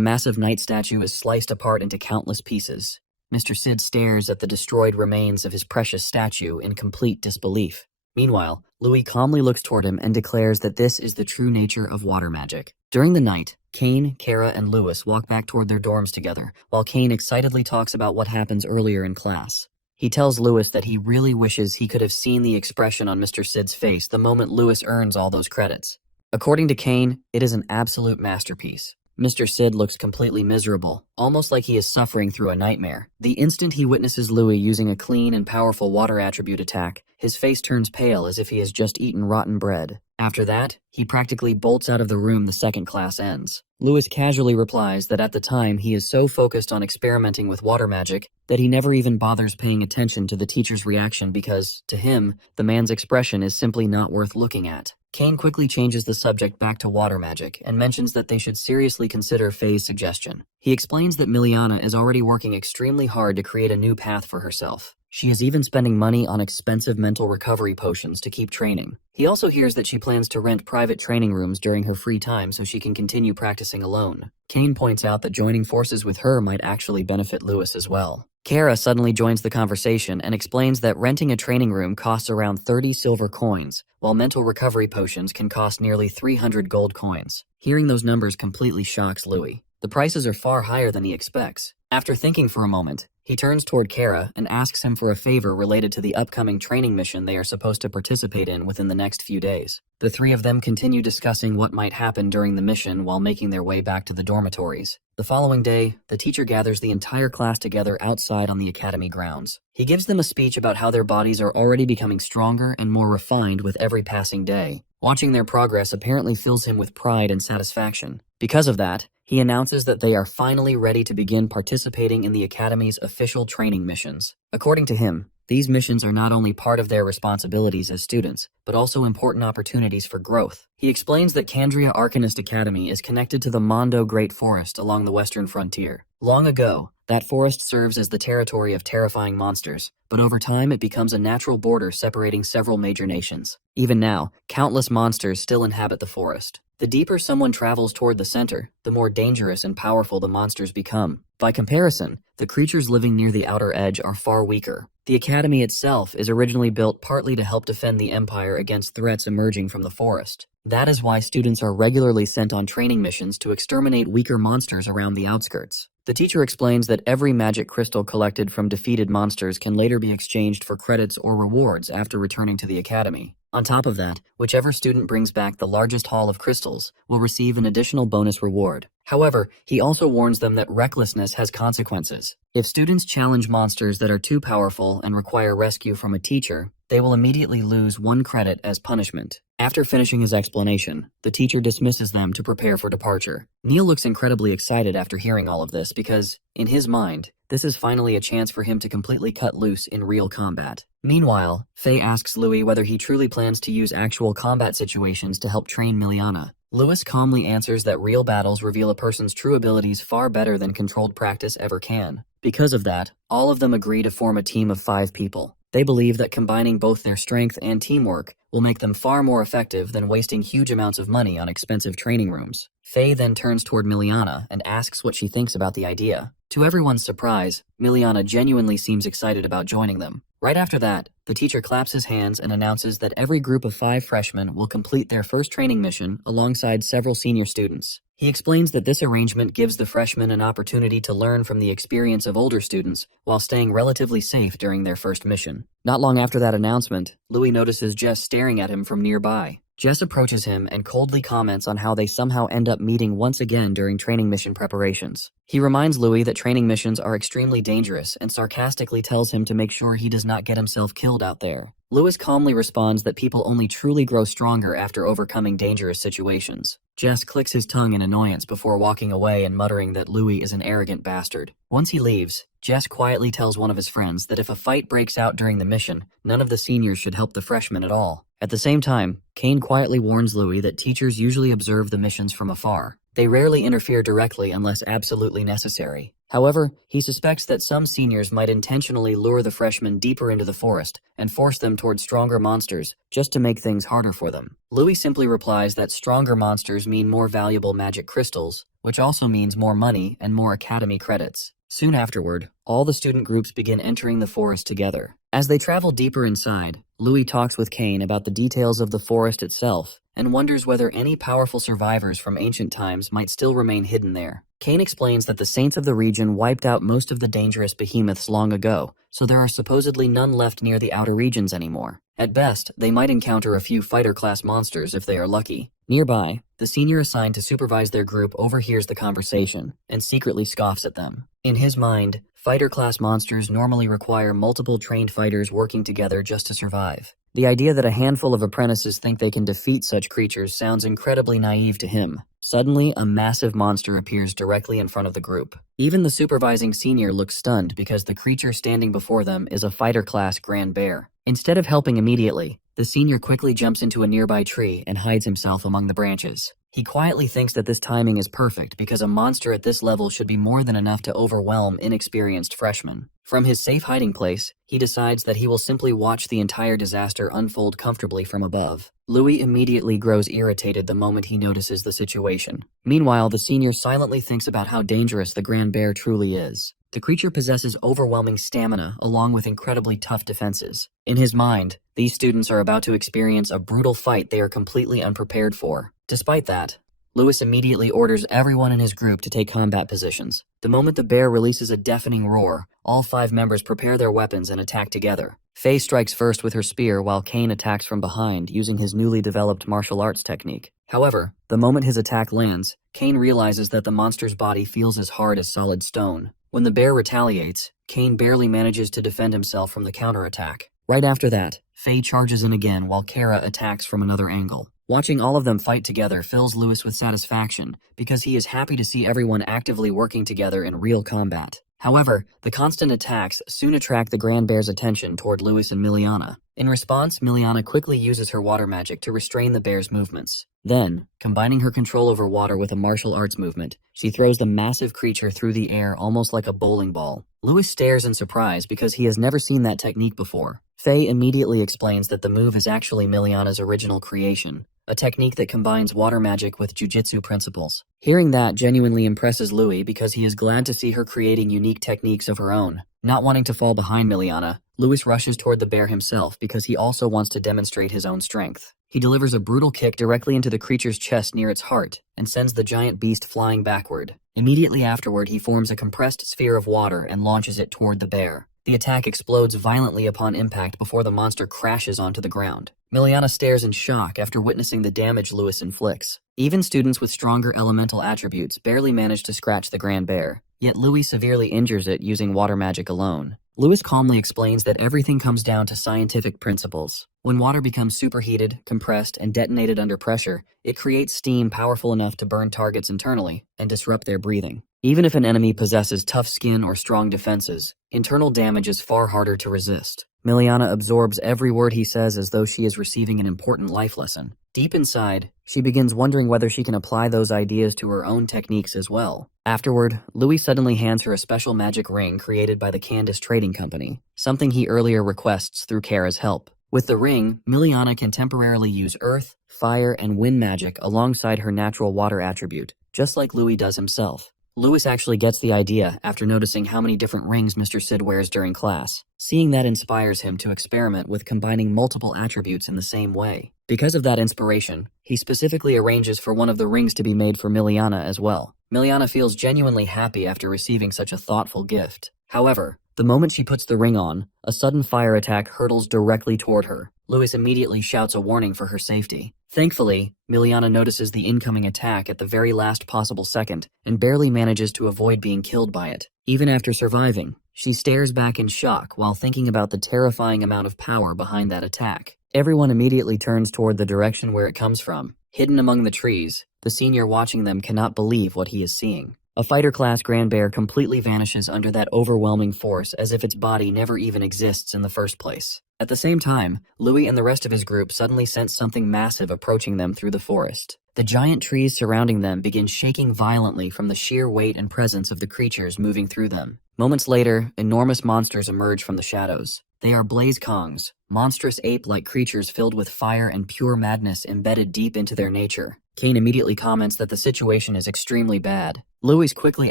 massive knight statue is sliced apart into countless pieces. Mr. Sid stares at the destroyed remains of his precious statue in complete disbelief. Meanwhile, Louis calmly looks toward him and declares that this is the true nature of water magic. During the night, Cain, Kara, and Louis walk back toward their dorms together, while Cain excitedly talks about what happens earlier in class. He tells Louis that he really wishes he could have seen the expression on Mr. Sid's face the moment Louis earns all those credits. According to Cain, it is an absolute masterpiece. Mr. Sid looks completely miserable, almost like he is suffering through a nightmare. The instant he witnesses Louis using a clean and powerful water attribute attack, his face turns pale as if he has just eaten rotten bread. After that, he practically bolts out of the room the second class ends. Louis casually replies that at the time he is so focused on experimenting with water magic that he never even bothers paying attention to the teacher's reaction because, to him, the man's expression is simply not worth looking at. Cain quickly changes the subject back to water magic and mentions that they should seriously consider Faye's suggestion. He explains that Miliana is already working extremely hard to create a new path for herself. She is even spending money on expensive mental recovery potions to keep training. He also hears that she plans to rent private training rooms during her free time so she can continue practicing alone. Cain points out that joining forces with her might actually benefit Louis as well. Kara suddenly joins the conversation and explains that renting a training room costs around 30 silver coins, while mental recovery potions can cost nearly 300 gold coins. Hearing those numbers completely shocks Louis. The prices are far higher than he expects. After thinking for a moment, he turns toward Kara and asks him for a favor related to the upcoming training mission they are supposed to participate in within the next few days. The three of them continue discussing what might happen during the mission while making their way back to the dormitories. The following day, the teacher gathers the entire class together outside on the academy grounds. He gives them a speech about how their bodies are already becoming stronger and more refined with every passing day. Watching their progress apparently fills him with pride and satisfaction. Because of that, he announces that they are finally ready to begin participating in the Academy's official training missions. According to him, these missions are not only part of their responsibilities as students, but also important opportunities for growth. He explains that Candria Arcanist Academy is connected to the Mondo Great Forest along the western frontier. Long ago, that forest serves as the territory of terrifying monsters, but over time it becomes a natural border separating several major nations. Even now, countless monsters still inhabit the forest. The deeper someone travels toward the center, the more dangerous and powerful the monsters become. By comparison, the creatures living near the outer edge are far weaker. The Academy itself is originally built partly to help defend the Empire against threats emerging from the forest. That is why students are regularly sent on training missions to exterminate weaker monsters around the outskirts. The teacher explains that every magic crystal collected from defeated monsters can later be exchanged for credits or rewards after returning to the academy. On top of that, whichever student brings back the largest haul of crystals will receive an additional bonus reward. However, he also warns them that recklessness has consequences. If students challenge monsters that are too powerful and require rescue from a teacher, they will immediately lose 1 credit as punishment. After finishing his explanation, the teacher dismisses them to prepare for departure. Neil looks incredibly excited after hearing all of this because, in his mind, this is finally a chance for him to completely cut loose in real combat. Meanwhile, Faye asks Louis whether he truly plans to use actual combat situations to help train Miliana. Louis calmly answers that real battles reveal a person's true abilities far better than controlled practice ever can. Because of that, all of them agree to form a team of 5 people. They believe that combining both their strength and teamwork will make them far more effective than wasting huge amounts of money on expensive training rooms. Faye then turns toward Miliana and asks what she thinks about the idea. To everyone's surprise, Miliana genuinely seems excited about joining them. Right after that, the teacher claps his hands and announces that every group of 5 freshmen will complete their first training mission alongside several senior students. He explains that this arrangement gives the freshmen an opportunity to learn from the experience of older students while staying relatively safe during their first mission. Not long after that announcement, Louis notices Jess staring at him from nearby. Jess approaches him and coldly comments on how they somehow end up meeting once again during training mission preparations. He reminds Louis that training missions are extremely dangerous and sarcastically tells him to make sure he does not get himself killed out there. Louis calmly responds that people only truly grow stronger after overcoming dangerous situations. Jess clicks his tongue in annoyance before walking away and muttering that Louis is an arrogant bastard. Once he leaves, Jess quietly tells one of his friends that if a fight breaks out during the mission, none of the seniors should help the freshmen at all. At the same time, Kane quietly warns Louis that teachers usually observe the missions from afar. They rarely interfere directly unless absolutely necessary. However, he suspects that some seniors might intentionally lure the freshmen deeper into the forest and force them towards stronger monsters just to make things harder for them. Louis simply replies that stronger monsters mean more valuable magic crystals, which also means more money and more academy credits. Soon afterward, all the student groups begin entering the forest together. As they travel deeper inside, Louis talks with Kane about the details of the forest itself and wonders whether any powerful survivors from ancient times might still remain hidden there. Kane explains that the saints of the region wiped out most of the dangerous behemoths long ago, so there are supposedly none left near the outer regions anymore. At best, they might encounter a few fighter-class monsters if they are lucky. Nearby, the senior assigned to supervise their group overhears the conversation and secretly scoffs at them. In his mind, fighter-class monsters normally require multiple trained fighters working together just to survive. The idea that a handful of apprentices think they can defeat such creatures sounds incredibly naive to him. Suddenly, a massive monster appears directly in front of the group. Even the supervising senior looks stunned because the creature standing before them is a fighter-class grand bear. Instead of helping immediately, the senior quickly jumps into a nearby tree and hides himself among the branches. He quietly thinks that this timing is perfect because a monster at this level should be more than enough to overwhelm inexperienced freshmen. From his safe hiding place, he decides that he will simply watch the entire disaster unfold comfortably from above. Louis immediately grows irritated the moment he notices the situation. Meanwhile, the senior silently thinks about how dangerous the grand bear truly is. The creature possesses overwhelming stamina along with incredibly tough defenses. In his mind, these students are about to experience a brutal fight they are completely unprepared for. Despite that, Louis immediately orders everyone in his group to take combat positions. The moment the bear releases a deafening roar, all 5 members prepare their weapons and attack together. Faye strikes first with her spear while Kane attacks from behind using his newly developed martial arts technique. However, the moment his attack lands, Kane realizes that the monster's body feels as hard as solid stone. When the bear retaliates, Kane barely manages to defend himself from the counterattack. Right after that, Faye charges in again while Kara attacks from another angle. Watching all of them fight together fills Louis with satisfaction because he is happy to see everyone actively working together in real combat. However, the constant attacks soon attract the Grand Bear's attention toward Louis and Miliana. In response, Miliana quickly uses her water magic to restrain the bear's movements. Then, combining her control over water with a martial arts movement, she throws the massive creature through the air almost like a bowling ball. Louis stares in surprise because he has never seen that technique before. Faye immediately explains that the move is actually Miliana's original creation, a technique that combines water magic with jujitsu principles. Hearing that genuinely impresses Louis because he is glad to see her creating unique techniques of her own. Not wanting to fall behind Miliana, Louis rushes toward the bear himself because he also wants to demonstrate his own strength. He delivers a brutal kick directly into the creature's chest near its heart and sends the giant beast flying backward. Immediately afterward, he forms a compressed sphere of water and launches it toward the bear. The attack explodes violently upon impact before the monster crashes onto the ground. Miliana stares in shock after witnessing the damage Louis inflicts. Even students with stronger elemental attributes barely manage to scratch the grand bear, yet Louis severely injures it using water magic alone. Louis calmly explains that everything comes down to scientific principles. When water becomes superheated, compressed, and detonated under pressure, it creates steam powerful enough to burn targets internally and disrupt their breathing. Even if an enemy possesses tough skin or strong defenses, internal damage is far harder to resist. Miliana absorbs every word he says as though she is receiving an important life lesson. Deep inside, she begins wondering whether she can apply those ideas to her own techniques as well. Afterward, Louis suddenly hands her a special magic ring created by the Candace Trading Company, something he earlier requests through Kara's help. With the ring, Miliana can temporarily use earth, fire, and wind magic alongside her natural water attribute, just like Louis does himself. Louis actually gets the idea after noticing how many different rings Mr. Sid wears during class. Seeing that inspires him to experiment with combining multiple attributes in the same way. Because of that inspiration, he specifically arranges for one of the rings to be made for Miliana as well. Miliana feels genuinely happy after receiving such a thoughtful gift. However, the moment she puts the ring on, a sudden fire attack hurtles directly toward her. Louis immediately shouts a warning for her safety. Thankfully, Miliana notices the incoming attack at the very last possible second and barely manages to avoid being killed by it. Even after surviving, she stares back in shock while thinking about the terrifying amount of power behind that attack. Everyone immediately turns toward the direction where it comes from. Hidden among the trees, the senior watching them cannot believe what he is seeing. A fighter-class Grand Bear completely vanishes under that overwhelming force as if its body never even exists in the first place. At the same time, Louis and the rest of his group suddenly sense something massive approaching them through the forest. The giant trees surrounding them begin shaking violently from the sheer weight and presence of the creatures moving through them. Moments later, enormous monsters emerge from the shadows. They are Blaze Kongs, monstrous ape-like creatures filled with fire and pure madness embedded deep into their nature. Kane immediately comments that the situation is extremely bad. Louis quickly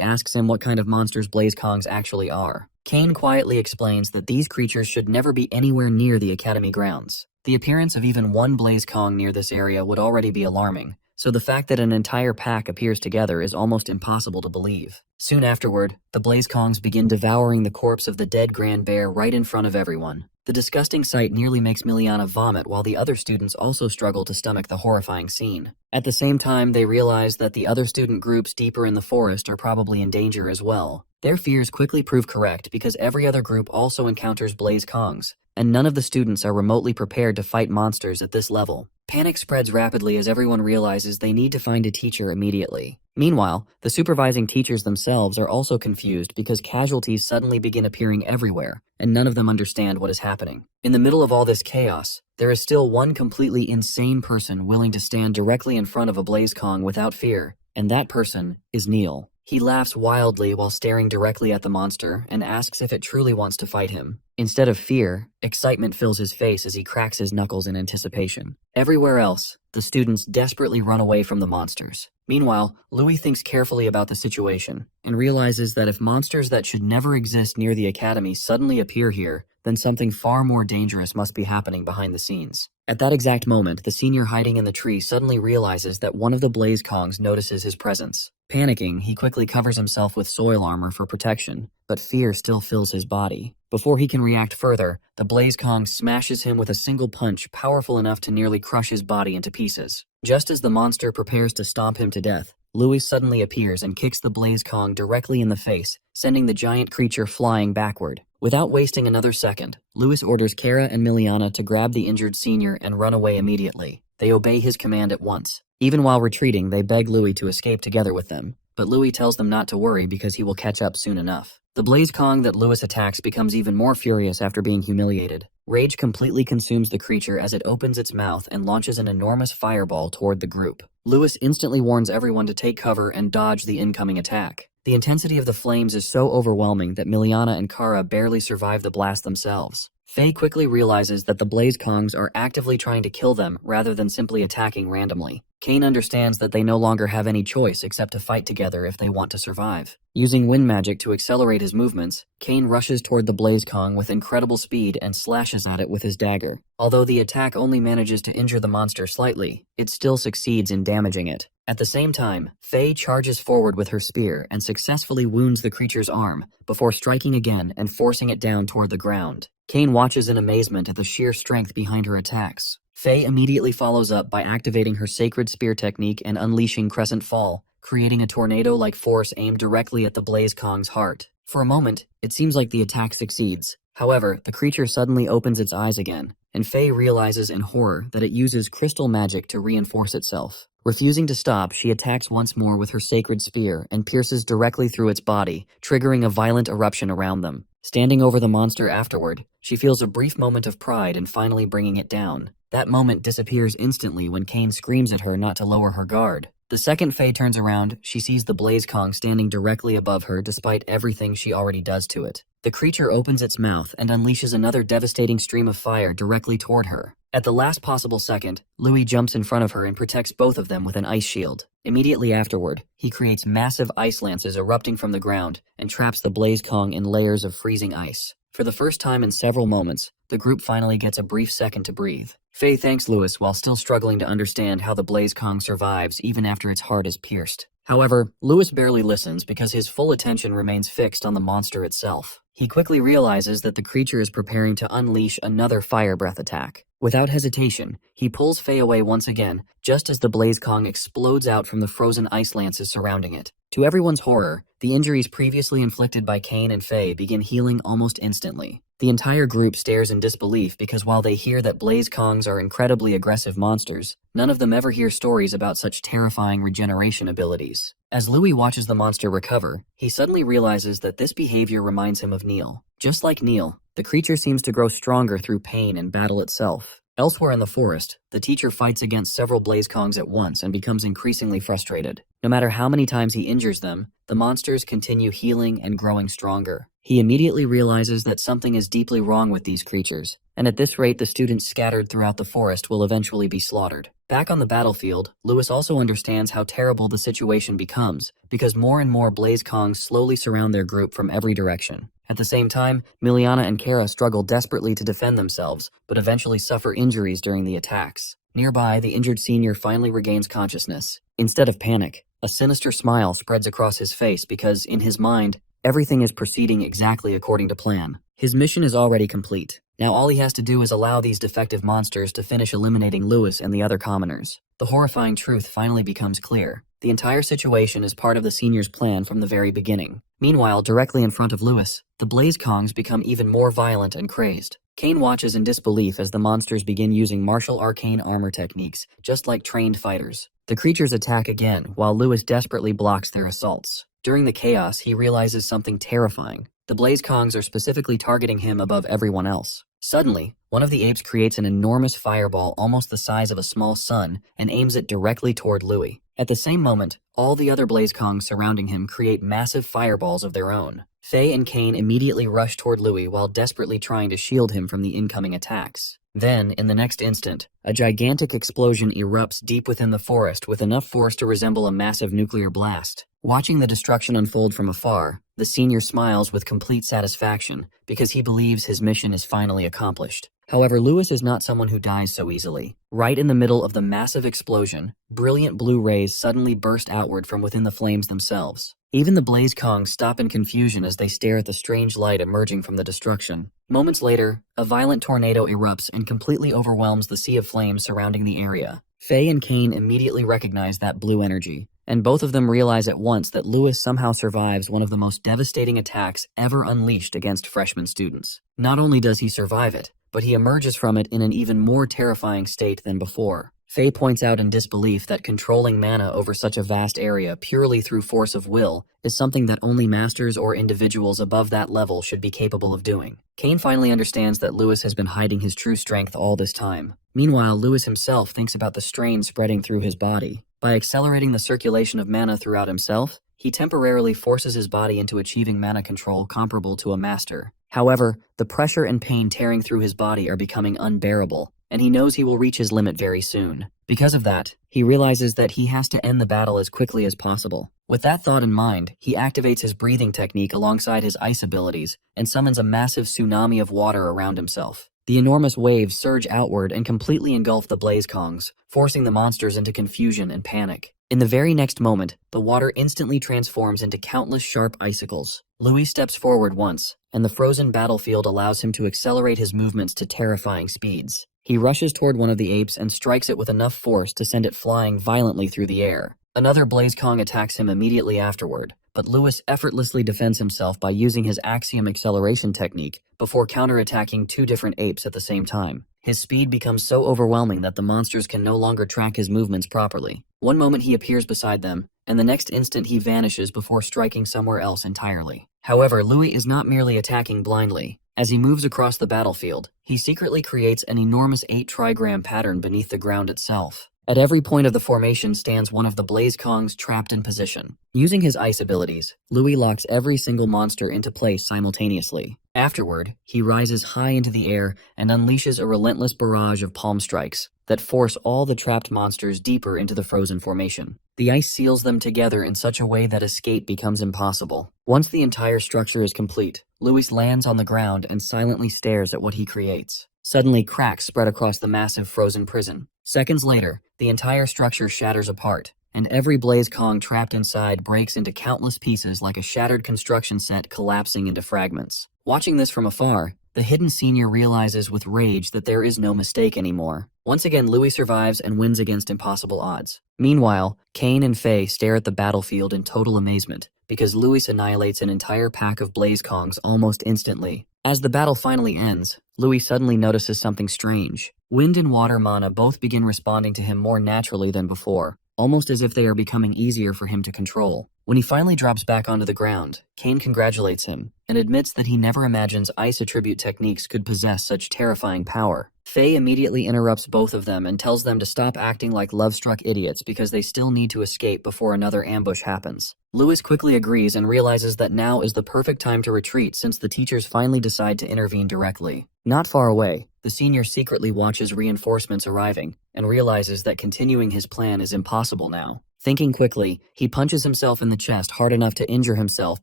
asks him what kind of monsters Blaze Kongs actually are. Kane quietly explains that these creatures should never be anywhere near the Academy grounds. The appearance of even one Blaze Kong near this area would already be alarming, so the fact that an entire pack appears together is almost impossible to believe. Soon afterward, the Blaze Kongs begin devouring the corpse of the dead Grand Bear right in front of everyone. The disgusting sight nearly makes Miliana vomit while the other students also struggle to stomach the horrifying scene. At the same time, they realize that the other student groups deeper in the forest are probably in danger as well. Their fears quickly prove correct because every other group also encounters Blaze Kongs, and none of the students are remotely prepared to fight monsters at this level. Panic spreads rapidly as everyone realizes they need to find a teacher immediately. Meanwhile, the supervising teachers themselves are also confused because casualties suddenly begin appearing everywhere, and none of them understand what is happening. In the middle of all this chaos, there is still one completely insane person willing to stand directly in front of a Blaze Kong without fear, and that person is Neil. He laughs wildly while staring directly at the monster and asks if it truly wants to fight him. Instead of fear, excitement fills his face as he cracks his knuckles in anticipation. Everywhere else, the students desperately run away from the monsters. Meanwhile, Louis thinks carefully about the situation and realizes that if monsters that should never exist near the academy suddenly appear here, then something far more dangerous must be happening behind the scenes. At that exact moment, the senior hiding in the tree suddenly realizes that one of the Blaze Kongs notices his presence. Panicking, he quickly covers himself with soil armor for protection, but fear still fills his body. Before he can react further, the Blaze Kong smashes him with a single punch powerful enough to nearly crush his body into pieces. Just as the monster prepares to stomp him to death, Louis suddenly appears and kicks the Blaze Kong directly in the face, sending the giant creature flying backward. Without wasting another second, Louis orders Kara and Miliana to grab the injured senior and run away immediately. They obey his command at once. Even while retreating, they beg Louis to escape together with them, but Louis tells them not to worry because he will catch up soon enough. The Blaze Kong that Louis attacks becomes even more furious after being humiliated. Rage completely consumes the creature as it opens its mouth and launches an enormous fireball toward the group. Louis instantly warns everyone to take cover and dodge the incoming attack. The intensity of the flames is so overwhelming that Miliana and Kara barely survive the blast themselves. Faye quickly realizes that the Blaze Kongs are actively trying to kill them rather than simply attacking randomly. Kane understands that they no longer have any choice except to fight together if they want to survive. Using wind magic to accelerate his movements, Kane rushes toward the Blaze Kong with incredible speed and slashes at it with his dagger. Although the attack only manages to injure the monster slightly, it still succeeds in damaging it. At the same time, Faye charges forward with her spear and successfully wounds the creature's arm before striking again and forcing it down toward the ground. Kane watches in amazement at the sheer strength behind her attacks. Faye immediately follows up by activating her sacred spear technique and unleashing Crescent Fall, creating a tornado-like force aimed directly at the Blaze Kong's heart. For a moment, it seems like the attack succeeds. However, the creature suddenly opens its eyes again, and Faye realizes in horror that it uses crystal magic to reinforce itself. Refusing to stop, she attacks once more with her sacred spear and pierces directly through its body, triggering a violent eruption around them. Standing over the monster afterward, she feels a brief moment of pride in finally bringing it down. That moment disappears instantly when Kane screams at her not to lower her guard. The second Faye turns around, she sees the Blaze Kong standing directly above her despite everything she already does to it. The creature opens its mouth and unleashes another devastating stream of fire directly toward her. At the last possible second, Louis jumps in front of her and protects both of them with an ice shield. Immediately afterward, he creates massive ice lances erupting from the ground and traps the Blaze Kong in layers of freezing ice. For the first time in several moments, the group finally gets a brief second to breathe. Faye thanks Louis while still struggling to understand how the Blaze Kong survives even after its heart is pierced. However, Louis barely listens because his full attention remains fixed on the monster itself. He quickly realizes that the creature is preparing to unleash another fire breath attack. Without hesitation, he pulls Faye away once again, just as the Blaze Kong explodes out from the frozen ice lances surrounding it. To everyone's horror, the injuries previously inflicted by Kane and Faye begin healing almost instantly. The entire group stares in disbelief because while they hear that Blaze Kongs are incredibly aggressive monsters, none of them ever hear stories about such terrifying regeneration abilities. As Louis watches the monster recover, he suddenly realizes that this behavior reminds him of Neil. Just like Neil, the creature seems to grow stronger through pain and battle itself. Elsewhere in the forest, the teacher fights against several Blaze Kongs at once and becomes increasingly frustrated. No matter how many times he injures them, the monsters continue healing and growing stronger. He immediately realizes that something is deeply wrong with these creatures, and at this rate the students scattered throughout the forest will eventually be slaughtered. Back on the battlefield, Louis also understands how terrible the situation becomes, because more and more Blaze Kongs slowly surround their group from every direction. At the same time, Miliana and Kara struggle desperately to defend themselves, but eventually suffer injuries during the attacks. Nearby, the injured senior finally regains consciousness. Instead of panic, a sinister smile spreads across his face because, in his mind, everything is proceeding exactly according to plan. His mission is already complete. Now all he has to do is allow these defective monsters to finish eliminating Louis and the other commoners. The horrifying truth finally becomes clear. The entire situation is part of the senior's plan from the very beginning. Meanwhile, directly in front of Louis, the Blaze Kongs become even more violent and crazed. Kane watches in disbelief as the monsters begin using martial arcane armor techniques, just like trained fighters. The creatures attack again, while Louis desperately blocks their assaults. During the chaos, he realizes something terrifying. The Blaze Kongs are specifically targeting him above everyone else. Suddenly, one of the apes creates an enormous fireball almost the size of a small sun and aims it directly toward Louis. At the same moment, all the other Blaze Kongs surrounding him create massive fireballs of their own. Faye and Kane immediately rush toward Louis while desperately trying to shield him from the incoming attacks. Then, in the next instant, a gigantic explosion erupts deep within the forest with enough force to resemble a massive nuclear blast. Watching the destruction unfold from afar, the senior smiles with complete satisfaction because he believes his mission is finally accomplished. However, Louis is not someone who dies so easily. Right in the middle of the massive explosion, brilliant blue rays suddenly burst outward from within the flames themselves. Even the Blaze Kongs stop in confusion as they stare at the strange light emerging from the destruction. Moments later, a violent tornado erupts and completely overwhelms the sea of flames surrounding the area. Faye and Kane immediately recognize that blue energy, and both of them realize at once that Louis somehow survives one of the most devastating attacks ever unleashed against freshman students. Not only does he survive it, but he emerges from it in an even more terrifying state than before. Faye points out in disbelief that controlling mana over such a vast area purely through force of will is something that only masters or individuals above that level should be capable of doing. Kane finally understands that Louis has been hiding his true strength all this time. Meanwhile, Louis himself thinks about the strain spreading through his body. By accelerating the circulation of mana throughout himself, he temporarily forces his body into achieving mana control comparable to a master. However, the pressure and pain tearing through his body are becoming unbearable, and he knows he will reach his limit very soon. Because of that, he realizes that he has to end the battle as quickly as possible. With that thought in mind, he activates his breathing technique alongside his ice abilities and summons a massive tsunami of water around himself. The enormous waves surge outward and completely engulf the Blaze Kongs, forcing the monsters into confusion and panic. In the very next moment, the water instantly transforms into countless sharp icicles. Louis steps forward once, and the frozen battlefield allows him to accelerate his movements to terrifying speeds. He rushes toward one of the apes and strikes it with enough force to send it flying violently through the air. Another Blaze Kong attacks him immediately afterward, but Louis effortlessly defends himself by using his axiom acceleration technique before counterattacking two different apes at the same time. His speed becomes so overwhelming that the monsters can no longer track his movements properly. One moment he appears beside them, and the next instant he vanishes before striking somewhere else entirely. However, Louis is not merely attacking blindly. As he moves across the battlefield, he secretly creates an enormous 8-trigram pattern beneath the ground itself. At every point of the formation stands one of the Blaze Kongs trapped in position. Using his ice abilities, Louis locks every single monster into place simultaneously. Afterward, he rises high into the air and unleashes a relentless barrage of palm strikes that force all the trapped monsters deeper into the frozen formation. The ice seals them together in such a way that escape becomes impossible. Once the entire structure is complete, Louis lands on the ground and silently stares at what he creates. Suddenly, cracks spread across the massive frozen prison. Seconds later, the entire structure shatters apart, and every Blaze Kong trapped inside breaks into countless pieces like a shattered construction set collapsing into fragments. Watching this from afar, the hidden senior realizes with rage that there is no mistake anymore. Once again, Louis survives and wins against impossible odds. Meanwhile, Kane and Faye stare at the battlefield in total amazement, because Louis annihilates an entire pack of Blaze Kongs almost instantly. As the battle finally ends, Louis suddenly notices something strange. Wind and water mana both begin responding to him more naturally than before, almost as if they are becoming easier for him to control. When he finally drops back onto the ground, Kane congratulates him and admits that he never imagines ice attribute techniques could possess such terrifying power. Faye immediately interrupts both of them and tells them to stop acting like love-struck idiots because they still need to escape before another ambush happens. Louis quickly agrees and realizes that now is the perfect time to retreat since the teachers finally decide to intervene directly. Not far away, the senior secretly watches reinforcements arriving and realizes that continuing his plan is impossible now. Thinking quickly, he punches himself in the chest hard enough to injure himself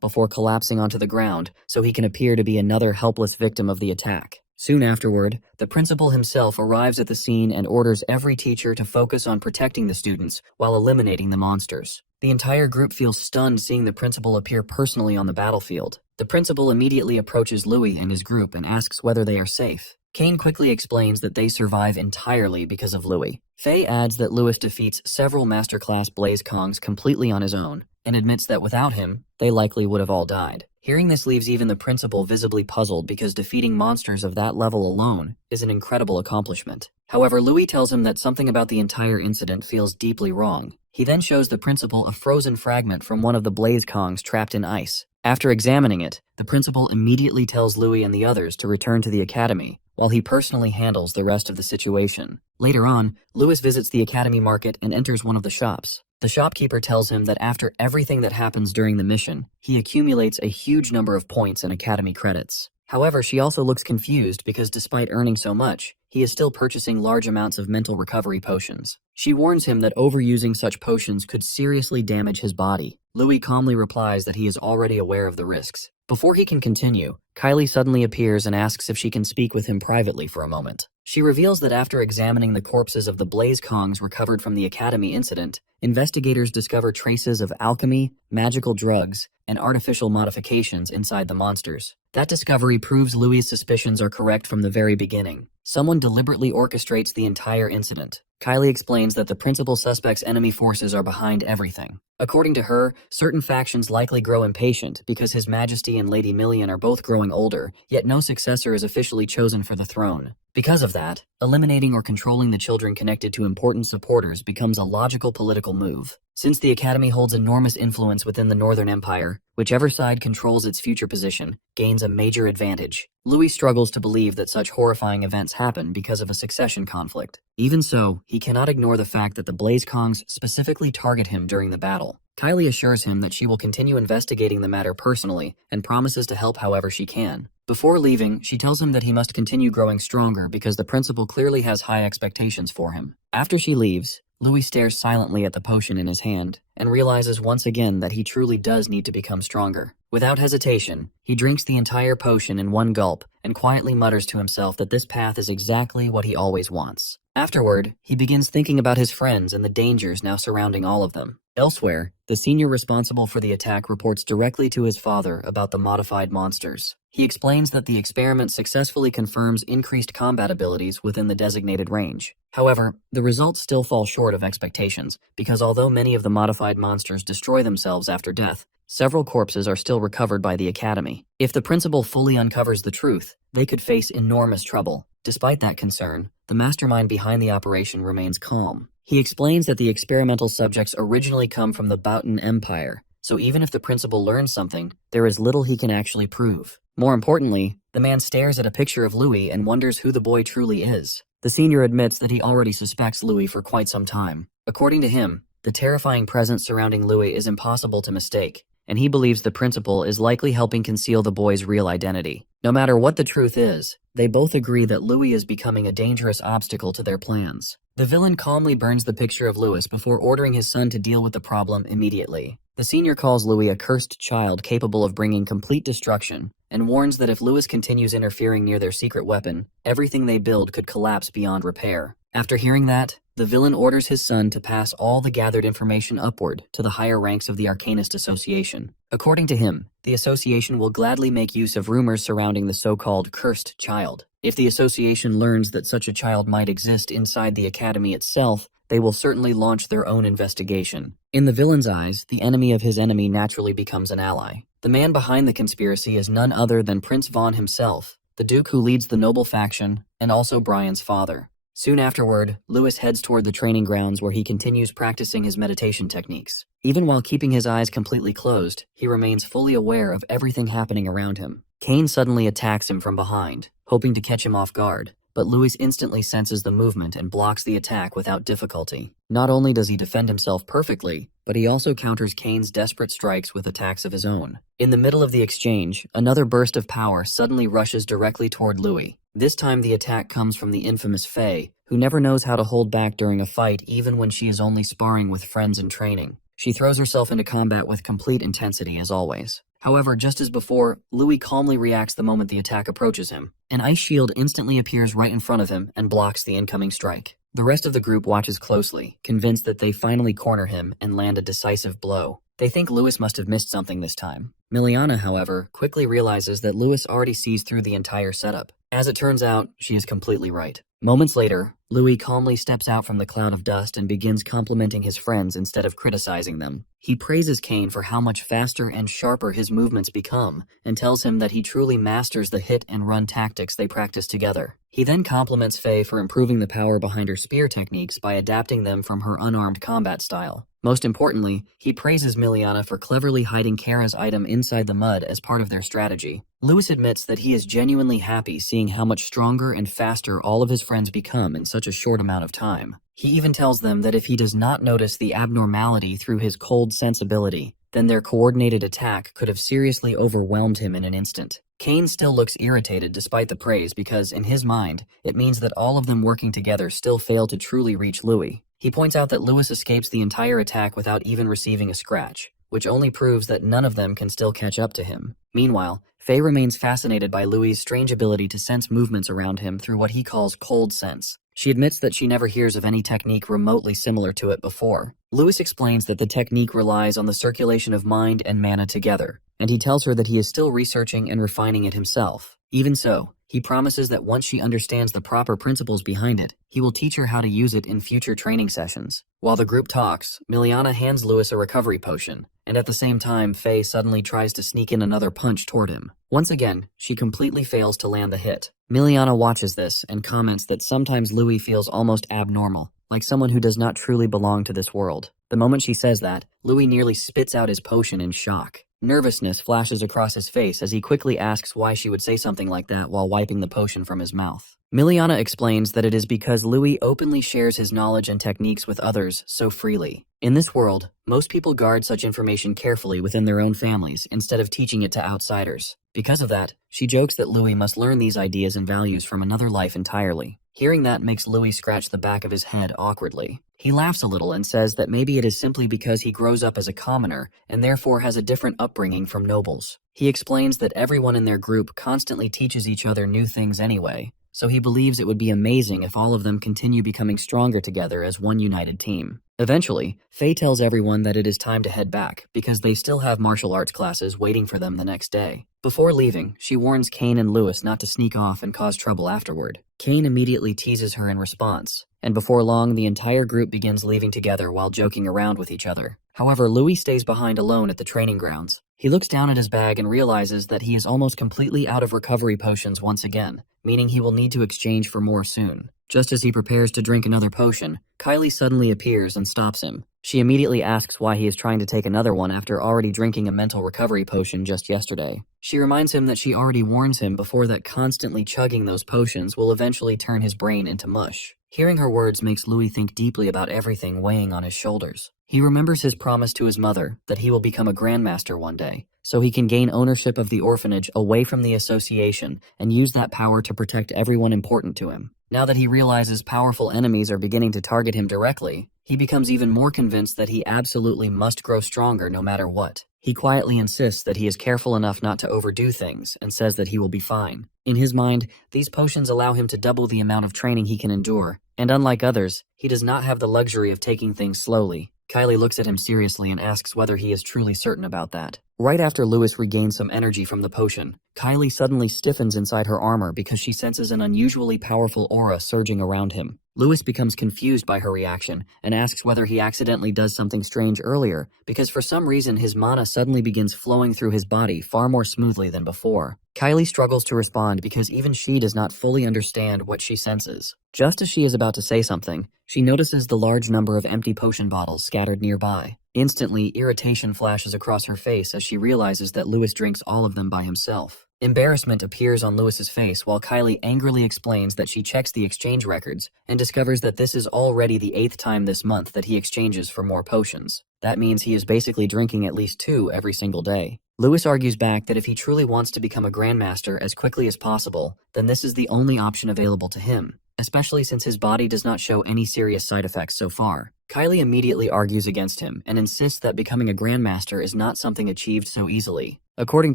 before collapsing onto the ground so he can appear to be another helpless victim of the attack. Soon afterward, the principal himself arrives at the scene and orders every teacher to focus on protecting the students while eliminating the monsters. The entire group feels stunned seeing the principal appear personally on the battlefield. The principal immediately approaches Louis and his group and asks whether they are safe. Kane quickly explains that they survive entirely because of Louis. Faye adds that Louis defeats several masterclass Blaze Kongs completely on his own, and admits that without him, they likely would have all died. Hearing this leaves even the principal visibly puzzled because defeating monsters of that level alone is an incredible accomplishment. However, Louis tells him that something about the entire incident feels deeply wrong. He then shows the principal a frozen fragment from one of the Blaze Kongs trapped in ice. After examining it, the principal immediately tells Louis and the others to return to the academy, while he personally handles the rest of the situation. Later on, Louis visits the academy market and enters one of the shops. The shopkeeper tells him that after everything that happens during the mission, he accumulates a huge number of points and academy credits. However, she also looks confused because despite earning so much, he is still purchasing large amounts of mental recovery potions. She warns him that overusing such potions could seriously damage his body. Louis calmly replies that he is already aware of the risks. Before he can continue, Kylie suddenly appears and asks if she can speak with him privately for a moment. She reveals that after examining the corpses of the Blaze Kongs recovered from the Academy incident, investigators discover traces of alchemy, magical drugs, and artificial modifications inside the monsters. That discovery proves Louis' suspicions are correct from the very beginning. Someone deliberately orchestrates the entire incident. Kylie explains that the principal suspect's enemy forces are behind everything. According to her, certain factions likely grow impatient because His Majesty and Lady Million are both growing older, yet no successor is officially chosen for the throne. Because of that, eliminating or controlling the children connected to important supporters becomes a logical political move. Since the Academy holds enormous influence within the Northern Empire, whichever side controls its future position gains a major advantage. Louis struggles to believe that such horrifying events happen because of a succession conflict. Even so, he cannot ignore the fact that the Blaze Kongs specifically target him during the battle. Kylie assures him that she will continue investigating the matter personally and promises to help however she can. Before leaving, she tells him that he must continue growing stronger because the principal clearly has high expectations for him. After she leaves, Louis stares silently at the potion in his hand and realizes once again that he truly does need to become stronger. Without hesitation, he drinks the entire potion in one gulp and quietly mutters to himself that this path is exactly what he always wants. Afterward, he begins thinking about his friends and the dangers now surrounding all of them. Elsewhere, the senior responsible for the attack reports directly to his father about the modified monsters. He explains that the experiment successfully confirms increased combat abilities within the designated range. However, the results still fall short of expectations because although many of the modified monsters destroy themselves after death, several corpses are still recovered by the Academy. If the principal fully uncovers the truth, they could face enormous trouble. Despite that concern, the mastermind behind the operation remains calm. He explains that the experimental subjects originally come from the Baotan Empire, so even if the principal learns something, there is little he can actually prove. More importantly, the man stares at a picture of Louis and wonders who the boy truly is. The senior admits that he already suspects Louis for quite some time. According to him, the terrifying presence surrounding Louis is impossible to mistake, and he believes the principal is likely helping conceal the boy's real identity. No matter what the truth is, they both agree that Louis is becoming a dangerous obstacle to their plans. The villain calmly burns the picture of Louis before ordering his son to deal with the problem immediately. The senior calls Louis a cursed child capable of bringing complete destruction and warns that if Louis continues interfering near their secret weapon, everything they build could collapse beyond repair. After hearing that, the villain orders his son to pass all the gathered information upward to the higher ranks of the Arcanist Association. According to him, the association will gladly make use of rumors surrounding the so-called cursed child. If the association learns that such a child might exist inside the academy itself, they will certainly launch their own investigation. In the villain's eyes, the enemy of his enemy naturally becomes an ally. The man behind the conspiracy is none other than Prince Vaughn himself, the Duke who leads the noble faction, and also Brian's father. Soon afterward, Louis heads toward the training grounds where he continues practicing his meditation techniques. Even while keeping his eyes completely closed, he remains fully aware of everything happening around him. Kane suddenly attacks him from behind, hoping to catch him off guard, but Louis instantly senses the movement and blocks the attack without difficulty. Not only does he defend himself perfectly, but he also counters Kane's desperate strikes with attacks of his own. In the middle of the exchange, another burst of power suddenly rushes directly toward Louis. This time the attack comes from the infamous Faye, who never knows how to hold back during a fight even when she is only sparring with friends in training. She throws herself into combat with complete intensity as always. However, just as before, Louis calmly reacts the moment the attack approaches him. An ice shield instantly appears right in front of him and blocks the incoming strike. The rest of the group watches closely, convinced that they finally corner him and land a decisive blow. They think Louis must have missed something this time. Miliana, however, quickly realizes that Louis already sees through the entire setup. As it turns out, she is completely right. Moments later, Louis calmly steps out from the cloud of dust and begins complimenting his friends instead of criticizing them. He praises Kane for how much faster and sharper his movements become and tells him that he truly masters the hit and run tactics they practice together. He then compliments Faye for improving the power behind her spear techniques by adapting them from her unarmed combat style. Most importantly, he praises Miliana for cleverly hiding Kara's item inside the mud as part of their strategy. Louis admits that he is genuinely happy seeing how much stronger and faster all of his friends become in such a short amount of time. He even tells them that if he does not notice the abnormality through his cold sensibility, then their coordinated attack could have seriously overwhelmed him in an instant. Kane still looks irritated despite the praise because, in his mind, it means that all of them working together still fail to truly reach Louis. He points out that Louis escapes the entire attack without even receiving a scratch, which only proves that none of them can still catch up to him. Meanwhile, Faye remains fascinated by Louis' strange ability to sense movements around him through what he calls cold sense. She admits that she never hears of any technique remotely similar to it before. Louis explains that the technique relies on the circulation of mind and mana together, and he tells her that he is still researching and refining it himself. Even so, he promises that once she understands the proper principles behind it, he will teach her how to use it in future training sessions. While the group talks, Miliana hands Louis a recovery potion, and at the same time, Faye suddenly tries to sneak in another punch toward him. Once again, she completely fails to land the hit. Miliana watches this and comments that sometimes Louis feels almost abnormal, like someone who does not truly belong to this world. The moment she says that, Louis nearly spits out his potion in shock. Nervousness flashes across his face as he quickly asks why she would say something like that while wiping the potion from his mouth. Miliana explains that it is because Louis openly shares his knowledge and techniques with others so freely. In this world, most people guard such information carefully within their own families instead of teaching it to outsiders. Because of that, she jokes that Louis must learn these ideas and values from another life entirely. Hearing that makes Louis scratch the back of his head awkwardly. He laughs a little and says that maybe it is simply because he grows up as a commoner and therefore has a different upbringing from nobles. He explains that everyone in their group constantly teaches each other new things anyway, so he believes it would be amazing if all of them continue becoming stronger together as one united team. Eventually, Faye tells everyone that it is time to head back because they still have martial arts classes waiting for them the next day. Before leaving, she warns Kane and Lewis not to sneak off and cause trouble afterward. Kane immediately teases her in response, and before long the entire group begins leaving together while joking around with each other. However, Louis stays behind alone at the training grounds. He looks down at his bag and realizes that he is almost completely out of recovery potions once again, meaning he will need to exchange for more soon. Just as he prepares to drink another potion, Kylie suddenly appears and stops him. She immediately asks why he is trying to take another one after already drinking a mental recovery potion just yesterday. She reminds him that she already warns him before that constantly chugging those potions will eventually turn his brain into mush. Hearing her words makes Louis think deeply about everything weighing on his shoulders. He remembers his promise to his mother that he will become a grandmaster one day, so he can gain ownership of the orphanage away from the association and use that power to protect everyone important to him. Now that he realizes powerful enemies are beginning to target him directly, he becomes even more convinced that he absolutely must grow stronger no matter what. He quietly insists that he is careful enough not to overdo things and says that he will be fine. In his mind, these potions allow him to double the amount of training he can endure, and unlike others, he does not have the luxury of taking things slowly. Kylie looks at him seriously and asks whether he is truly certain about that. Right after Lewis regains some energy from the potion, Kylie suddenly stiffens inside her armor because she senses an unusually powerful aura surging around him. Lewis becomes confused by her reaction and asks whether he accidentally does something strange earlier because for some reason his mana suddenly begins flowing through his body far more smoothly than before. Kylie struggles to respond because even she does not fully understand what she senses. Just as she is about to say something, she notices the large number of empty potion bottles scattered nearby. Instantly, irritation flashes across her face as she realizes that Lewis drinks all of them by himself. Embarrassment appears on Lewis's face while Kylie angrily explains that she checks the exchange records and discovers that this is already the 8th time this month that he exchanges for more potions. That means he is basically drinking at least 2 every single day. Lewis argues back that if he truly wants to become a grandmaster as quickly as possible, then this is the only option available to him, especially since his body does not show any serious side effects so far. Kylie immediately argues against him and insists that becoming a grandmaster is not something achieved so easily. According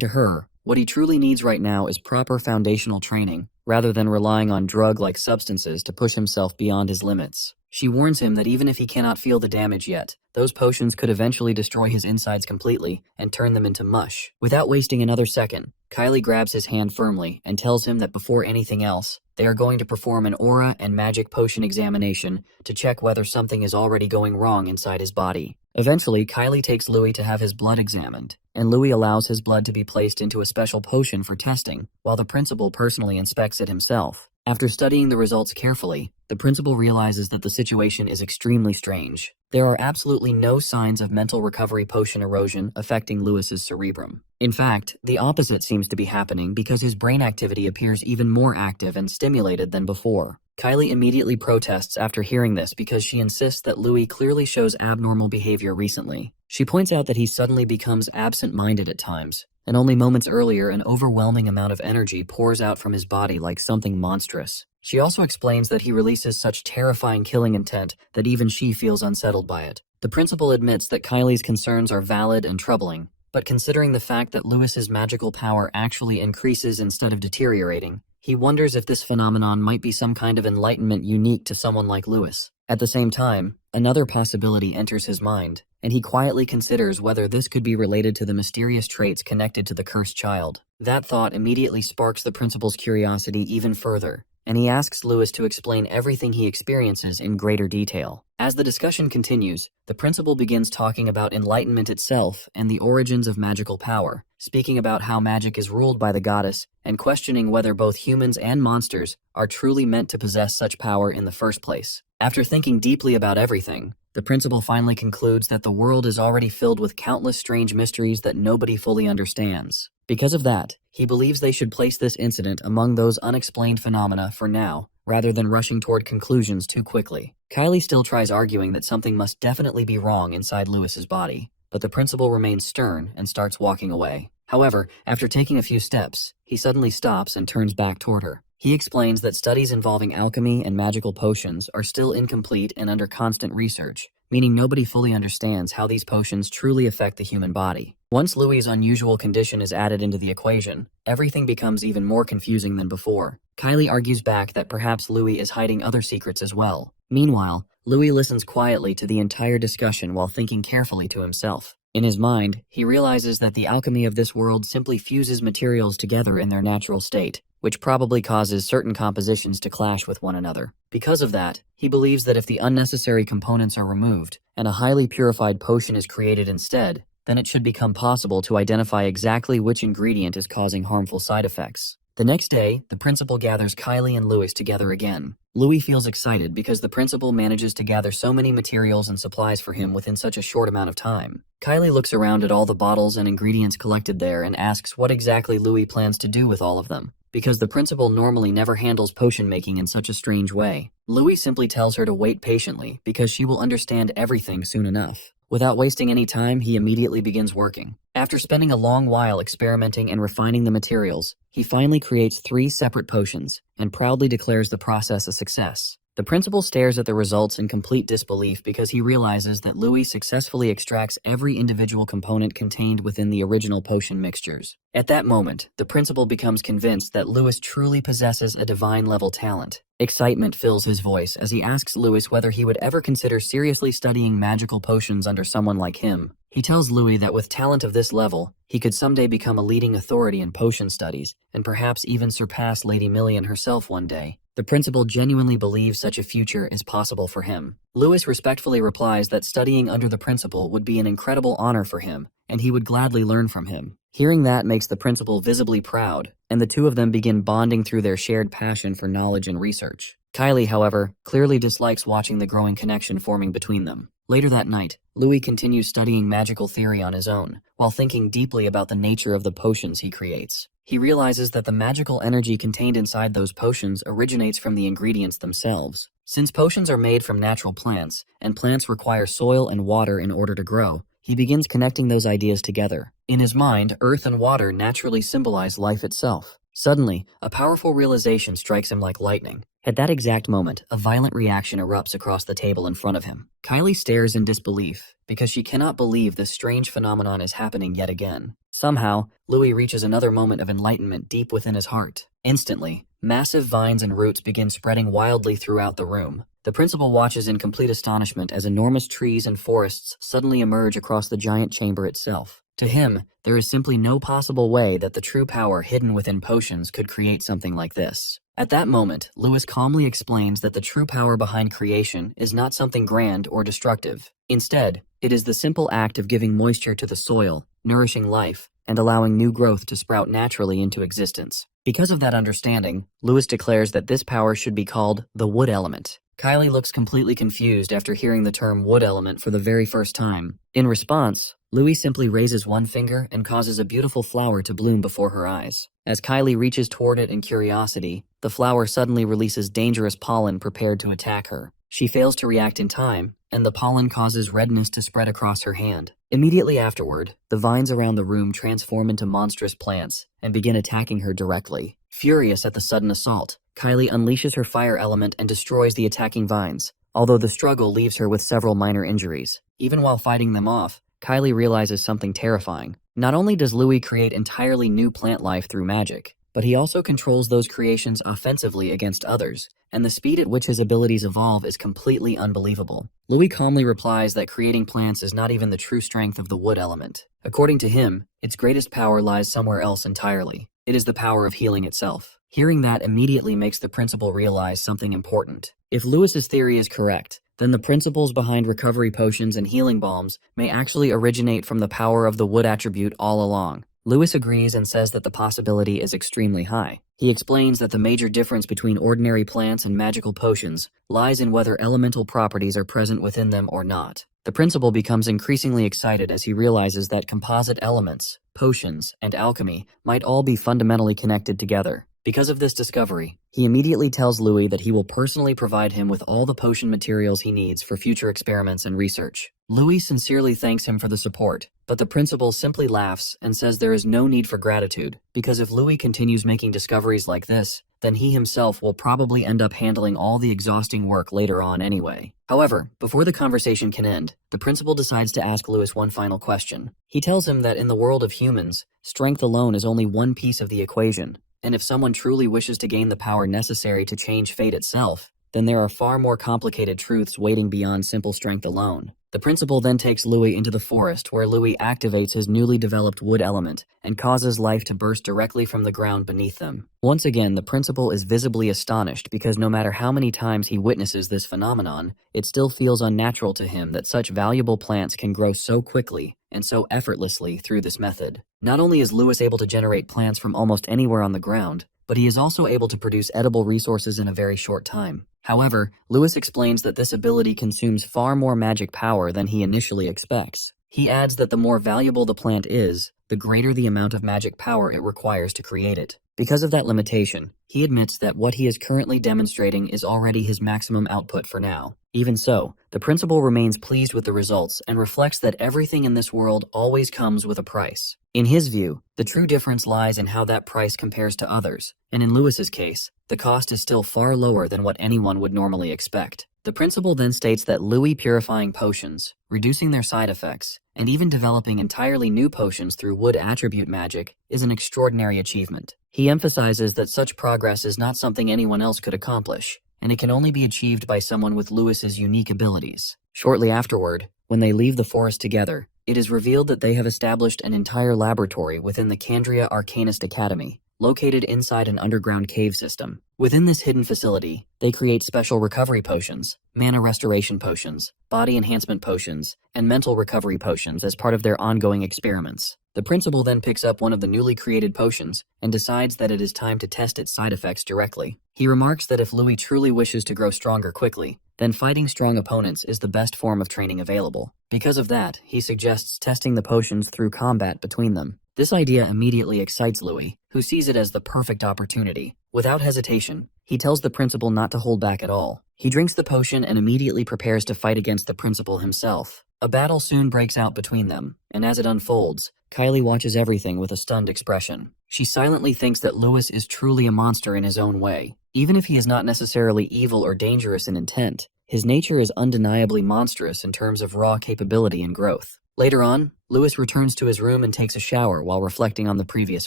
to her, what he truly needs right now is proper foundational training, rather than relying on drug-like substances to push himself beyond his limits. She warns him that even if he cannot feel the damage yet, those potions could eventually destroy his insides completely and turn them into mush. Without wasting another second, Kylie grabs his hand firmly and tells him that before anything else, they are going to perform an aura and magic potion examination to check whether something is already going wrong inside his body. Eventually, Kylie takes Louis to have his blood examined, and Louis allows his blood to be placed into a special potion for testing, while the principal personally inspects it himself. After studying the results carefully, the principal realizes that the situation is extremely strange. There are absolutely no signs of mental recovery potion erosion affecting Lewis's cerebrum. In fact, the opposite seems to be happening because his brain activity appears even more active and stimulated than before. Kylie immediately protests after hearing this because she insists that Louis clearly shows abnormal behavior recently. She points out that he suddenly becomes absent-minded at times, and only moments earlier an overwhelming amount of energy pours out from his body like something monstrous. She also explains that he releases such terrifying killing intent that even she feels unsettled by it. The principal admits that Kylie's concerns are valid and troubling, but considering the fact that Lewis's magical power actually increases instead of deteriorating, he wonders if this phenomenon might be some kind of enlightenment unique to someone like Lewis. At the same time, another possibility enters his mind, and he quietly considers whether this could be related to the mysterious traits connected to the cursed child. That thought immediately sparks the principal's curiosity even further, and he asks Lewis to explain everything he experiences in greater detail. As the discussion continues, the principal begins talking about enlightenment itself and the origins of magical power, speaking about how magic is ruled by the goddess, and questioning whether both humans and monsters are truly meant to possess such power in the first place. After thinking deeply about everything, the principal finally concludes that the world is already filled with countless strange mysteries that nobody fully understands. Because of that, he believes they should place this incident among those unexplained phenomena for now, rather than rushing toward conclusions too quickly. Kylie still tries arguing that something must definitely be wrong inside Lewis's body, but the principal remains stern and starts walking away. However, after taking a few steps, he suddenly stops and turns back toward her. He explains that studies involving alchemy and magical potions are still incomplete and under constant research, meaning nobody fully understands how these potions truly affect the human body. Once Louis's unusual condition is added into the equation, everything becomes even more confusing than before. Kylie argues back that perhaps Louis is hiding other secrets as well. Meanwhile, Louis listens quietly to the entire discussion while thinking carefully to himself. In his mind, he realizes that the alchemy of this world simply fuses materials together in their natural state, which probably causes certain compositions to clash with one another. Because of that, he believes that if the unnecessary components are removed and a highly purified potion is created instead, then it should become possible to identify exactly which ingredient is causing harmful side effects. The next day, the principal gathers Kylie and Louis together again. Louis feels excited because the principal manages to gather so many materials and supplies for him within such a short amount of time. Kylie looks around at all the bottles and ingredients collected there and asks what exactly Louis plans to do with all of them, because the principal normally never handles potion making in such a strange way. Louis simply tells her to wait patiently because she will understand everything soon enough. Without wasting any time, he immediately begins working. After spending a long while experimenting and refining the materials, he finally creates 3 separate potions and proudly declares the process a success. The principal stares at the results in complete disbelief because he realizes that Louis successfully extracts every individual component contained within the original potion mixtures. At that moment, the principal becomes convinced that Louis truly possesses a divine-level talent. Excitement fills his voice as he asks Louis whether he would ever consider seriously studying magical potions under someone like him. He tells Louis that with talent of this level, he could someday become a leading authority in potion studies and perhaps even surpass Lady Million herself one day. The principal genuinely believes such a future is possible for him. Louis respectfully replies that studying under the principal would be an incredible honor for him, and he would gladly learn from him. Hearing that makes the principal visibly proud, and the two of them begin bonding through their shared passion for knowledge and research. Kylie, however, clearly dislikes watching the growing connection forming between them. Later that night, Louis continues studying magical theory on his own, while thinking deeply about the nature of the potions he creates. He realizes that the magical energy contained inside those potions originates from the ingredients themselves. Since potions are made from natural plants, and plants require soil and water in order to grow, he begins connecting those ideas together. In his mind, earth and water naturally symbolize life itself. Suddenly, a powerful realization strikes him like lightning. At that exact moment, a violent reaction erupts across the table in front of him. Kylie stares in disbelief, because she cannot believe this strange phenomenon is happening yet again. Somehow, Louis reaches another moment of enlightenment deep within his heart. Instantly, massive vines and roots begin spreading wildly throughout the room. The principal watches in complete astonishment as enormous trees and forests suddenly emerge across the giant chamber itself. To him, there is simply no possible way that the true power hidden within potions could create something like this. At that moment, Louis calmly explains that the true power behind creation is not something grand or destructive. Instead, it is the simple act of giving moisture to the soil, nourishing life, and allowing new growth to sprout naturally into existence. Because of that understanding, Louis declares that this power should be called the wood element. Kylie looks completely confused after hearing the term wood element for the very first time. In response, Louis simply raises one finger and causes a beautiful flower to bloom before her eyes. As Kylie reaches toward it in curiosity, the flower suddenly releases dangerous pollen prepared to attack her. She fails to react in time, and the pollen causes redness to spread across her hand. Immediately afterward, the vines around the room transform into monstrous plants and begin attacking her directly. Furious at the sudden assault, Kylie unleashes her fire element and destroys the attacking vines, although the struggle leaves her with several minor injuries. Even while fighting them off, Kylie realizes something terrifying. Not only does Louis create entirely new plant life through magic, but he also controls those creations offensively against others, and the speed at which his abilities evolve is completely unbelievable. Louis calmly replies that creating plants is not even the true strength of the wood element. According to him, its greatest power lies somewhere else entirely. It is the power of healing itself. Hearing that immediately makes the principal realize something important. If Louis's theory is correct, then the principles behind recovery potions and healing balms may actually originate from the power of the wood attribute all along. Louis agrees and says that the possibility is extremely high. He explains that the major difference between ordinary plants and magical potions lies in whether elemental properties are present within them or not. The principal becomes increasingly excited as he realizes that composite elements, potions, and alchemy might all be fundamentally connected together. Because of this discovery, he immediately tells Louis that he will personally provide him with all the potion materials he needs for future experiments and research. Louis sincerely thanks him for the support, but the principal simply laughs and says there is no need for gratitude, because if Louis continues making discoveries like this, then he himself will probably end up handling all the exhausting work later on anyway. However, before the conversation can end, the principal decides to ask Louis one final question. He tells him that in the world of humans, strength alone is only one piece of the equation. And if someone truly wishes to gain the power necessary to change fate itself, then there are far more complicated truths waiting beyond simple strength alone. The principal then takes Louis into the forest where Louis activates his newly developed wood element and causes life to burst directly from the ground beneath them. Once again, the principal is visibly astonished because no matter how many times he witnesses this phenomenon, it still feels unnatural to him that such valuable plants can grow so quickly and so effortlessly through this method. Not only is Louis able to generate plants from almost anywhere on the ground, but he is also able to produce edible resources in a very short time. However, Louis explains that this ability consumes far more magic power than he initially expects. He adds that the more valuable the plant is, the greater the amount of magic power it requires to create it. Because of that limitation, he admits that what he is currently demonstrating is already his maximum output for now. Even so, the principal remains pleased with the results and reflects that everything in this world always comes with a price. In his view, the true difference lies in how that price compares to others, and in Louis's case, the cost is still far lower than what anyone would normally expect. The principal then states that Louis purifying potions, reducing their side effects, and even developing entirely new potions through wood attribute magic is an extraordinary achievement. He emphasizes that such progress is not something anyone else could accomplish, and it can only be achieved by someone with Louis's unique abilities. Shortly afterward, when they leave the forest together, it is revealed that they have established an entire laboratory within the Candria Arcanist Academy, located inside an underground cave system. Within this hidden facility, they create special recovery potions, mana restoration potions, body enhancement potions, and mental recovery potions as part of their ongoing experiments. The principal then picks up one of the newly created potions and decides that it is time to test its side effects directly. He remarks that if Louis truly wishes to grow stronger quickly, then fighting strong opponents is the best form of training available. Because of that, he suggests testing the potions through combat between them. This idea immediately excites Louis, who sees it as the perfect opportunity. Without hesitation, he tells the principal not to hold back at all. He drinks the potion and immediately prepares to fight against the principal himself. A battle soon breaks out between them, and as it unfolds, Kylie watches everything with a stunned expression. She silently thinks that Louis is truly a monster in his own way. Even if he is not necessarily evil or dangerous in intent, his nature is undeniably monstrous in terms of raw capability and growth. Later on, Louis returns to his room and takes a shower while reflecting on the previous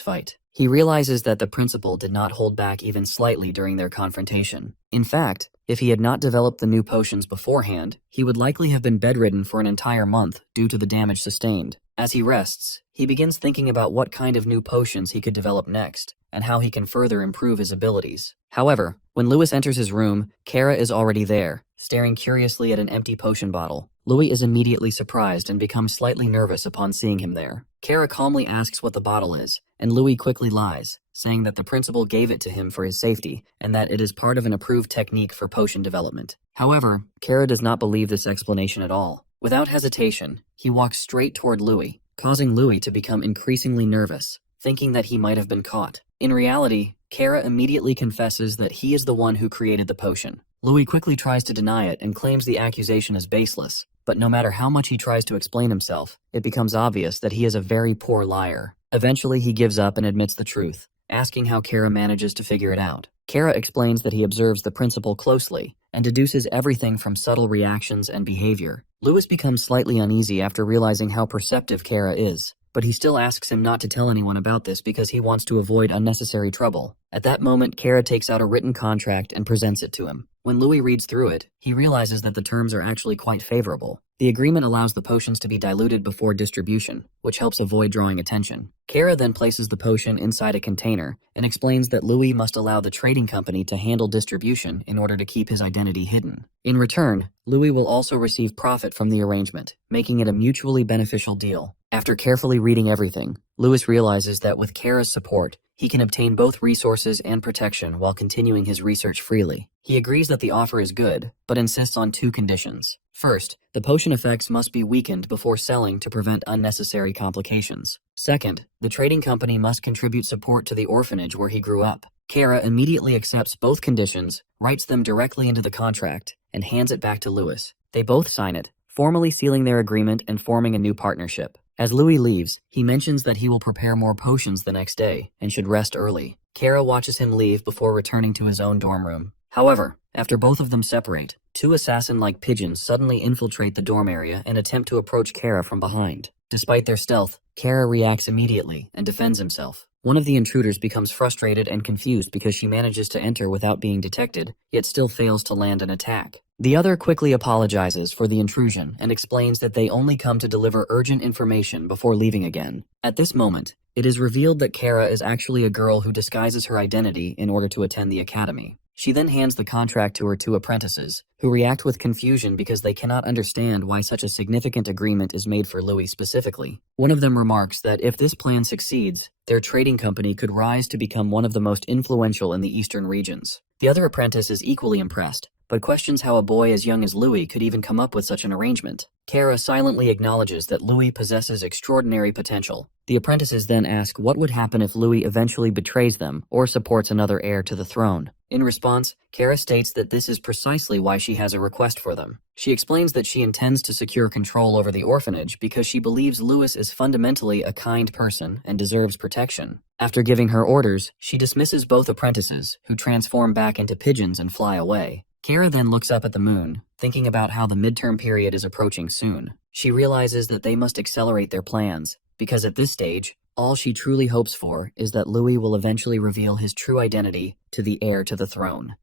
fight. He realizes that the principal did not hold back even slightly during their confrontation. In fact, if he had not developed the new potions beforehand, he would likely have been bedridden for an entire month due to the damage sustained. As he rests, he begins thinking about what kind of new potions he could develop next, and how he can further improve his abilities. However, when Louis enters his room, Kara is already there, staring curiously at an empty potion bottle. Louis is immediately surprised and becomes slightly nervous upon seeing him there. Kara calmly asks what the bottle is, and Louis quickly lies, saying that the principal gave it to him for his safety and that it is part of an approved technique for potion development. However, Kara does not believe this explanation at all. Without hesitation, he walks straight toward Louis, causing Louis to become increasingly nervous, thinking that he might have been caught. In reality, Kara immediately confesses that he is the one who created the potion. Louis quickly tries to deny it and claims the accusation is baseless, but no matter how much he tries to explain himself, it becomes obvious that he is a very poor liar. Eventually, he gives up and admits the truth, asking how Kara manages to figure it out. Kara explains that he observes the principal closely and deduces everything from subtle reactions and behavior. Louis becomes slightly uneasy after realizing how perceptive Kara is, but he still asks him not to tell anyone about this because he wants to avoid unnecessary trouble. At that moment, Kara takes out a written contract and presents it to him. When Louis reads through it, he realizes that the terms are actually quite favorable. The agreement allows the potions to be diluted before distribution, which helps avoid drawing attention. Kara then places the potion inside a container and explains that Louis must allow the trading company to handle distribution in order to keep his identity hidden. In return, Louis will also receive profit from the arrangement, making it a mutually beneficial deal. After carefully reading everything, Louis realizes that with Kara's support, he can obtain both resources and protection while continuing his research freely. He agrees that the offer is good, but insists on two conditions. First, the potion effects must be weakened before selling to prevent unnecessary complications. Second, the trading company must contribute support to the orphanage where he grew up. Kara immediately accepts both conditions, writes them directly into the contract, and hands it back to Louis. They both sign it, formally sealing their agreement and forming a new partnership. As Louis leaves, he mentions that he will prepare more potions the next day and should rest early. Kara watches him leave before returning to his own dorm room. However, after both of them separate, two assassin-like pigeons suddenly infiltrate the dorm area and attempt to approach Kara from behind. Despite their stealth, Kara reacts immediately and defends himself. One of the intruders becomes frustrated and confused because she manages to enter without being detected, yet still fails to land an attack. The other quickly apologizes for the intrusion and explains that they only come to deliver urgent information before leaving again. At this moment, it is revealed that Kara is actually a girl who disguises her identity in order to attend the academy. She then hands the contract to her two apprentices, who react with confusion because they cannot understand why such a significant agreement is made for Louis specifically. One of them remarks that if this plan succeeds, their trading company could rise to become one of the most influential in the eastern regions. The other apprentice is equally impressed, but questions how a boy as young as Louis could even come up with such an arrangement. Kara silently acknowledges that Louis possesses extraordinary potential. The apprentices then ask what would happen if Louis eventually betrays them or supports another heir to the throne. In response, Kara states that this is precisely why she has a request for them. She explains that she intends to secure control over the orphanage because she believes Louis is fundamentally a kind person and deserves protection. After giving her orders, she dismisses both apprentices, who transform back into pigeons and fly away. Kara then looks up at the moon, thinking about how the midterm period is approaching soon. She realizes that they must accelerate their plans, because at this stage, all she truly hopes for is that Louis will eventually reveal his true identity to the heir to the throne.